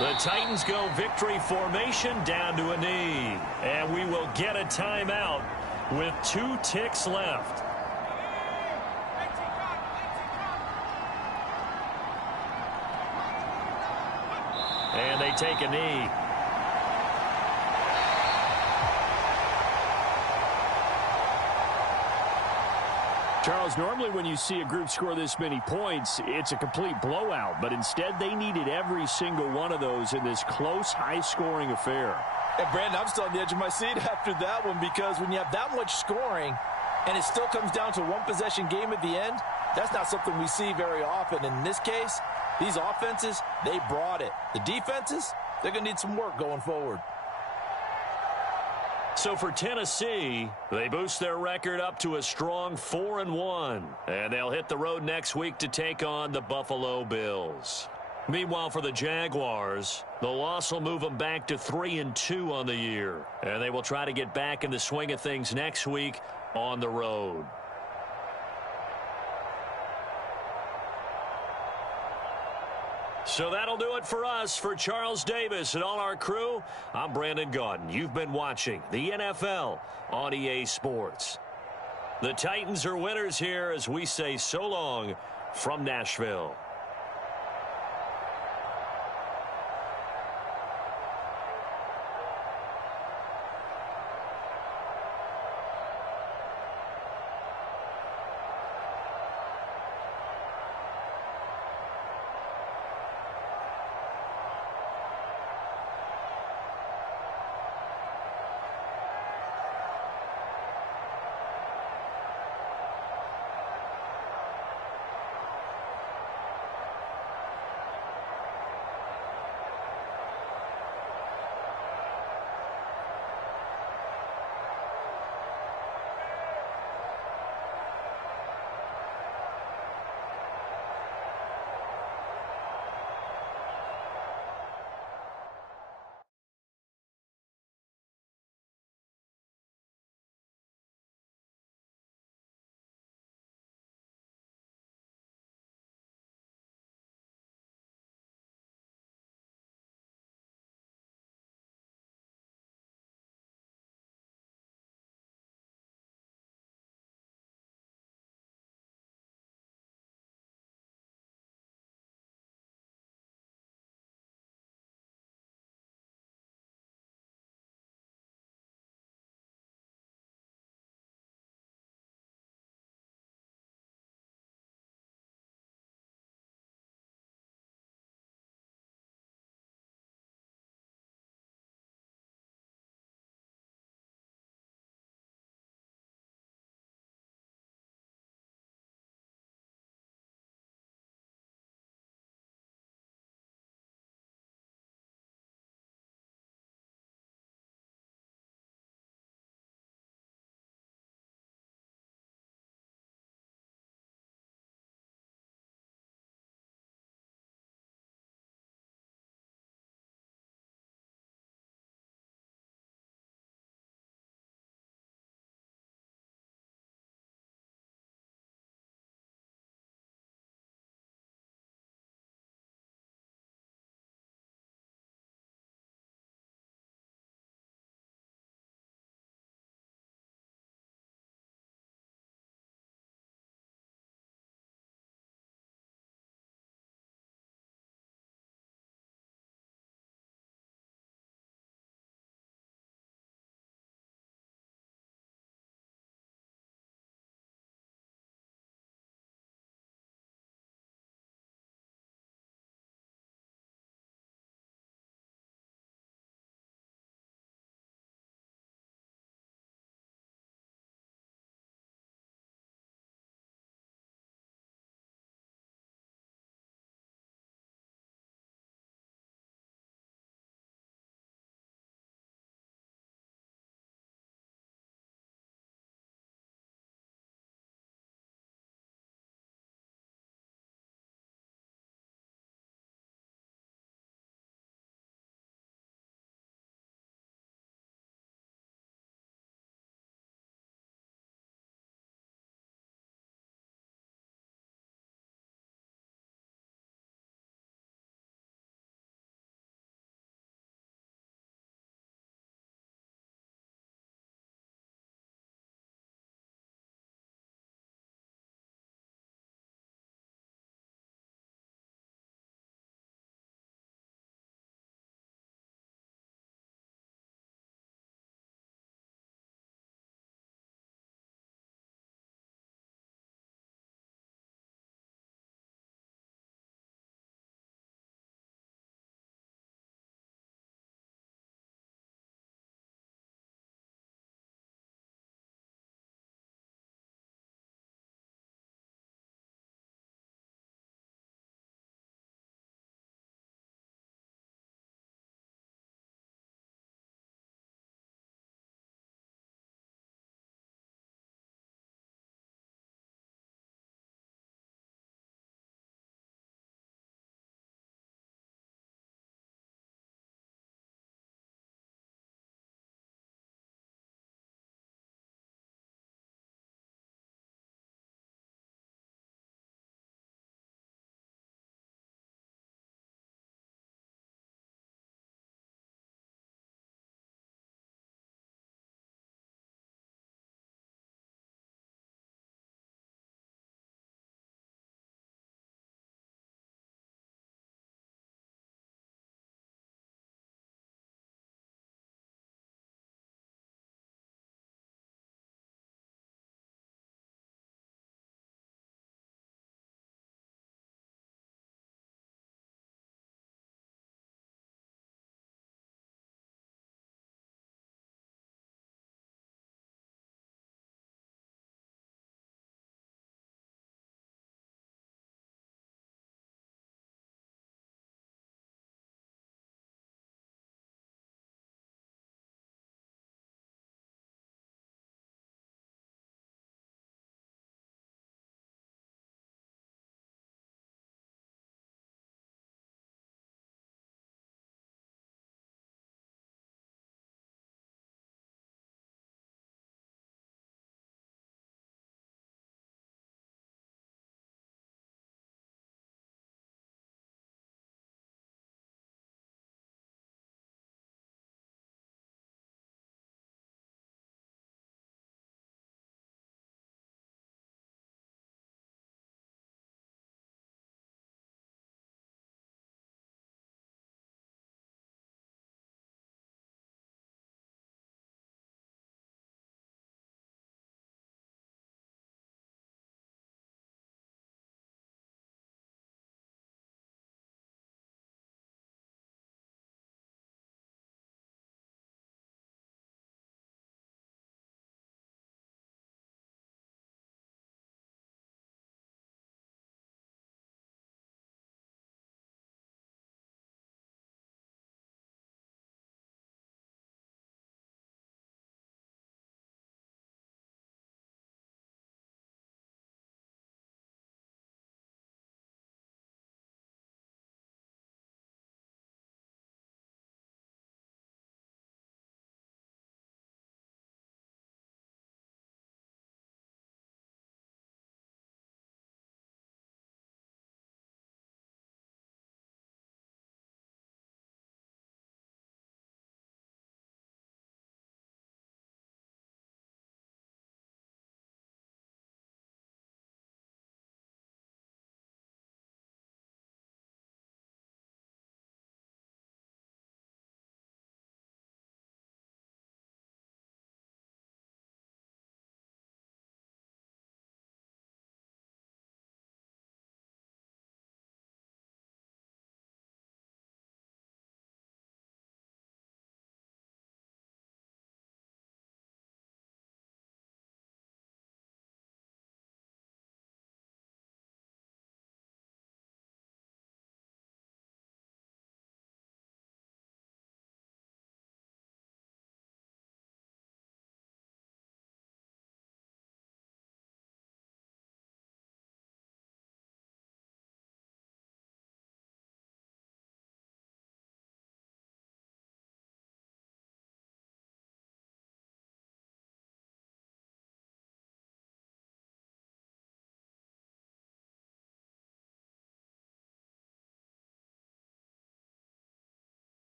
The Titans go victory formation down to a knee. And we will get a timeout with 2 ticks left. And they take a knee. Charles, normally when you see a group score this many points, it's a complete blowout. But instead, they needed every single one of those in this close, high-scoring affair. And, Brandon, I'm still on the edge of my seat after that one because when you have that much scoring and it still comes down to one-possession game at the end, that's not something we see very often. In this case, these offenses, they brought it. The defenses, they're going to need some work going forward. So for Tennessee, they boost their record up to a strong 4-1. And they'll hit the road next week to take on the Buffalo Bills. Meanwhile, for the Jaguars, the loss will move them back to 3-2 on the year. And they will try to get back in the swing of things next week on the road. So that'll do it for us. For Charles Davis and all our crew, I'm Brandon Gaudin. You've been watching the NFL on EA Sports. The Titans are winners here as we say so long from Nashville.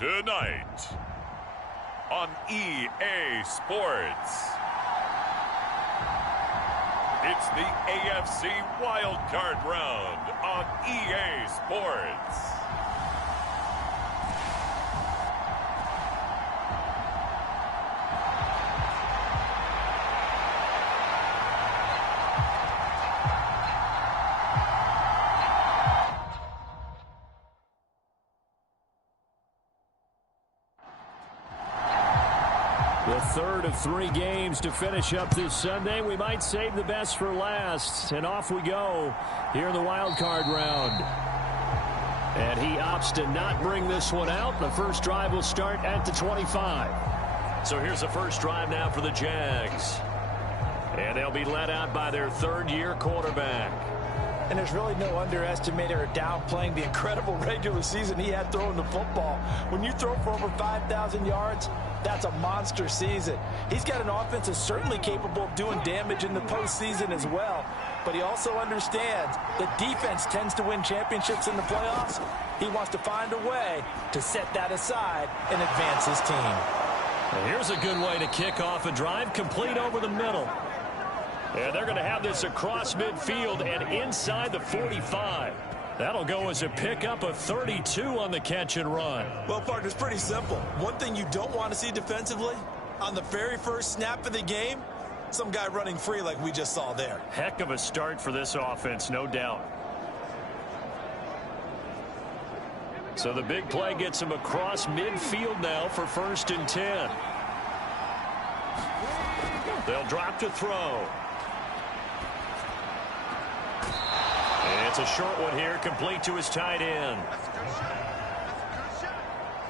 Tonight on EA Sports, it's the AFC Wildcard Round on EA Sports. The third of 3 games to finish up this Sunday. We might save the best for last. And off we go here in the wild card round. And he opts to not bring this one out. The first drive will start at the 25. So here's the first drive now for the Jags. And they'll be led out by their third-year quarterback. And there's really no underestimating or downplaying the incredible regular season he had throwing the football. When you throw for over 5,000 yards, that's a monster season. He's got an offense that's certainly capable of doing damage in the postseason as well. But he also understands that defense tends to win championships in the playoffs. He wants to find a way to set that aside and advance his team. And here's a good way to kick off a drive, complete over the middle. And they're going to have this across midfield and inside the 45. That'll go as a pickup of 32 on the catch and run. Well, partner, it's pretty simple. One thing you don't want to see defensively, on the very first snap of the game, some guy running free like we just saw there. Heck of a start for this offense, no doubt. So the big play gets him across midfield now for 1st and 10. They'll drop to throw. It's a short one here, complete to his tight end.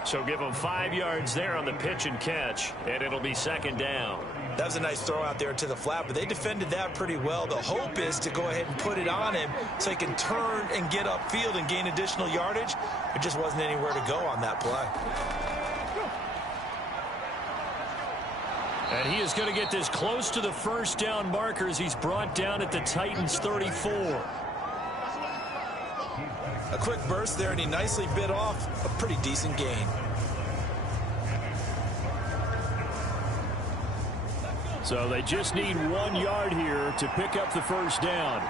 So give him 5 yards there on the pitch and catch, and it'll be 2nd down. That was a nice throw out there to the flat, but they defended that pretty well. The hope is to go ahead and put it on him so he can turn and get upfield and gain additional yardage. There just wasn't anywhere to go on that play. And he is going to get this close to the 1st down markers. He's brought down at the Titans' 34. A quick burst there, and he nicely bit off a pretty decent gain. So they just need 1 yard here to pick up the 1st down.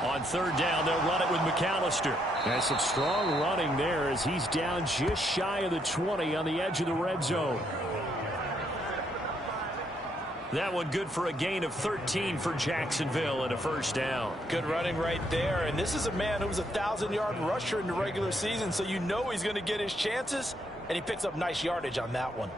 On 3rd down, they'll run it with McAllister. And some strong running there as he's down just shy of the 20 on the edge of the red zone. That one good for a gain of 13 for Jacksonville and a 1st down. Good running right there. And this is a man who was a 1,000-yard rusher in the regular season, so you know he's going to get his chances, and he picks up nice yardage on that one.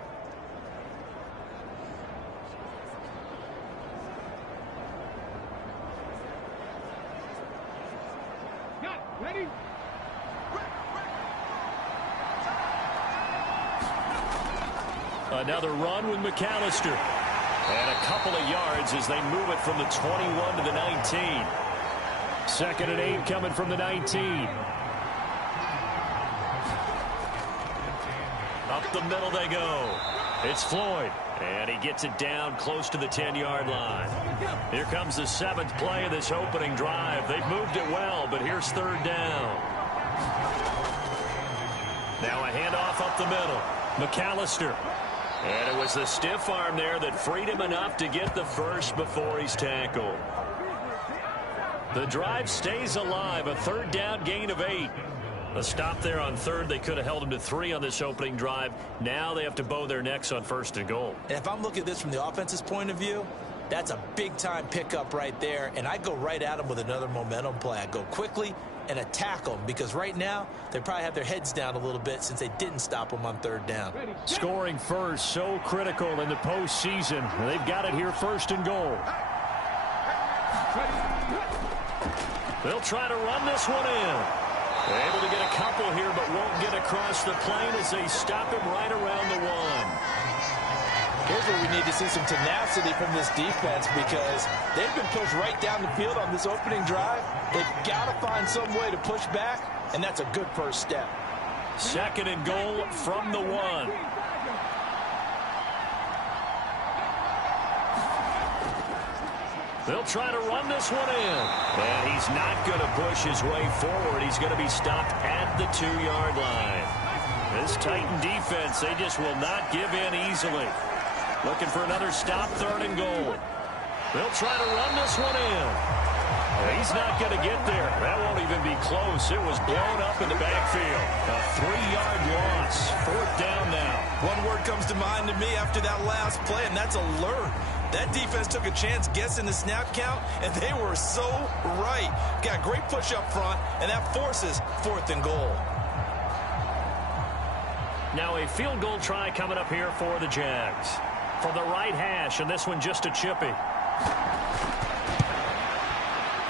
Ready? Another run with McAllister. And a couple of yards as they move it from the 21 to the 19. 2nd and 8 coming from the 19. Up the middle they go. It's Floyd. And he gets it down close to the 10-yard line. Here comes the 7th play of this opening drive. They've moved it well, but here's 3rd down. Now a handoff up the middle. McAllister. And it was the stiff arm there that freed him enough to get the first before he's tackled. The drive stays alive. A 3rd down gain of 8. A stop there on 3rd. They could have held him to 3 on this opening drive. Now they have to bow their necks on 1st and goal. And if I'm looking at this from the offense's point of view, that's a big-time pickup right there. And I go right at him with another momentum play. I go quickly and attack them because right now they probably have their heads down a little bit since they didn't stop them on 3rd down. Scoring first, so critical in the postseason. They've got it here 1st and goal. They'll try to run this one in. Able to get a couple here, but won't get across the plane as they stop him right around the 1. Here's where we need to see some tenacity from this defense because they've been pushed right down the field on this opening drive. They've got to find some way to push back, and that's a good first step. 2nd and goal from the 1. They'll try to run this one in. And he's not going to push his way forward. He's going to be stopped at the 2-yard line. This Titan defense, they just will not give in easily. Looking for another stop, 3rd and goal. They'll try to run this one in. He's not going to get there. That won't even be close. It was blown up in the backfield. A 3-yard loss. 4th down now. One word comes to mind to me after that last play, and that's alert. That defense took a chance guessing the snap count, and they were so right. Got a great push up front, and that forces 4th and goal. Now a field goal try coming up here for the Jags. From the right hash, and this one just a chippy.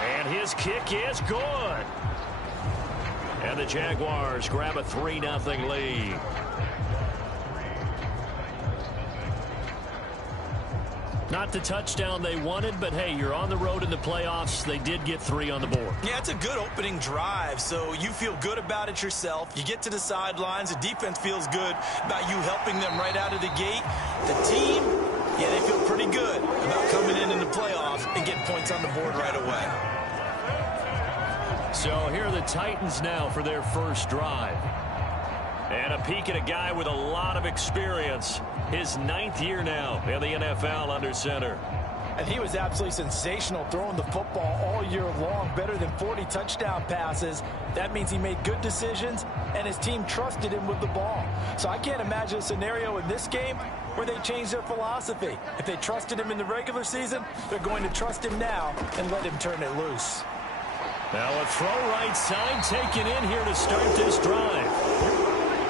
And his kick is good. And the Jaguars grab a 3-0 lead. Not the touchdown they wanted, but hey, you're on the road in the playoffs. They did get 3 on the board. Yeah, it's a good opening drive, so you feel good about it yourself. You get to the sidelines. The defense feels good about you helping them right out of the gate. The team, yeah, they feel pretty good about coming in the playoffs and getting points on the board right away. So here are the Titans now for their first drive. And a peek at a guy with a lot of experience. His 9th year now in the NFL under center. And he was absolutely sensational throwing the football all year long. Better than 40 touchdown passes. That means he made good decisions, and his team trusted him with the ball. So I can't imagine a scenario in this game where they change their philosophy. If they trusted him in the regular season, they're going to trust him now and let him turn it loose. Now a throw right side taken in here to start this drive.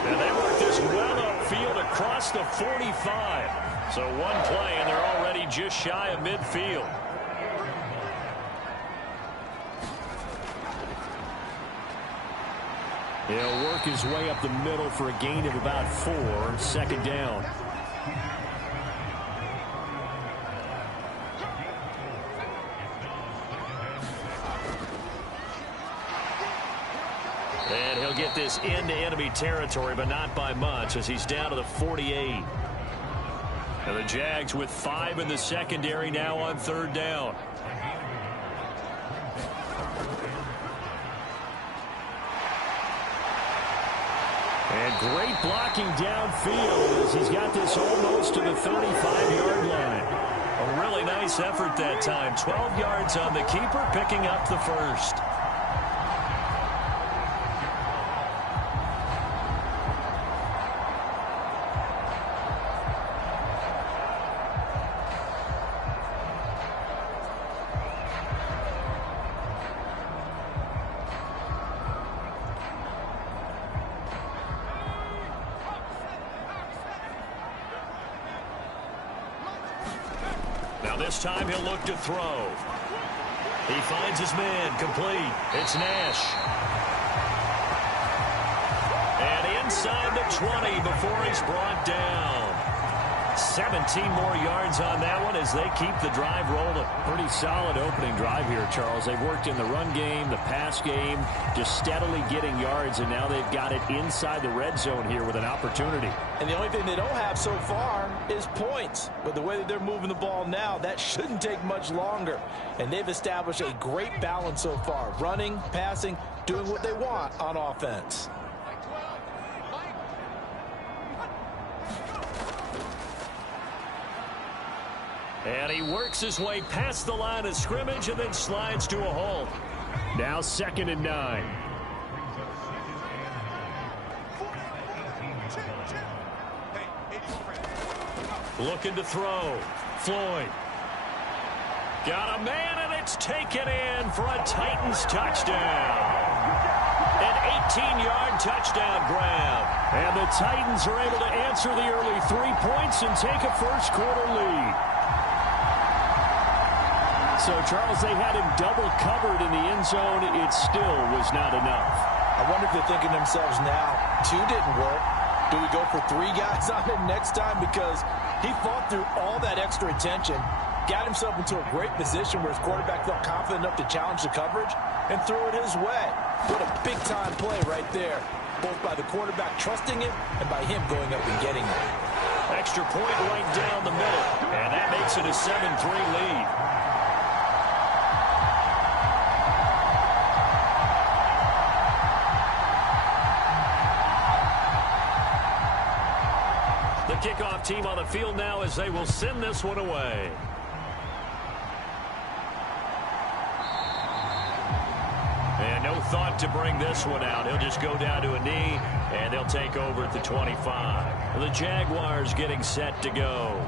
And they work this well upfield across the 45. So one play, and they're already just shy of midfield. He'll work his way up the middle for a gain of about 4. 2nd down. And he'll get this into enemy territory, but not by much, as he's down to the 48. And the Jags with 5 in the secondary now on 3rd down. And great blocking downfield as he's got this almost to the 35-yard line. A really nice effort that time. 12 yards on the keeper, picking up the first. This time he'll look to throw. He finds his man complete. It's Nash. And inside the 20 before he's brought down. 17 more yards on that one as they keep the drive rolling. Pretty solid opening drive here, Charles. They've worked in the run game, the pass game, just steadily getting yards, and now they've got it inside the red zone here with an opportunity. And the only thing they don't have so far is points. But the way that they're moving the ball now, that shouldn't take much longer. And they've established a great balance so far. Running, passing, doing what they want on offense. And he works his way past the line of scrimmage and then slides to a halt. Now 2nd and 9. Looking to throw. Floyd. Got a man, and it's taken in for a Titans touchdown. An 18-yard touchdown grab. And the Titans are able to answer the early 3 points and take a first-quarter lead. So, Charles, they had him double covered in the end zone. It still was not enough. I wonder if they're thinking to themselves now, 2 didn't work. Do we go for 3 guys on him next time? Because he fought through all that extra attention, got himself into a great position where his quarterback felt confident enough to challenge the coverage and threw it his way. What a big-time play right there, both by the quarterback trusting him and by him going up and getting it. Extra point right down the middle, and that makes it a 7-3 lead. kickoff team on the field now as they will send this one away. And no thought to bring this one out. He'll just go down to a knee, and they'll take over at the 25. The Jaguars getting set to go.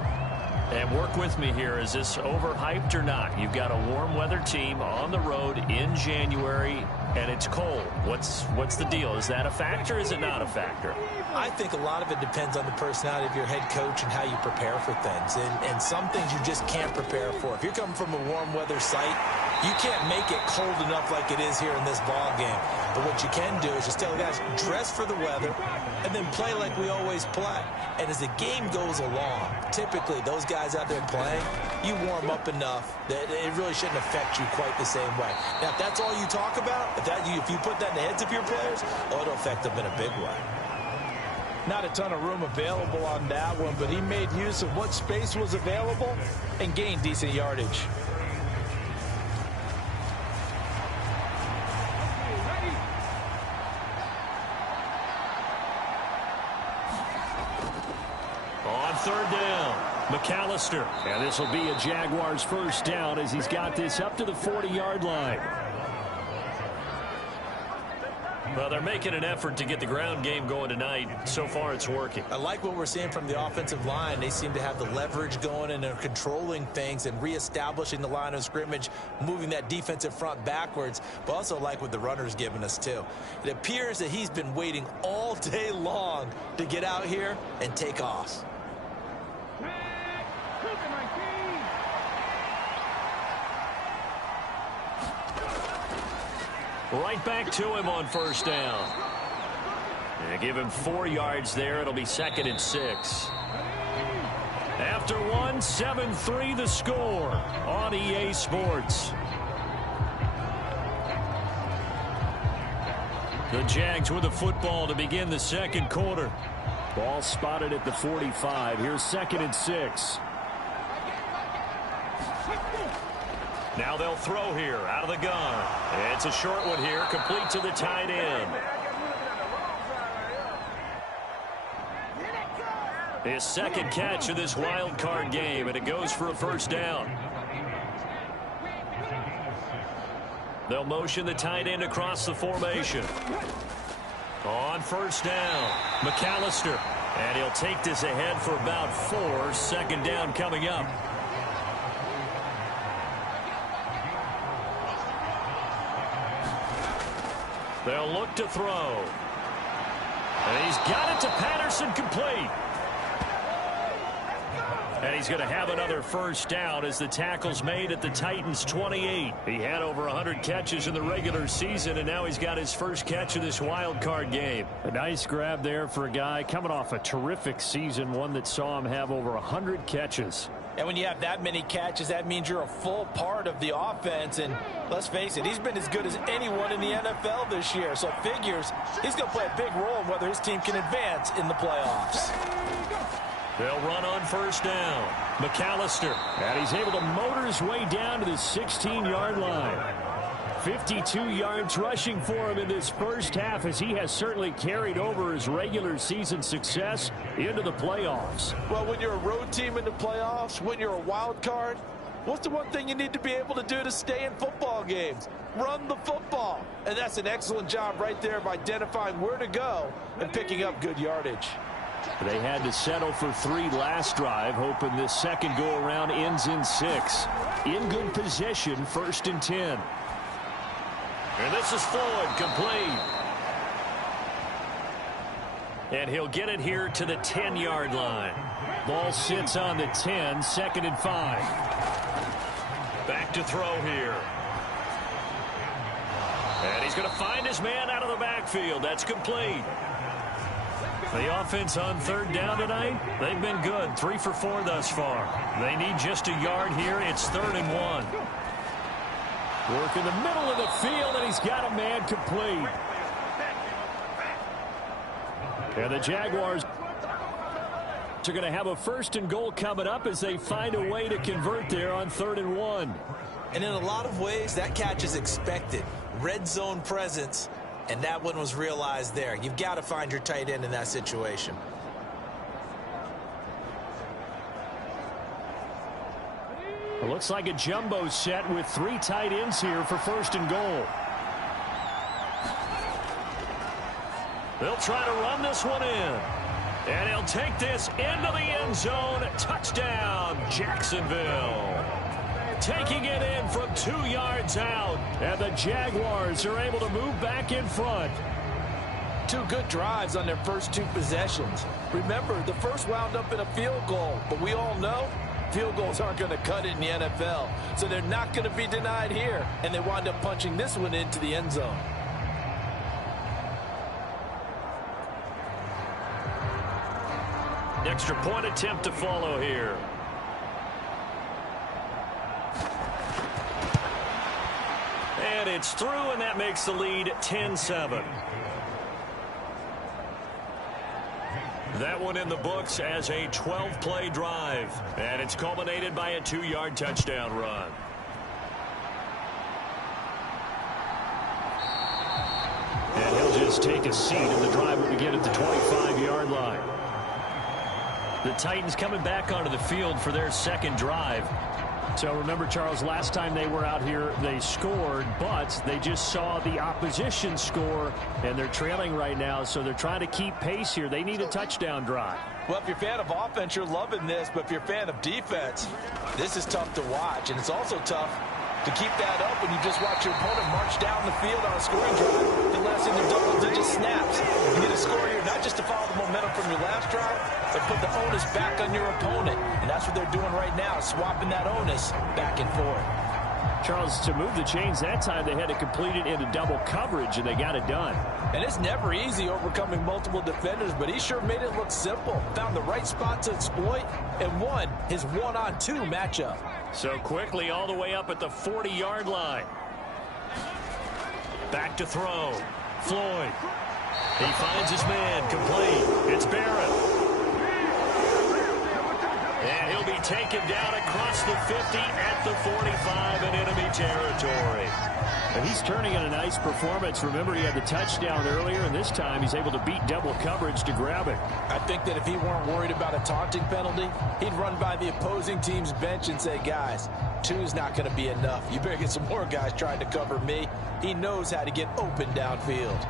And work with me here. Is this overhyped or not? You've got a warm weather team on the road in January, and it's cold. What's the deal? Is that a factor or is it not a factor? I think a lot of it depends on the personality of your head coach and how you prepare for things. And some things you just can't prepare for. If you're coming from a warm weather site, you can't make it cold enough like it is here in this ball game. But what you can do is just tell the guys, dress for the weather and then play like we always play. And as the game goes along, typically those guys out there playing, you warm up enough that it really shouldn't affect you quite the same way. Now, if that's all you talk about, if you put that in the heads of your players, it'll affect them in a big way. Not a ton of room available on that one, but he made use of what space was available and gained decent yardage. On third down, McAllister. And this will be a Jaguars first down as he's got this up to the 40-yard line. Well, they're making an effort to get the ground game going tonight. So far, it's working. I like what we're seeing from the offensive line. They seem to have the leverage going, and they're controlling things and reestablishing the line of scrimmage, moving that defensive front backwards, but also like what the runner's giving us, too. It appears that he's been waiting all day long to get out here and take off. Right back to him on first down. They give him 4 yards there. It'll be 2nd and 6. After one, 7-3 the score on EA Sports. The Jags with the football to begin the second quarter. Ball spotted at the 45. Here's 2nd and 6. Now they'll throw here out of the gun. It's a short one here, complete to the tight end. His second catch of this wild card game, and it goes for a first down. They'll motion the tight end across the formation. On first down, McAllister. And he'll take this ahead for about 4. 2nd down coming up. They'll look to throw. And he's got it to Patterson, complete. And he's going to have another first down as the tackle's made at the Titans' 28. He had over 100 catches in the regular season, and now he's got his first catch of this wild card game. A nice grab there for a guy coming off a terrific season, one that saw him have over 100 catches. And when you have that many catches, that means you're a full part of the offense. And let's face it, he's been as good as anyone in the NFL this year. So it figures he's going to play a big role in whether his team can advance in the playoffs. They'll run on first down. McAllister. And he's able to motor his way down to the 16-yard line. 52 yards rushing for him in this first half, as he has certainly carried over his regular season success into the playoffs. Well, when you're a road team in the playoffs, when you're a wild card, what's the one thing you need to be able to do to stay in football games? Run the football. And that's an excellent job right there of identifying where to go and picking up good yardage. They had to settle for 3 last drive, hoping this second go-around ends in 6. In good position, 1st and 10. And this is Floyd, complete. And he'll get it here to the 10-yard line. Ball sits on the 10, 2nd and 5. Back to throw here. And he's going to find his man out of the backfield. That's complete. The offense on 3rd down tonight, they've been good. 3 for 4 thus far. They need just a yard here. It's 3rd and 1. Work in the middle of the field, and he's got a man complete. And the Jaguars are going to have a 1st and goal coming up as they find a way to convert there on 3rd and 1. And in a lot of ways, that catch is expected. Red zone presence, and that one was realized there. You've got to find your tight end in that situation. It looks like a jumbo set with 3 tight ends here for 1st and goal. They'll try to run this one in. And he'll take this into the end zone. Touchdown, Jacksonville. Taking it in from 2 yards out. And the Jaguars are able to move back in front. 2 good drives on their first 2 possessions. Remember, the first wound up in a field goal. But we all know field goals aren't going to cut it in the NFL. So they're not going to be denied here. And they wind up punching this one into the end zone. Extra point attempt to follow here. And it's through, and that makes the lead 10-7. That one in the books as a 12-play drive. And it's culminated by a 2-yard touchdown run. And he'll just take a seat, and the drive will begin at the 25-yard line. The Titans coming back onto the field for their 2nd drive. So remember, Charles, last time they were out here, they scored, but they just saw the opposition score, and they're trailing right now, so they're trying to keep pace here. They need a touchdown drive. Well, if you're a fan of offense, you're loving this, but if you're a fan of defense, this is tough to watch, and it's also tough to keep that up when you just watch your opponent march down the field on a scoring drive. The last in the double-digit snaps. You get a score here, not just to follow the momentum from your last drive, but put the onus back on your opponent. And that's what they're doing right now, swapping that onus back and forth. Charles, to move the chains that time, they had to complete it into double coverage, and they got it done. And it's never easy overcoming multiple defenders, but he sure made it look simple. Found the right spot to exploit and won his 1-on-2 matchup. So quickly all the way up at the 40-yard line. Back to throw. Floyd. He finds his man. Complete. It's Barrett. And he'll be taken down across the 50 at the 45 in enemy territory. And he's turning in a nice performance. Remember, he had the touchdown earlier, and this time he's able to beat double coverage to grab it. I think that if he weren't worried about a taunting penalty, he'd run by the opposing team's bench and say, guys, 2 is not going to be enough. You better get some more guys trying to cover me. He knows how to get open downfield.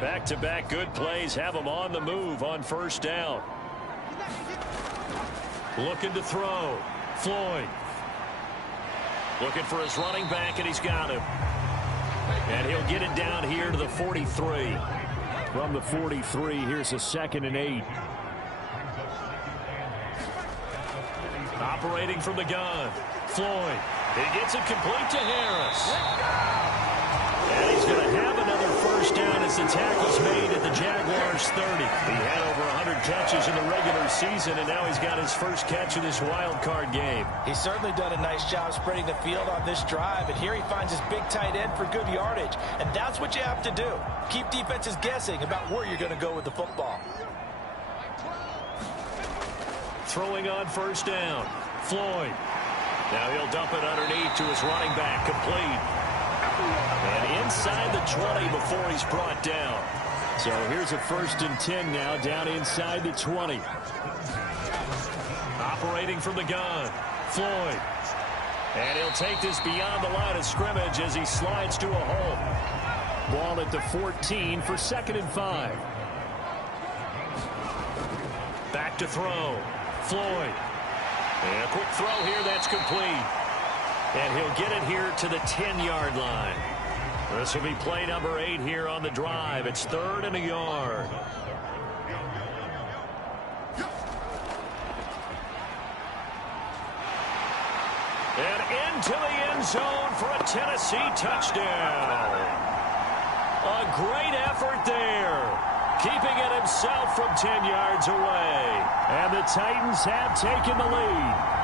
Back-to-back good plays have him on the move on 1st down. Looking to throw. Floyd. Looking for his running back, and he's got him. And he'll get it down here to the 43. From the 43, here's a 2nd and 8. Operating from the gun. Floyd. He gets it complete to Harris. And he's going to have another 1st down as the tackle's made at the Jaguars' 30. He had over 100 catches in the regular season, and now he's got his first catch of this wild card game. He's certainly done a nice job spreading the field on this drive, and here he finds his big tight end for good yardage. And that's what you have to do. Keep defenses guessing about where you're going to go with the football. Throwing on 1st down. Floyd. Now he'll dump it underneath to his running back. Complete. And inside the 20 before he's brought down. So here's a 1st and 10 now, down inside the 20. Operating from the gun. Floyd. And he'll take this beyond the line of scrimmage as he slides to a hole. Ball at the 14 for 2nd and 5. Back to throw. Floyd. And a quick throw here that's complete. And he'll get it here to the 10-yard line. This will be play number 8 here on the drive. It's 3rd and a yard. And into the end zone for a Tennessee touchdown. A great effort there. Keeping it himself from 10 yards away. And the Titans have taken the lead.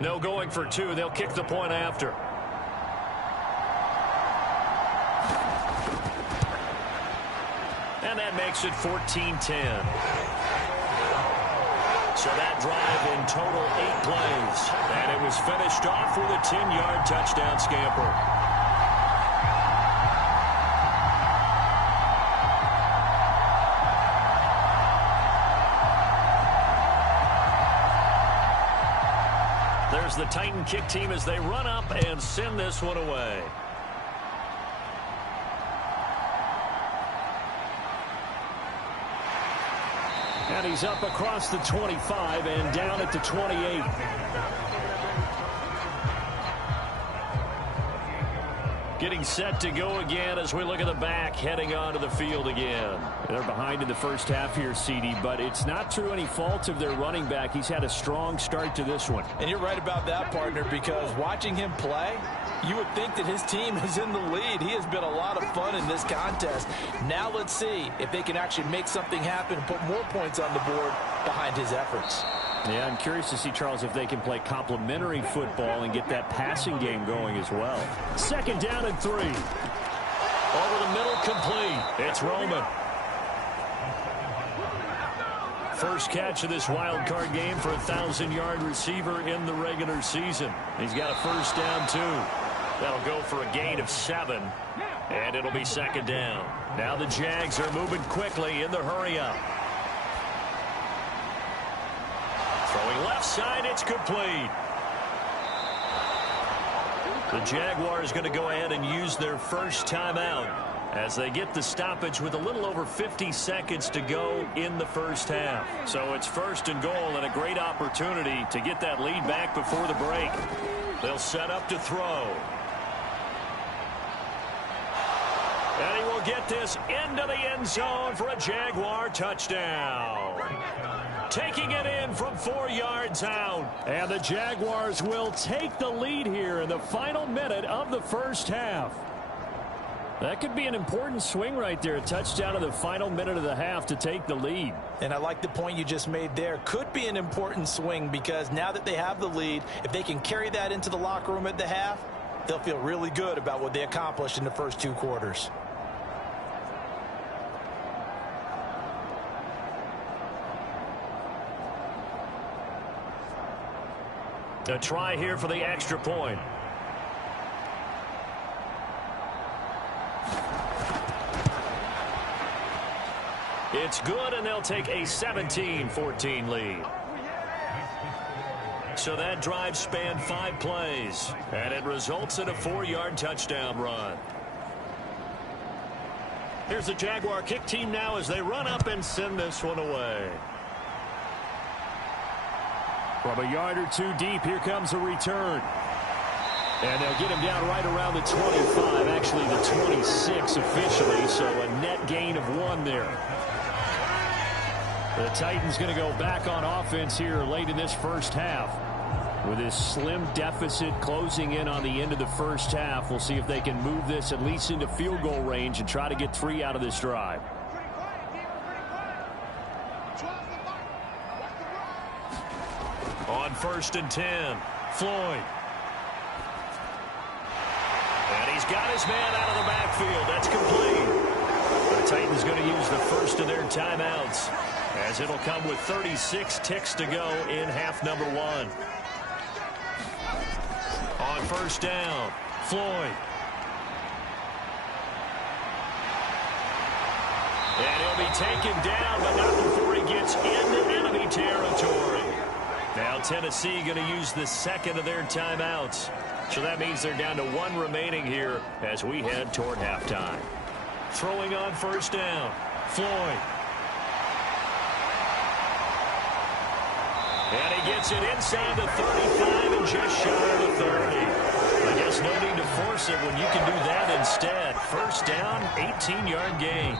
No going for 2. They'll kick the point after. And that makes it 14-10. So that drive in total 8 plays. And it was finished off with a 10-yard touchdown scamper. There's the Titan kick team as they run up and send this one away. And he's up across the 25 and down at the 28. Getting set to go again as we look at the back, heading onto the field again. They're behind in the first half here, CD, but it's not through any fault of their running back. He's had a strong start to this one. And you're right about that, partner, because watching him play, you would think that his team is in the lead. He has been a lot of fun in this contest. Now let's see if they can actually make something happen and put more points on the board behind his efforts. Yeah, I'm curious to see, Charles, if they can play complementary football and get that passing game going as well. 2nd down and 3. Over the middle, complete. It's Roman. First catch of this wild card game for a 1,000-yard receiver in the regular season. He's got a first down, too. That'll go for a gain of 7, and it'll be 2nd down. Now the Jags are moving quickly in the hurry-up. Throwing left side, it's complete. The Jaguars going to go ahead and use their first timeout as they get the stoppage with a little over 50 seconds to go in the first half. So it's 1st and goal and a great opportunity to get that lead back before the break. They'll set up to throw. And he will get this into the end zone for a Jaguar touchdown. Taking it in from 4 yards out. And the Jaguars will take the lead here in the final minute of the first half. That could be an important swing right there. A touchdown in the final minute of the half to take the lead. And I like the point you just made there. Could be an important swing because now that they have the lead, if they can carry that into the locker room at the half, they'll feel really good about what they accomplished in the first 2 quarters. A try here for the extra point. It's good, and they'll take a 17-14 lead. So that drive spanned 5 plays, and it results in a 4-yard touchdown run. Here's the Jaguar kick team now as they run up and send this one away. From a yard or 2 deep, here comes a return. And they'll get him down right around the 25, actually the 26 officially, so a net gain of 1 there. The Titans going to go back on offense here late in this first half. With this slim deficit closing in on the end of the first half, we'll see if they can move this at least into field goal range and try to get 3 out of this drive. On 1st and 10, Floyd. And he's got his man out of the backfield. That's complete. The Titans going to use the first of their timeouts as it'll come with 36 ticks to go in half number 1. On 1st down, Floyd. And he'll be taken down, but not before he gets into enemy territory. Now Tennessee going to use the 2nd of their timeouts. So that means they're down to 1 remaining here as we head toward halftime. Throwing on 1st down, Floyd. And he gets it inside the 35 and just shy of the 30. I guess no need to force it when you can do that instead. 1st down, 18-yard gain.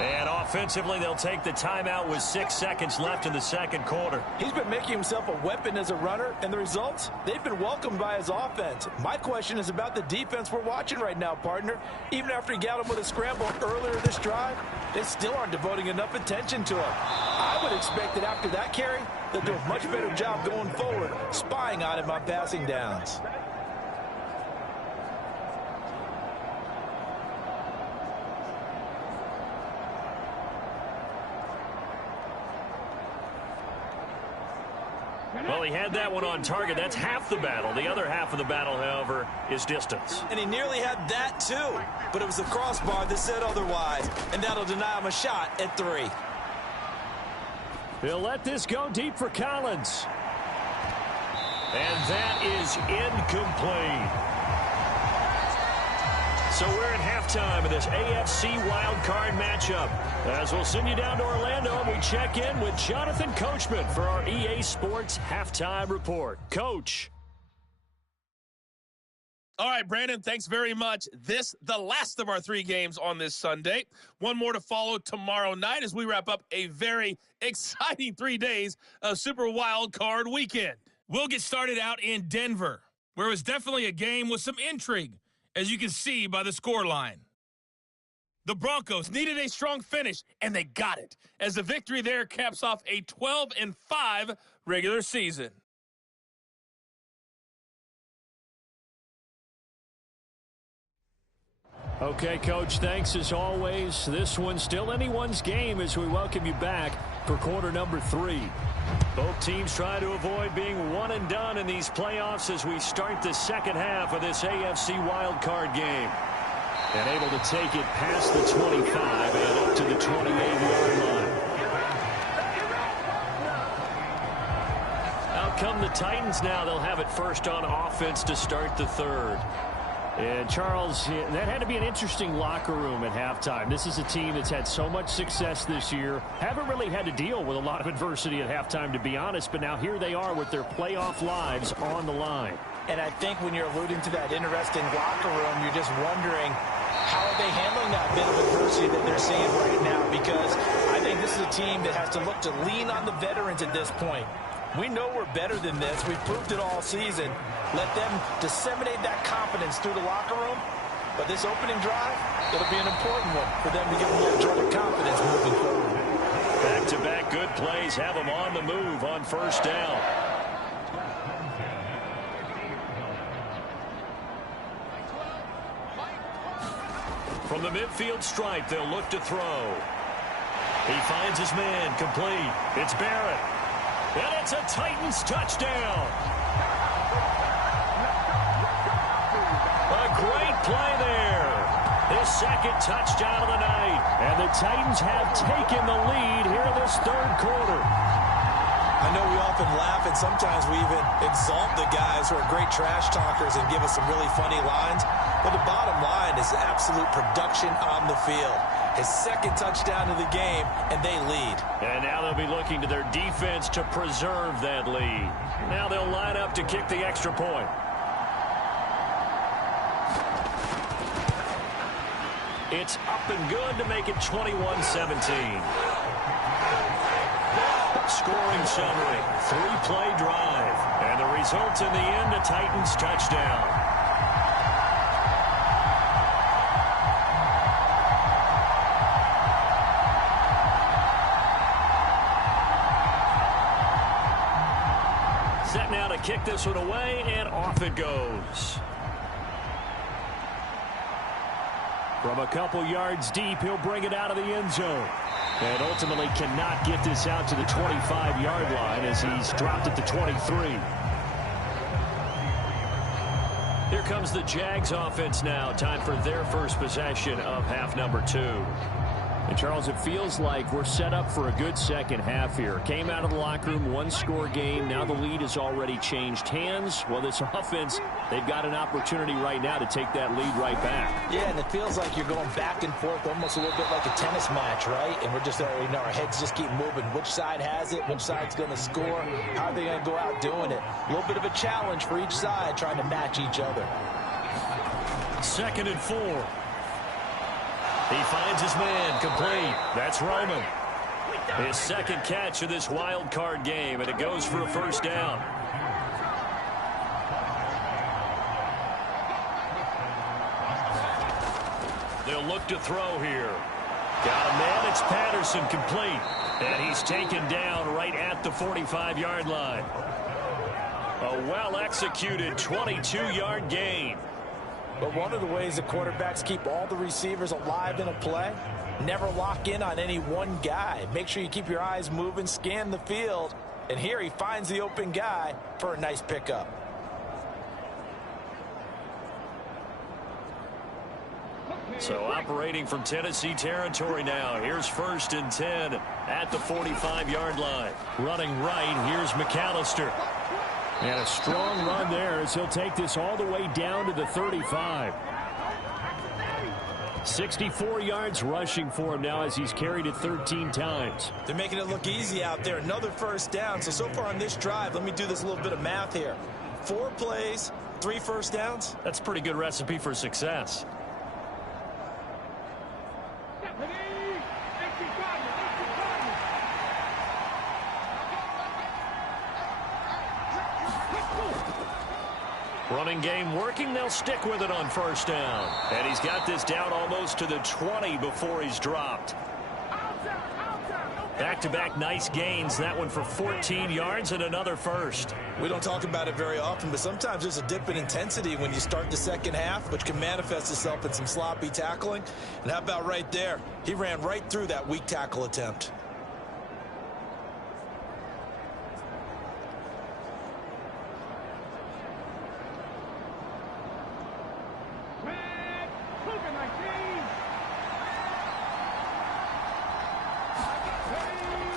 And offensively, they'll take the timeout with 6 seconds left in the 2nd quarter. He's been making himself a weapon as a runner, and the results, they've been welcomed by his offense. My question is about the defense we're watching right now, partner. Even after he got him with a scramble earlier this drive, they still aren't devoting enough attention to him. I would expect that after that carry, they'll do a much better job going forward, spying on him on passing downs. Well, he had that one on target. That's half the battle. The other half of the battle, however, is distance. And he nearly had that, too. But it was the crossbar that said otherwise. And that'll deny him a shot at 3. He'll let this go deep for Collins. And that is incomplete. So we're at halftime of this AFC wildcard matchup. As we'll send you down to Orlando, and we check in with Jonathan Coachman for our EA Sports Halftime Report. Coach. All right, Brandon, thanks very much. The last of our 3 games on this Sunday. One more to follow tomorrow night as we wrap up a very exciting 3 days of Super Wild Card Weekend. We'll get started out in Denver, where it was definitely a game with some intrigue, as you can see by the scoreline. The Broncos needed a strong finish, and they got it, as the victory there caps off a 12-5 regular season. Okay, Coach, thanks as always. This one's still anyone's game as we welcome you back for quarter number 3. Both teams trying to avoid being one and done in these playoffs as we start the second half of this AFC wildcard game. And able to take it past the 25 and up to the 28-yard line. Out come the Titans now. They'll have it first on offense to start the third. And, Charles, that had to be an interesting locker room at halftime. This is a team that's had so much success this year. Haven't really had to deal with a lot of adversity at halftime, to be honest. But now here they are with their playoff lives on the line. And I think when you're alluding to that interesting locker room, you're just wondering how are they handling that bit of adversity that they're seeing right now? Because I think this is a team that has to look to lean on the veterans at this point. We know we're better than this. We've proved it all season. Let them disseminate that confidence through the locker room. But this opening drive, it'll be an important one for them to get a little jolt of confidence moving forward. Back-to-back good plays have them on the move on first down. From the midfield stripe, they'll look to throw. He finds his man, complete. It's Barrett. And it's a Titans touchdown. A great play there. His second touchdown of the night. And the Titans have taken the lead here in this third quarter. I know we often laugh, and sometimes we even exalt the guys who are great trash talkers and give us some really funny lines. But the bottom line is absolute production on the field. His second touchdown of the game, and they lead. And now they'll be looking to their defense to preserve that lead. Now they'll line up to kick the extra point. It's up and good to make it 21-17. Scoring summary, 3-play drive. And the result in the end, a Titans touchdown. Set now to kick this one away, and off it goes. From a couple yards deep, he'll bring it out of the end zone. And ultimately cannot get this out to the 25-yard line as he's dropped at the 23. Here comes the Jags offense now. Time for their first possession of half number 2. And, Charles, it feels like we're set up for a good second half here. Came out of the locker room, one-score game. Now the lead has already changed hands. Well, this offense, they've got an opportunity right now to take that lead right back. Yeah, and it feels like you're going back and forth almost a little bit like a tennis match, right? And we're just already know our heads just keep moving. Which side has it? Which side's going to score? How are they going to go out doing it? A little bit of a challenge for each side trying to match each other. 2nd and 4. He finds his man, complete. That's Roman. His second catch of this wild card game, and it goes for a first down. They'll look to throw here. Got a man, it's Patterson, complete. And he's taken down right at the 45-yard line. A well-executed 22-yard gain. But one of the ways the quarterbacks keep all the receivers alive in a play, never lock in on any one guy. Make sure you keep your eyes moving, scan the field, And here he finds the open guy for a nice pickup. So operating from Tennessee territory now. Here's 1st and 10 at the 45-yard line. Running right, here's McAllister. And a strong run there as he'll take this all the way down to the 35. 64 yards rushing for him now as he's carried it 13 times. They're making it look easy out there. Another first down. So far on this drive, let me do this little bit of math here. 4 plays, 3 first downs. That's a pretty good recipe for success. Running game working. They'll stick with it on 1st down. And he's got this down almost to the 20 before he's dropped. Back-to-back nice gains. That one for 14 yards and another first. We don't talk about it very often, but sometimes there's a dip in intensity when you start the second half, which can manifest itself in some sloppy tackling. And how about right there? He ran right through that weak tackle attempt.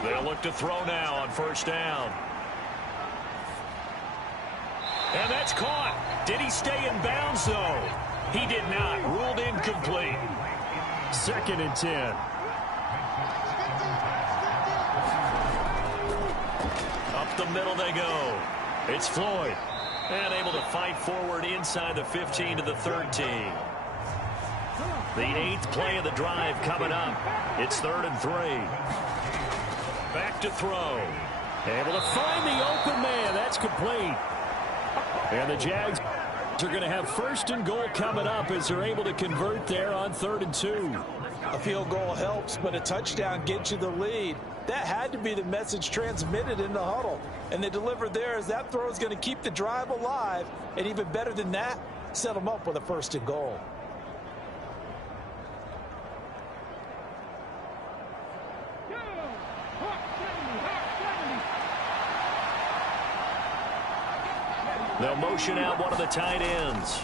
They'll look to throw now on 1st down. And that's caught. Did he stay in bounds, though? He did not. Ruled incomplete. 2nd and 10. Up the middle they go. It's Floyd. And able to fight forward inside the 15 to the 13. The 8th play of the drive coming up. It's 3rd and 3. Back to throw. Able to find the open man. That's complete. And the Jags are going to have 1st and goal coming up as they're able to convert there on 3rd and 2. A field goal helps, but a touchdown gets you the lead. That had to be the message transmitted in the huddle. And they delivered there as that throw is going to keep the drive alive. And even better than that, set them up with a 1st and goal. They'll motion out one of the tight ends.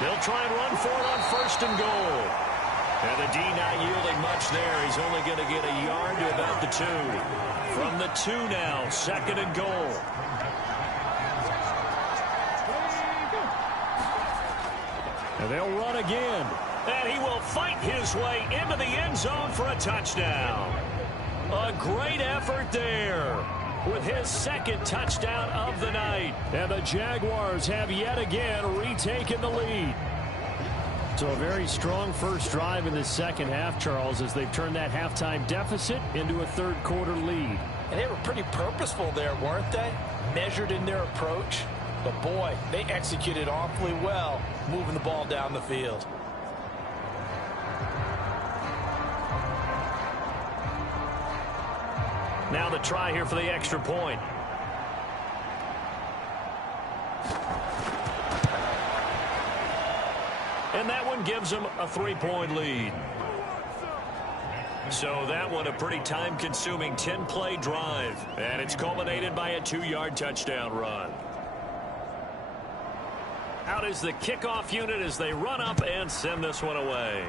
They'll try and run for it on 1st and goal. And the D not yielding much there. He's only going to get a yard to about the 2. From the 2 now, 2nd and goal. And they'll run again. And he will fight his way into the end zone for a touchdown. A great effort there with his 2nd touchdown of the night. And the Jaguars have yet again retaken the lead. So a very strong first drive in the second half, Charles, as they've turned that halftime deficit into a 3rd quarter lead. And they were pretty purposeful there, weren't they? Measured in their approach. But boy, they executed awfully well moving the ball down the field. Now the try here for the extra point. And that one gives them a 3-point lead. So that one a pretty time-consuming 10-play drive. And it's culminated by a 2-yard touchdown run. Out is the kickoff unit as they run up and send this one away.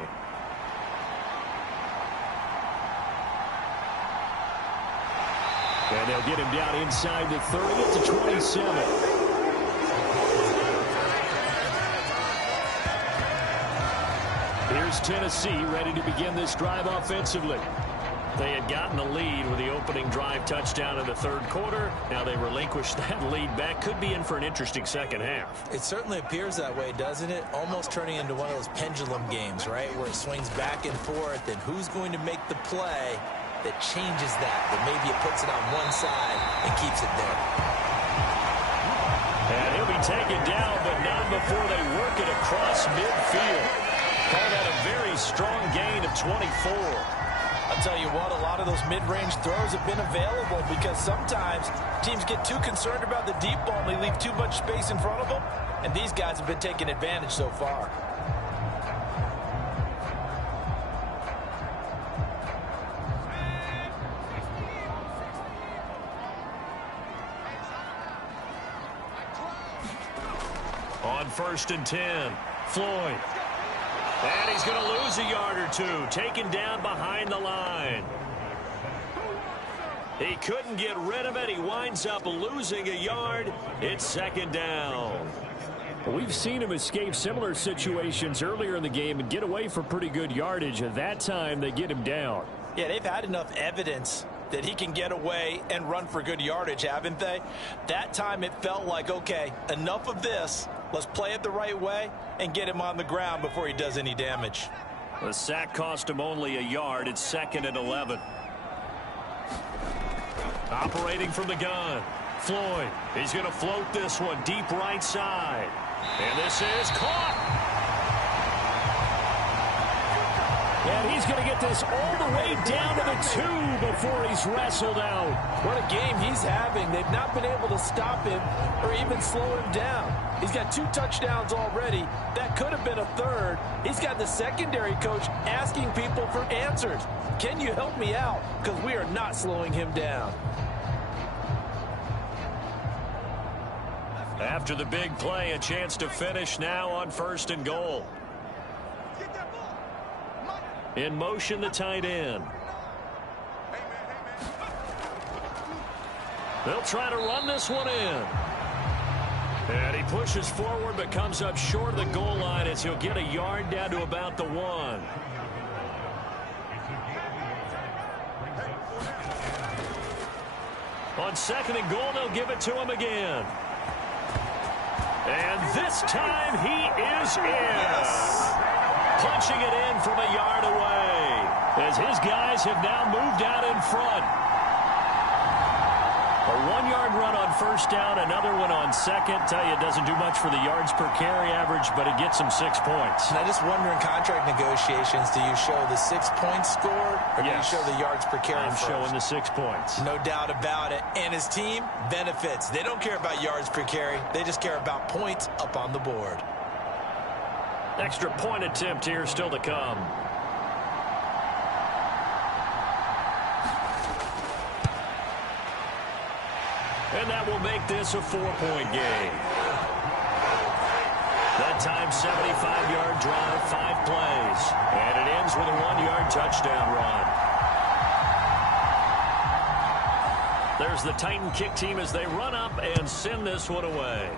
And they'll get him down inside the 30 to 27. Here's Tennessee ready to begin this drive offensively. They had gotten the lead with the opening drive touchdown in the 3rd quarter. Now they relinquished that lead back. Could be in for an interesting second half. It certainly appears that way, doesn't it? Almost turning into one of those pendulum games, right? Where it swings back and forth, and who's going to make the play that changes that maybe it puts it on one side and keeps it there. And he'll be taken down, but not before they work it across midfield. Call that a very strong gain of 24. I'll tell you what, a lot of those mid-range throws have been available because sometimes teams get too concerned about the deep ball and they leave too much space in front of them, and these guys have been taking advantage so far. 1st and 10. Floyd. And he's going to lose a yard or two. Taken down behind the line. He couldn't get rid of it. He winds up losing a yard. It's 2nd down. We've seen him escape similar situations earlier in the game and get away for pretty good yardage. At that time, they get him down. Yeah, they've had enough evidence that he can get away and run for good yardage, haven't they? That time it felt like, okay, enough of this. Let's play it the right way and get him on the ground before he does any damage. The sack cost him only a yard. It's 2nd and 11. Operating from the gun. Floyd. He's going to float this one deep right side. And this is caught. And he's going to get this all the way down to the 2 before he's wrestled out. What a game he's having. They've not been able to stop him or even slow him down. He's got 2 touchdowns already. That could have been a 3rd. He's got the secondary coach asking people for answers. Can you help me out? Because we are not slowing him down. After the big play, a chance to finish now on 1st and goal. In motion, the tight end. They'll try to run this one in. And he pushes forward but comes up short of the goal line as he'll get a yard down to about the 1. On 2nd and goal, they'll give it to him again. And this time he is in. Punching it in from a yard away as his guys have now moved out in front. A 1-yard run on 1st down, another one on 2nd. Tell you, it doesn't do much for the yards per carry average, but it gets him 6 points. And I just wonder in contract negotiations, do you show the 6 points scored or do you show the yards per carry I'm first? showing the 6 points. No doubt about it. And his team benefits. They don't care about yards per carry. They just care about points up on the board. Extra point attempt here still to come. And that will make this a 4-point game. That time, 75-yard drive, 5 plays. And it ends with a 1-yard touchdown run. There's the Titan kick team as they run up and send this one away.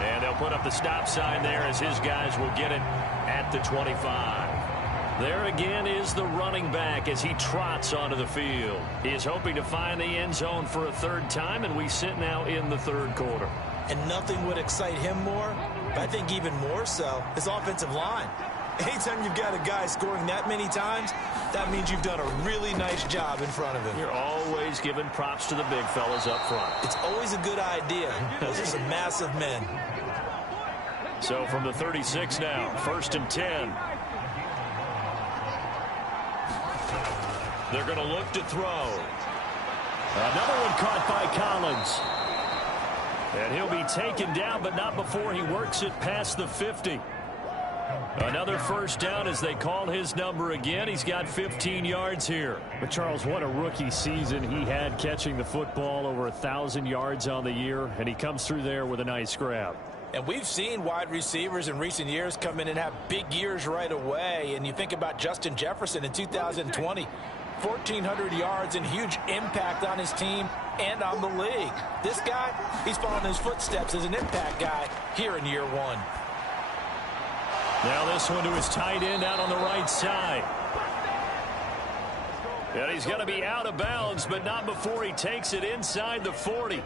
And they'll put up the stop sign there as his guys will get it at the 25. There again is the running back as he trots onto the field. He is hoping to find the end zone for a 3rd time, and we sit now in the 3rd quarter. And nothing would excite him more, but I think even more so, his offensive line. Anytime you've got a guy scoring that many times, that means you've done a really nice job in front of him. You're always giving props to the big fellas up front. It's always a good idea. Those are some massive men. So from the 36 now, 1st and 10. They're going to look to throw. Another one caught by Collins. And he'll be taken down, but not before he works it past the 50. Another 1st down as they call his number again. He's got 15 yards here. But Charles, what a rookie season he had catching the football, over 1,000 yards on the year, and he comes through there with a nice grab. And we've seen wide receivers in recent years come in and have big years right away. And you think about Justin Jefferson in 2020. 1,400 yards and huge impact on his team and on the league. This guy, he's following his footsteps as an impact guy here in year 1. Now this one to his tight end out on the right side. And he's going to be out of bounds, but not before he takes it inside the 40.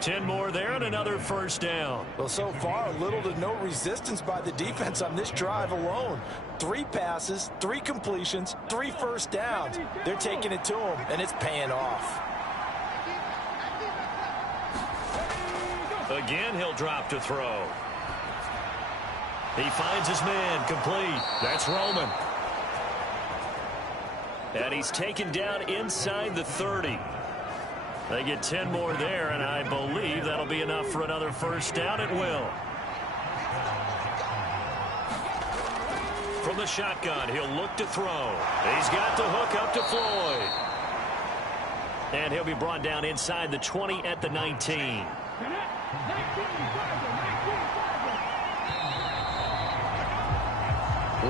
10 more there and another 1st down. Well, so far, little to no resistance by the defense on this drive alone. 3 passes, 3 completions, 3 1st downs. They're taking it to him, and it's paying off. Again, he'll drop to throw. He finds his man, complete. That's Roman. And he's taken down inside the 30. They get 10 more there, and I believe that'll be enough for another 1st down. It will. From the shotgun, he'll look to throw. He's got the hook up to Floyd. And he'll be brought down inside the 20 at the 19.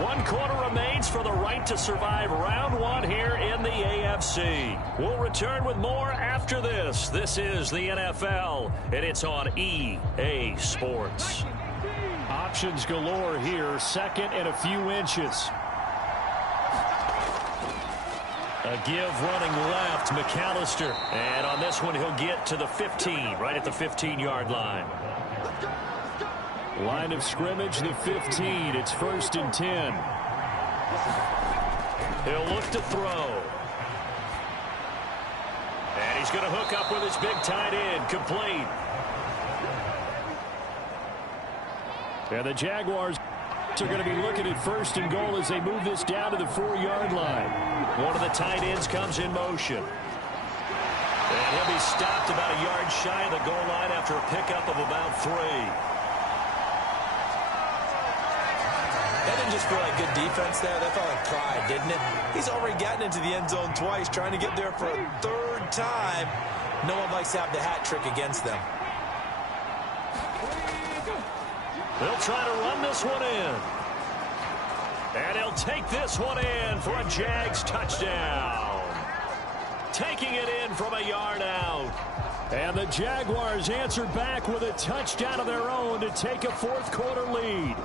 One quarter remains for the right to survive round one here in the AFC. We'll return with more after this. This is the NFL, and it's on EA Sports. Options galore here. Second and a few inches. A give running left, McAllister. And on this one, he'll get to the 15, right at the 15-yard line. Line of scrimmage, the 15. It's 1st and 10. He'll look to throw. And he's going to hook up with his big tight end, complete. And the Jaguars are going to be looking at 1st and goal as they move this down to the 4-yard line. One of the tight ends comes in motion. And he'll be stopped about a yard shy of the goal line after a pickup of about 3. That didn't just feel like good defense there. That felt like pride, didn't it? He's already gotten into the end zone twice, trying to get there for a 3rd time. No one likes to have the hat trick against them. They'll try to run this one in. And he'll take this one in for a Jags touchdown. Taking it in from a yard out. And the Jaguars answer back with a touchdown of their own to take a 4th quarter lead.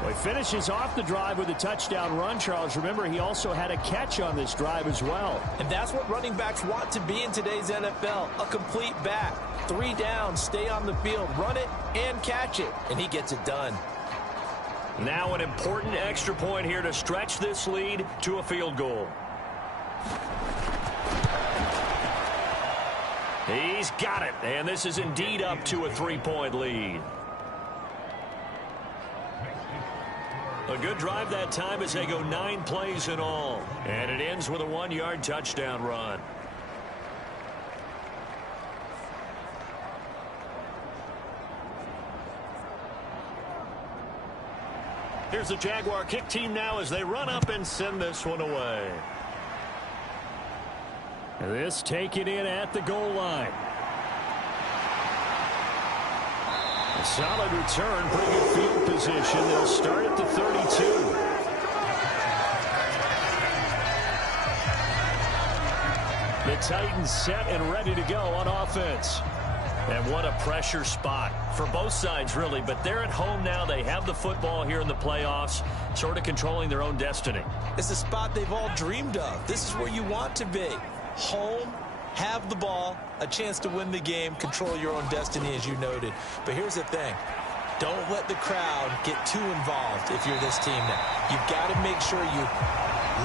Well, he finishes off the drive with a touchdown run, Charles. Remember, he also had a catch on this drive as well. And that's what running backs want to be in today's NFL, a complete back. 3 down, stay on the field, run it, and catch it. And he gets it done. Now an important extra point here to stretch this lead to a field goal. He's got it, and this is indeed up to a 3-point lead. A good drive that time as they go 9 plays in all. And it ends with a 1-yard touchdown run. Here's the Jaguar kick team now as they run up and send this one away. This taken in at the goal line. A solid return, pretty good field position. They'll start at the 32. The Titans set and ready to go on offense. And what a pressure spot for both sides, really. But they're at home now. They have the football here in the playoffs, sort of controlling their own destiny. It's a spot they've all dreamed of. This is where you want to be. Home, have the ball, a chance to win the game, control your own destiny, as you noted. But here's the thing. Don't let the crowd get too involved if you're this team now. You've got to make sure you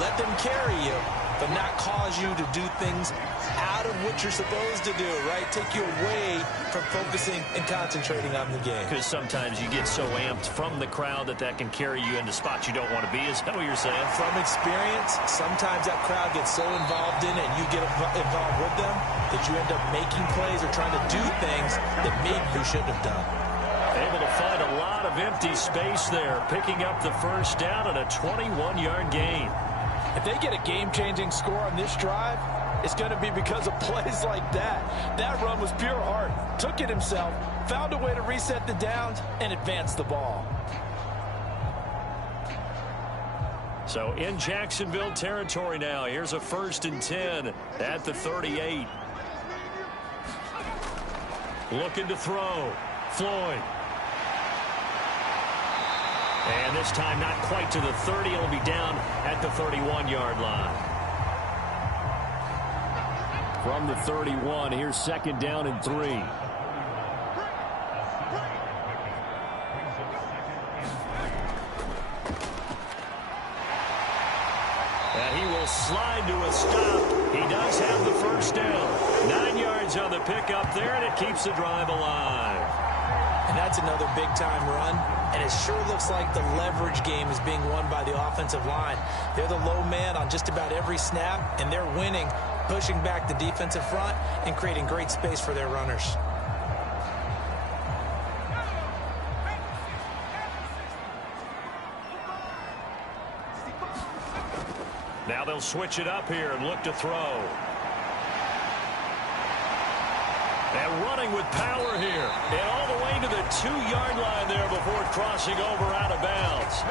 let them carry you, but not cause you to do things out of what you're supposed to do, right? Take you away from focusing and concentrating on the game. Because sometimes you get so amped from the crowd that can carry you into spots you don't want to be. Is that what you're saying? From experience, sometimes that crowd gets so involved in it and you get involved with them that you end up making plays or trying to do things that maybe you shouldn't have done. Able to find a lot of empty space there, picking up the 1st down and a 21-yard gain. If they get a game-changing score on this drive, it's going to be because of plays like that. That run was pure heart. Took it himself, found a way to reset the downs, and advance the ball. So in Jacksonville territory now. Here's a 1st and 10 at the 38. Looking to throw. Floyd. And this time not quite to the 30. It'll be down at the 31-yard line. From the 31, here's 2nd down and 3. And he will slide to a stop. He does have the 1st down. 9 yards on the pickup there, and it keeps the drive alive. And that's another big-time run. And it sure looks like the leverage game is being won by the offensive line. They're the low man on just about every snap, and they're winning, pushing back the defensive front and creating great space for their runners. Now they'll switch it up here and look to throw. And running with power here. And all the way to the 2-yard line there before crossing over out of bounds.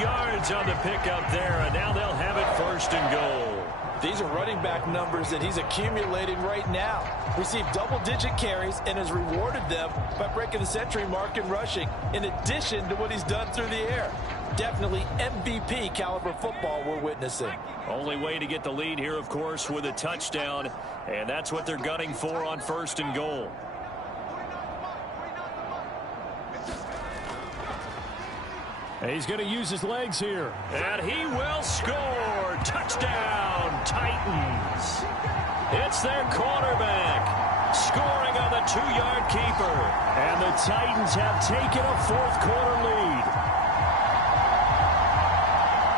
Yards on the pickup there, and now they'll have it 1st and goal. These are running back numbers that he's accumulating right now. Received double-digit carries and has rewarded them by breaking the century mark in rushing, in addition to what he's done through the air. Definitely MVP caliber football we're witnessing. Only way to get the lead here, of course, with a touchdown, and that's what they're gunning for on 1st and goal. He's going to use his legs here. And he will score. Touchdown, Titans. It's their quarterback scoring on the 2-yard keeper. And the Titans have taken a 4th quarter lead.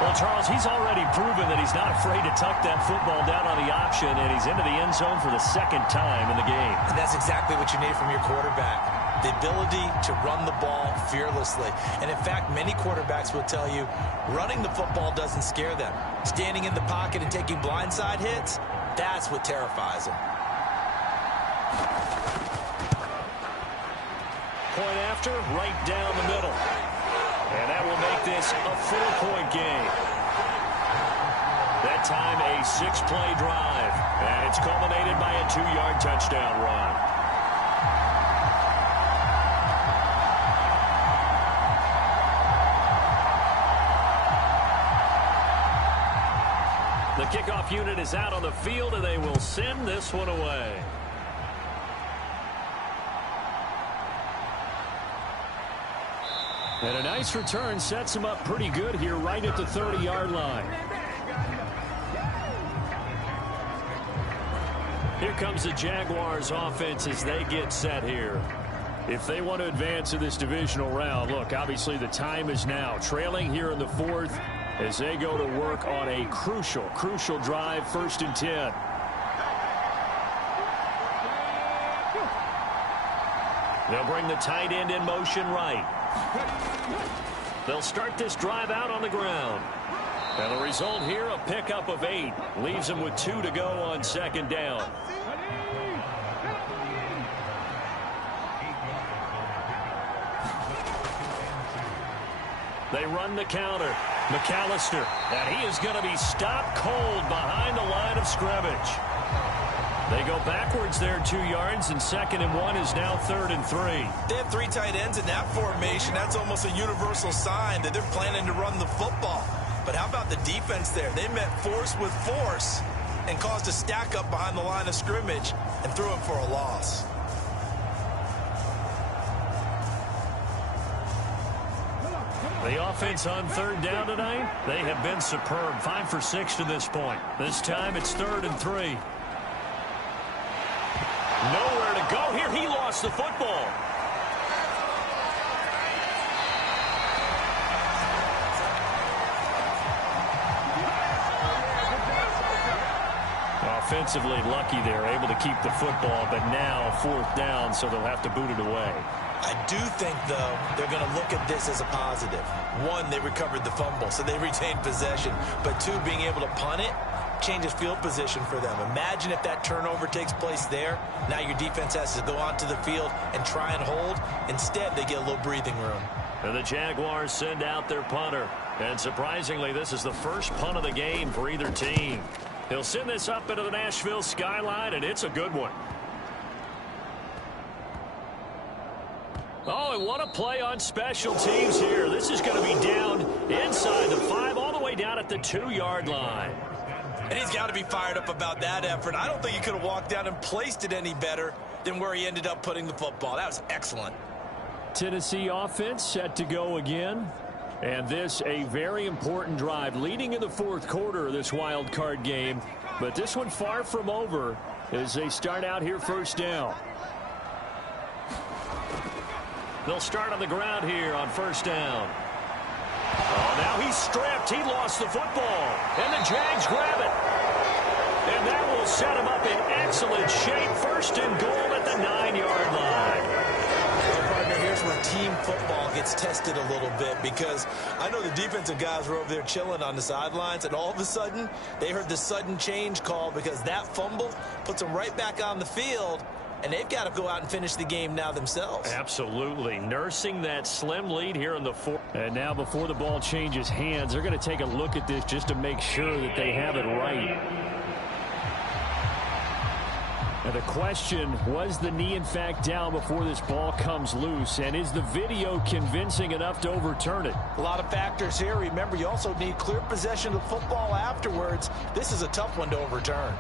Well, Charles, he's already proven that he's not afraid to tuck that football down on the option, and he's into the end zone for the 2nd time in the game. And that's exactly what you need from your quarterback. The ability to run the ball fearlessly. And in fact, many quarterbacks will tell you running the football doesn't scare them. Standing in the pocket and taking blindside hits, that's what terrifies them. Point after, right down the middle. And that will make this a 4-point game. That time a 6-play drive. And it's culminated by a 2-yard touchdown run. The kickoff unit is out on the field, and they will send this one away. And a nice return sets him up pretty good here right at the 30-yard line. Here comes the Jaguars offense as they get set here. If they want to advance in this divisional round, look, obviously the time is now. Trailing here in the 4th as they go to work on a crucial drive, 1st and 10. They'll bring the tight end in motion right. They'll start this drive out on the ground. And the result here, a pickup of 8. Leaves them with 2 to go on 2nd down. They run the counter. McAllister. And he is going to be stopped cold behind the line of scrimmage. They go backwards there 2 yards, and 2nd and 1 is now 3rd and 3. They have 3 tight ends in that formation. That's almost a universal sign that they're planning to run the football. But how about the defense there? They met force with force and caused a stack up behind the line of scrimmage and threw it for a loss. The offense on 3rd down tonight, they have been superb. 5 for 6 to this point. This time it's 3rd and 3. Nowhere to go here. He lost the football. Offensively lucky there, able to keep the football, but now 4th down, so they'll have to boot it away. I do think, though, they're going to look at this as a positive. 1, they recovered the fumble, so they retained possession. But 2, being able to punt it changes field position for them. Imagine if that turnover takes place there. Now your defense has to go onto the field and try and hold. Instead, they get a little breathing room. And the Jaguars send out their punter. And surprisingly, this is the first punt of the game for either team. He'll send this up into the Nashville skyline, and it's a good one. Oh, and what a play on special teams here. This is going to be down inside the 5, all the way down at the 2-yard line. And he's got to be fired up about that effort. I don't think he could have walked down and placed it any better than where he ended up putting the football. That was excellent. Tennessee offense set to go again. And this a very important drive leading in the 4th quarter of this wild card game. But this one far from over as they start out here 1st down. They'll start on the ground here on 1st down. Oh, now he's stripped. He lost the football. And the Jags grab it. And that will set him up in excellent shape. 1st and goal at the 9-yard line. Partner, here's where team gets tested a little bit, because I know the defensive guys were over there chilling on the sidelines, and all of a sudden they heard the sudden change call because that fumble puts them right back on the field, and they've got to go out and finish the game now themselves. Absolutely. Nursing that slim lead here in the fourth. And now before the ball changes hands, they're going to take a look at this just to make sure that they have it right. Now the question, was the knee in fact down before this ball comes loose? And is the video convincing enough to overturn it? A lot of factors here. Remember, you also need clear possession of football afterwards. This is a tough one to overturn.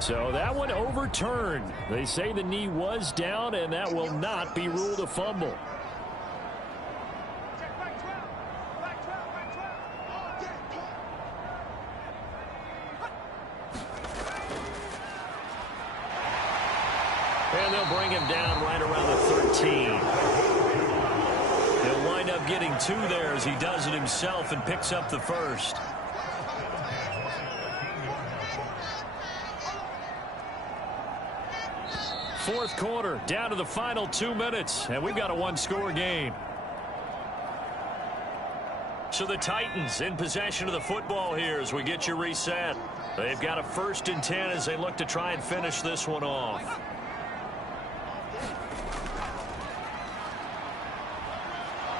So that one overturned. They say the knee was down, and that will not be ruled a fumble. And they'll bring him down right around the 13. He'll wind up getting 2 there as he does it himself and picks up the first. Fourth quarter, down to the final 2 minutes, and we've got a one-score game. So the Titans in possession of the football here as we get you reset. They've got a 1st and 10 as they look to try and finish this one off.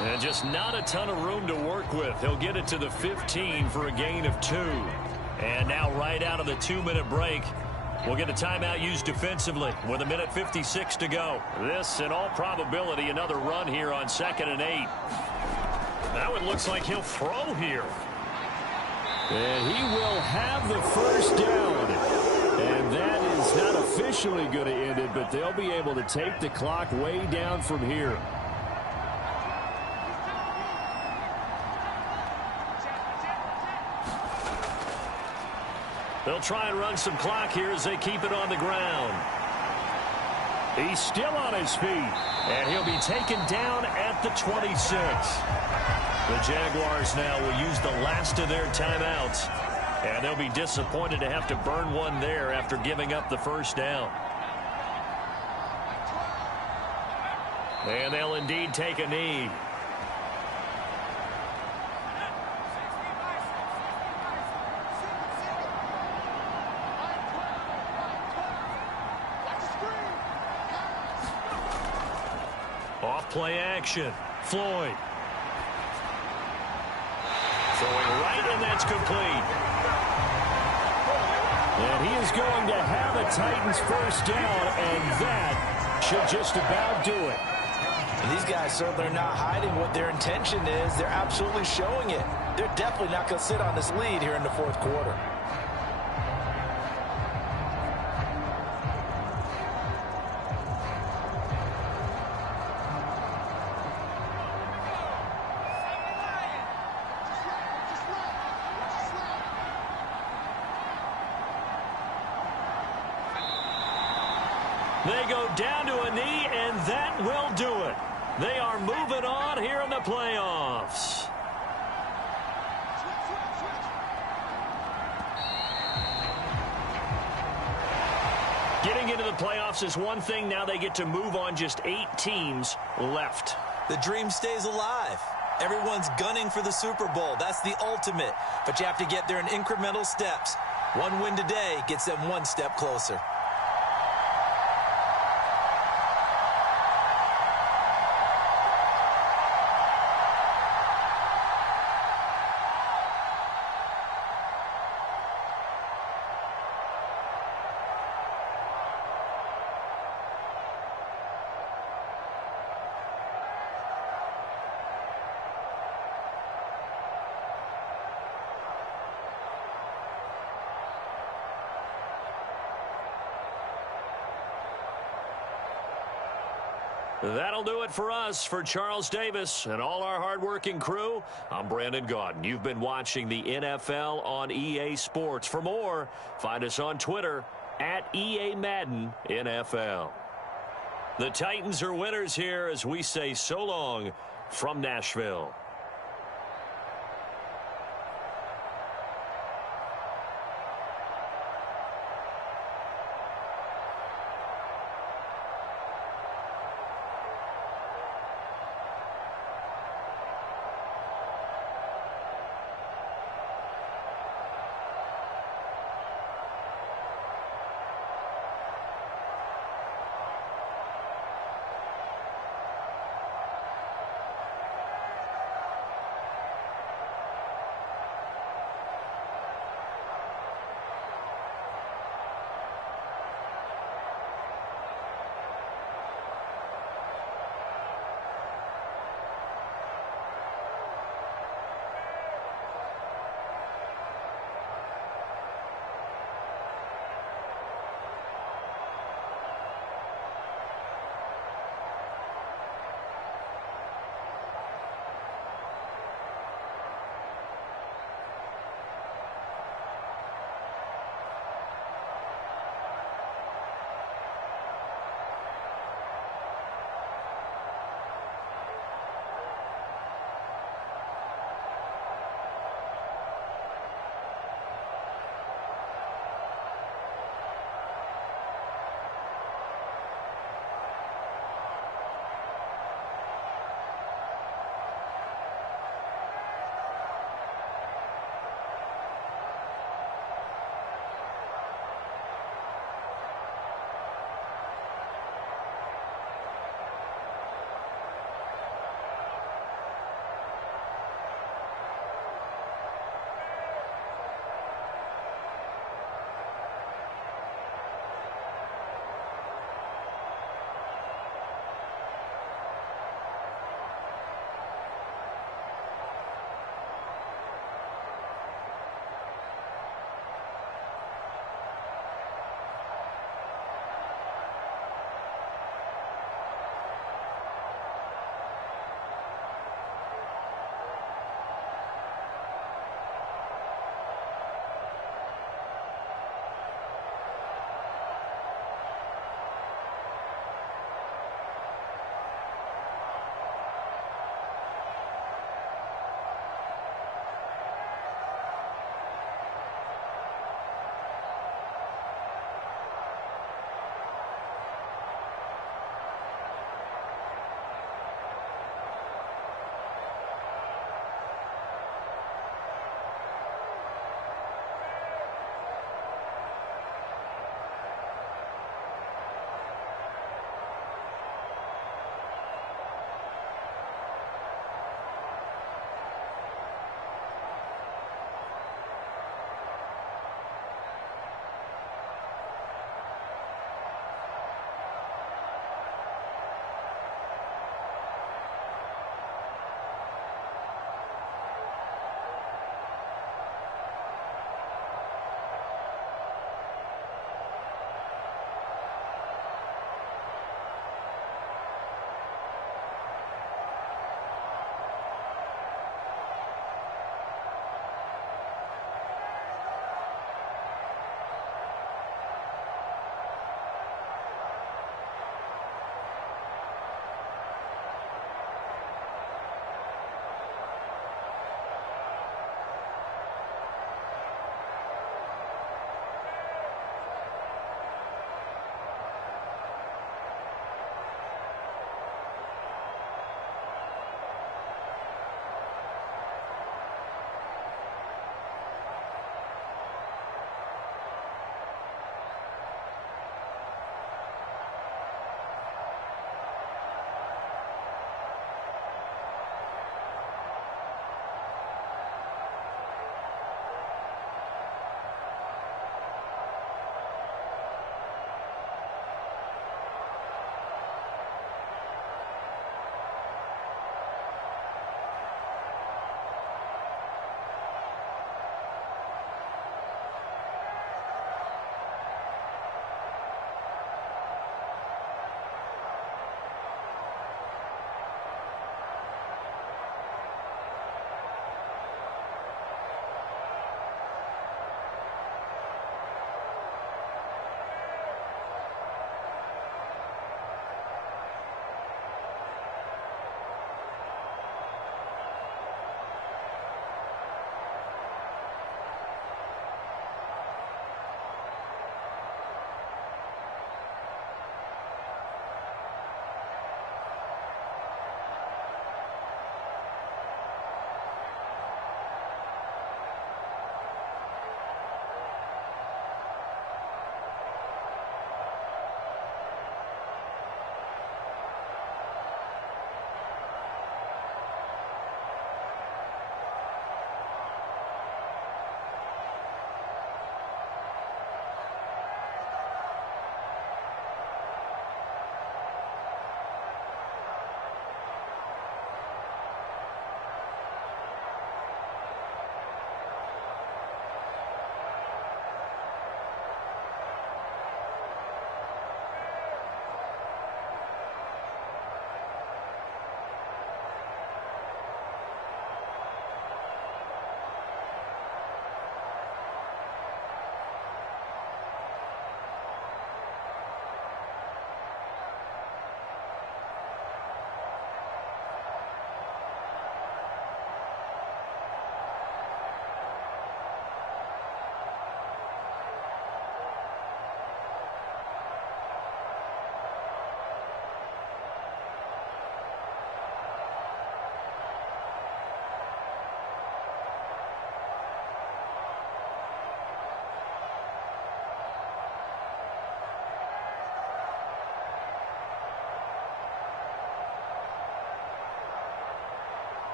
And just not a ton of room to work with. He'll get it to the 15 for a gain of 2. And now right out of the 2-minute break, we'll get a timeout used defensively with 1:56 to go. This, in all probability, another run here on 2nd and 8. Now it looks like he'll throw here. And he will have the first down. And that is not officially going to end it, but they'll be able to take the clock way down from here. They'll try and run some clock here as they keep it on the ground. He's still on his feet, and he'll be taken down at the 26. The Jaguars now will use the last of their timeouts, and they'll be disappointed to have to burn one there after giving up the first down. And they'll indeed take a knee. Off-play action. Floyd. Throwing right, and that's complete. And he is going to have a Titans first down, and that should just about do it. And these guys certainly are not hiding what their intention is. They're absolutely showing it. They're definitely not going to sit on this lead here in the fourth quarter. They go down to a knee, and that will do it. They are moving on here in the playoffs. Getting into the playoffs is one thing. Now they get to move on. Just 8 teams left. The dream stays alive. Everyone's gunning for the Super Bowl. That's the ultimate. But you have to get there in incremental steps. One win today gets them one step closer. That'll do it for us. For Charles Davis and all our hardworking crew, I'm Brandon Gaudin. You've been watching the NFL on EA Sports. For more, find us on Twitter at EA Madden NFL. The Titans are winners here as we say so long from Nashville.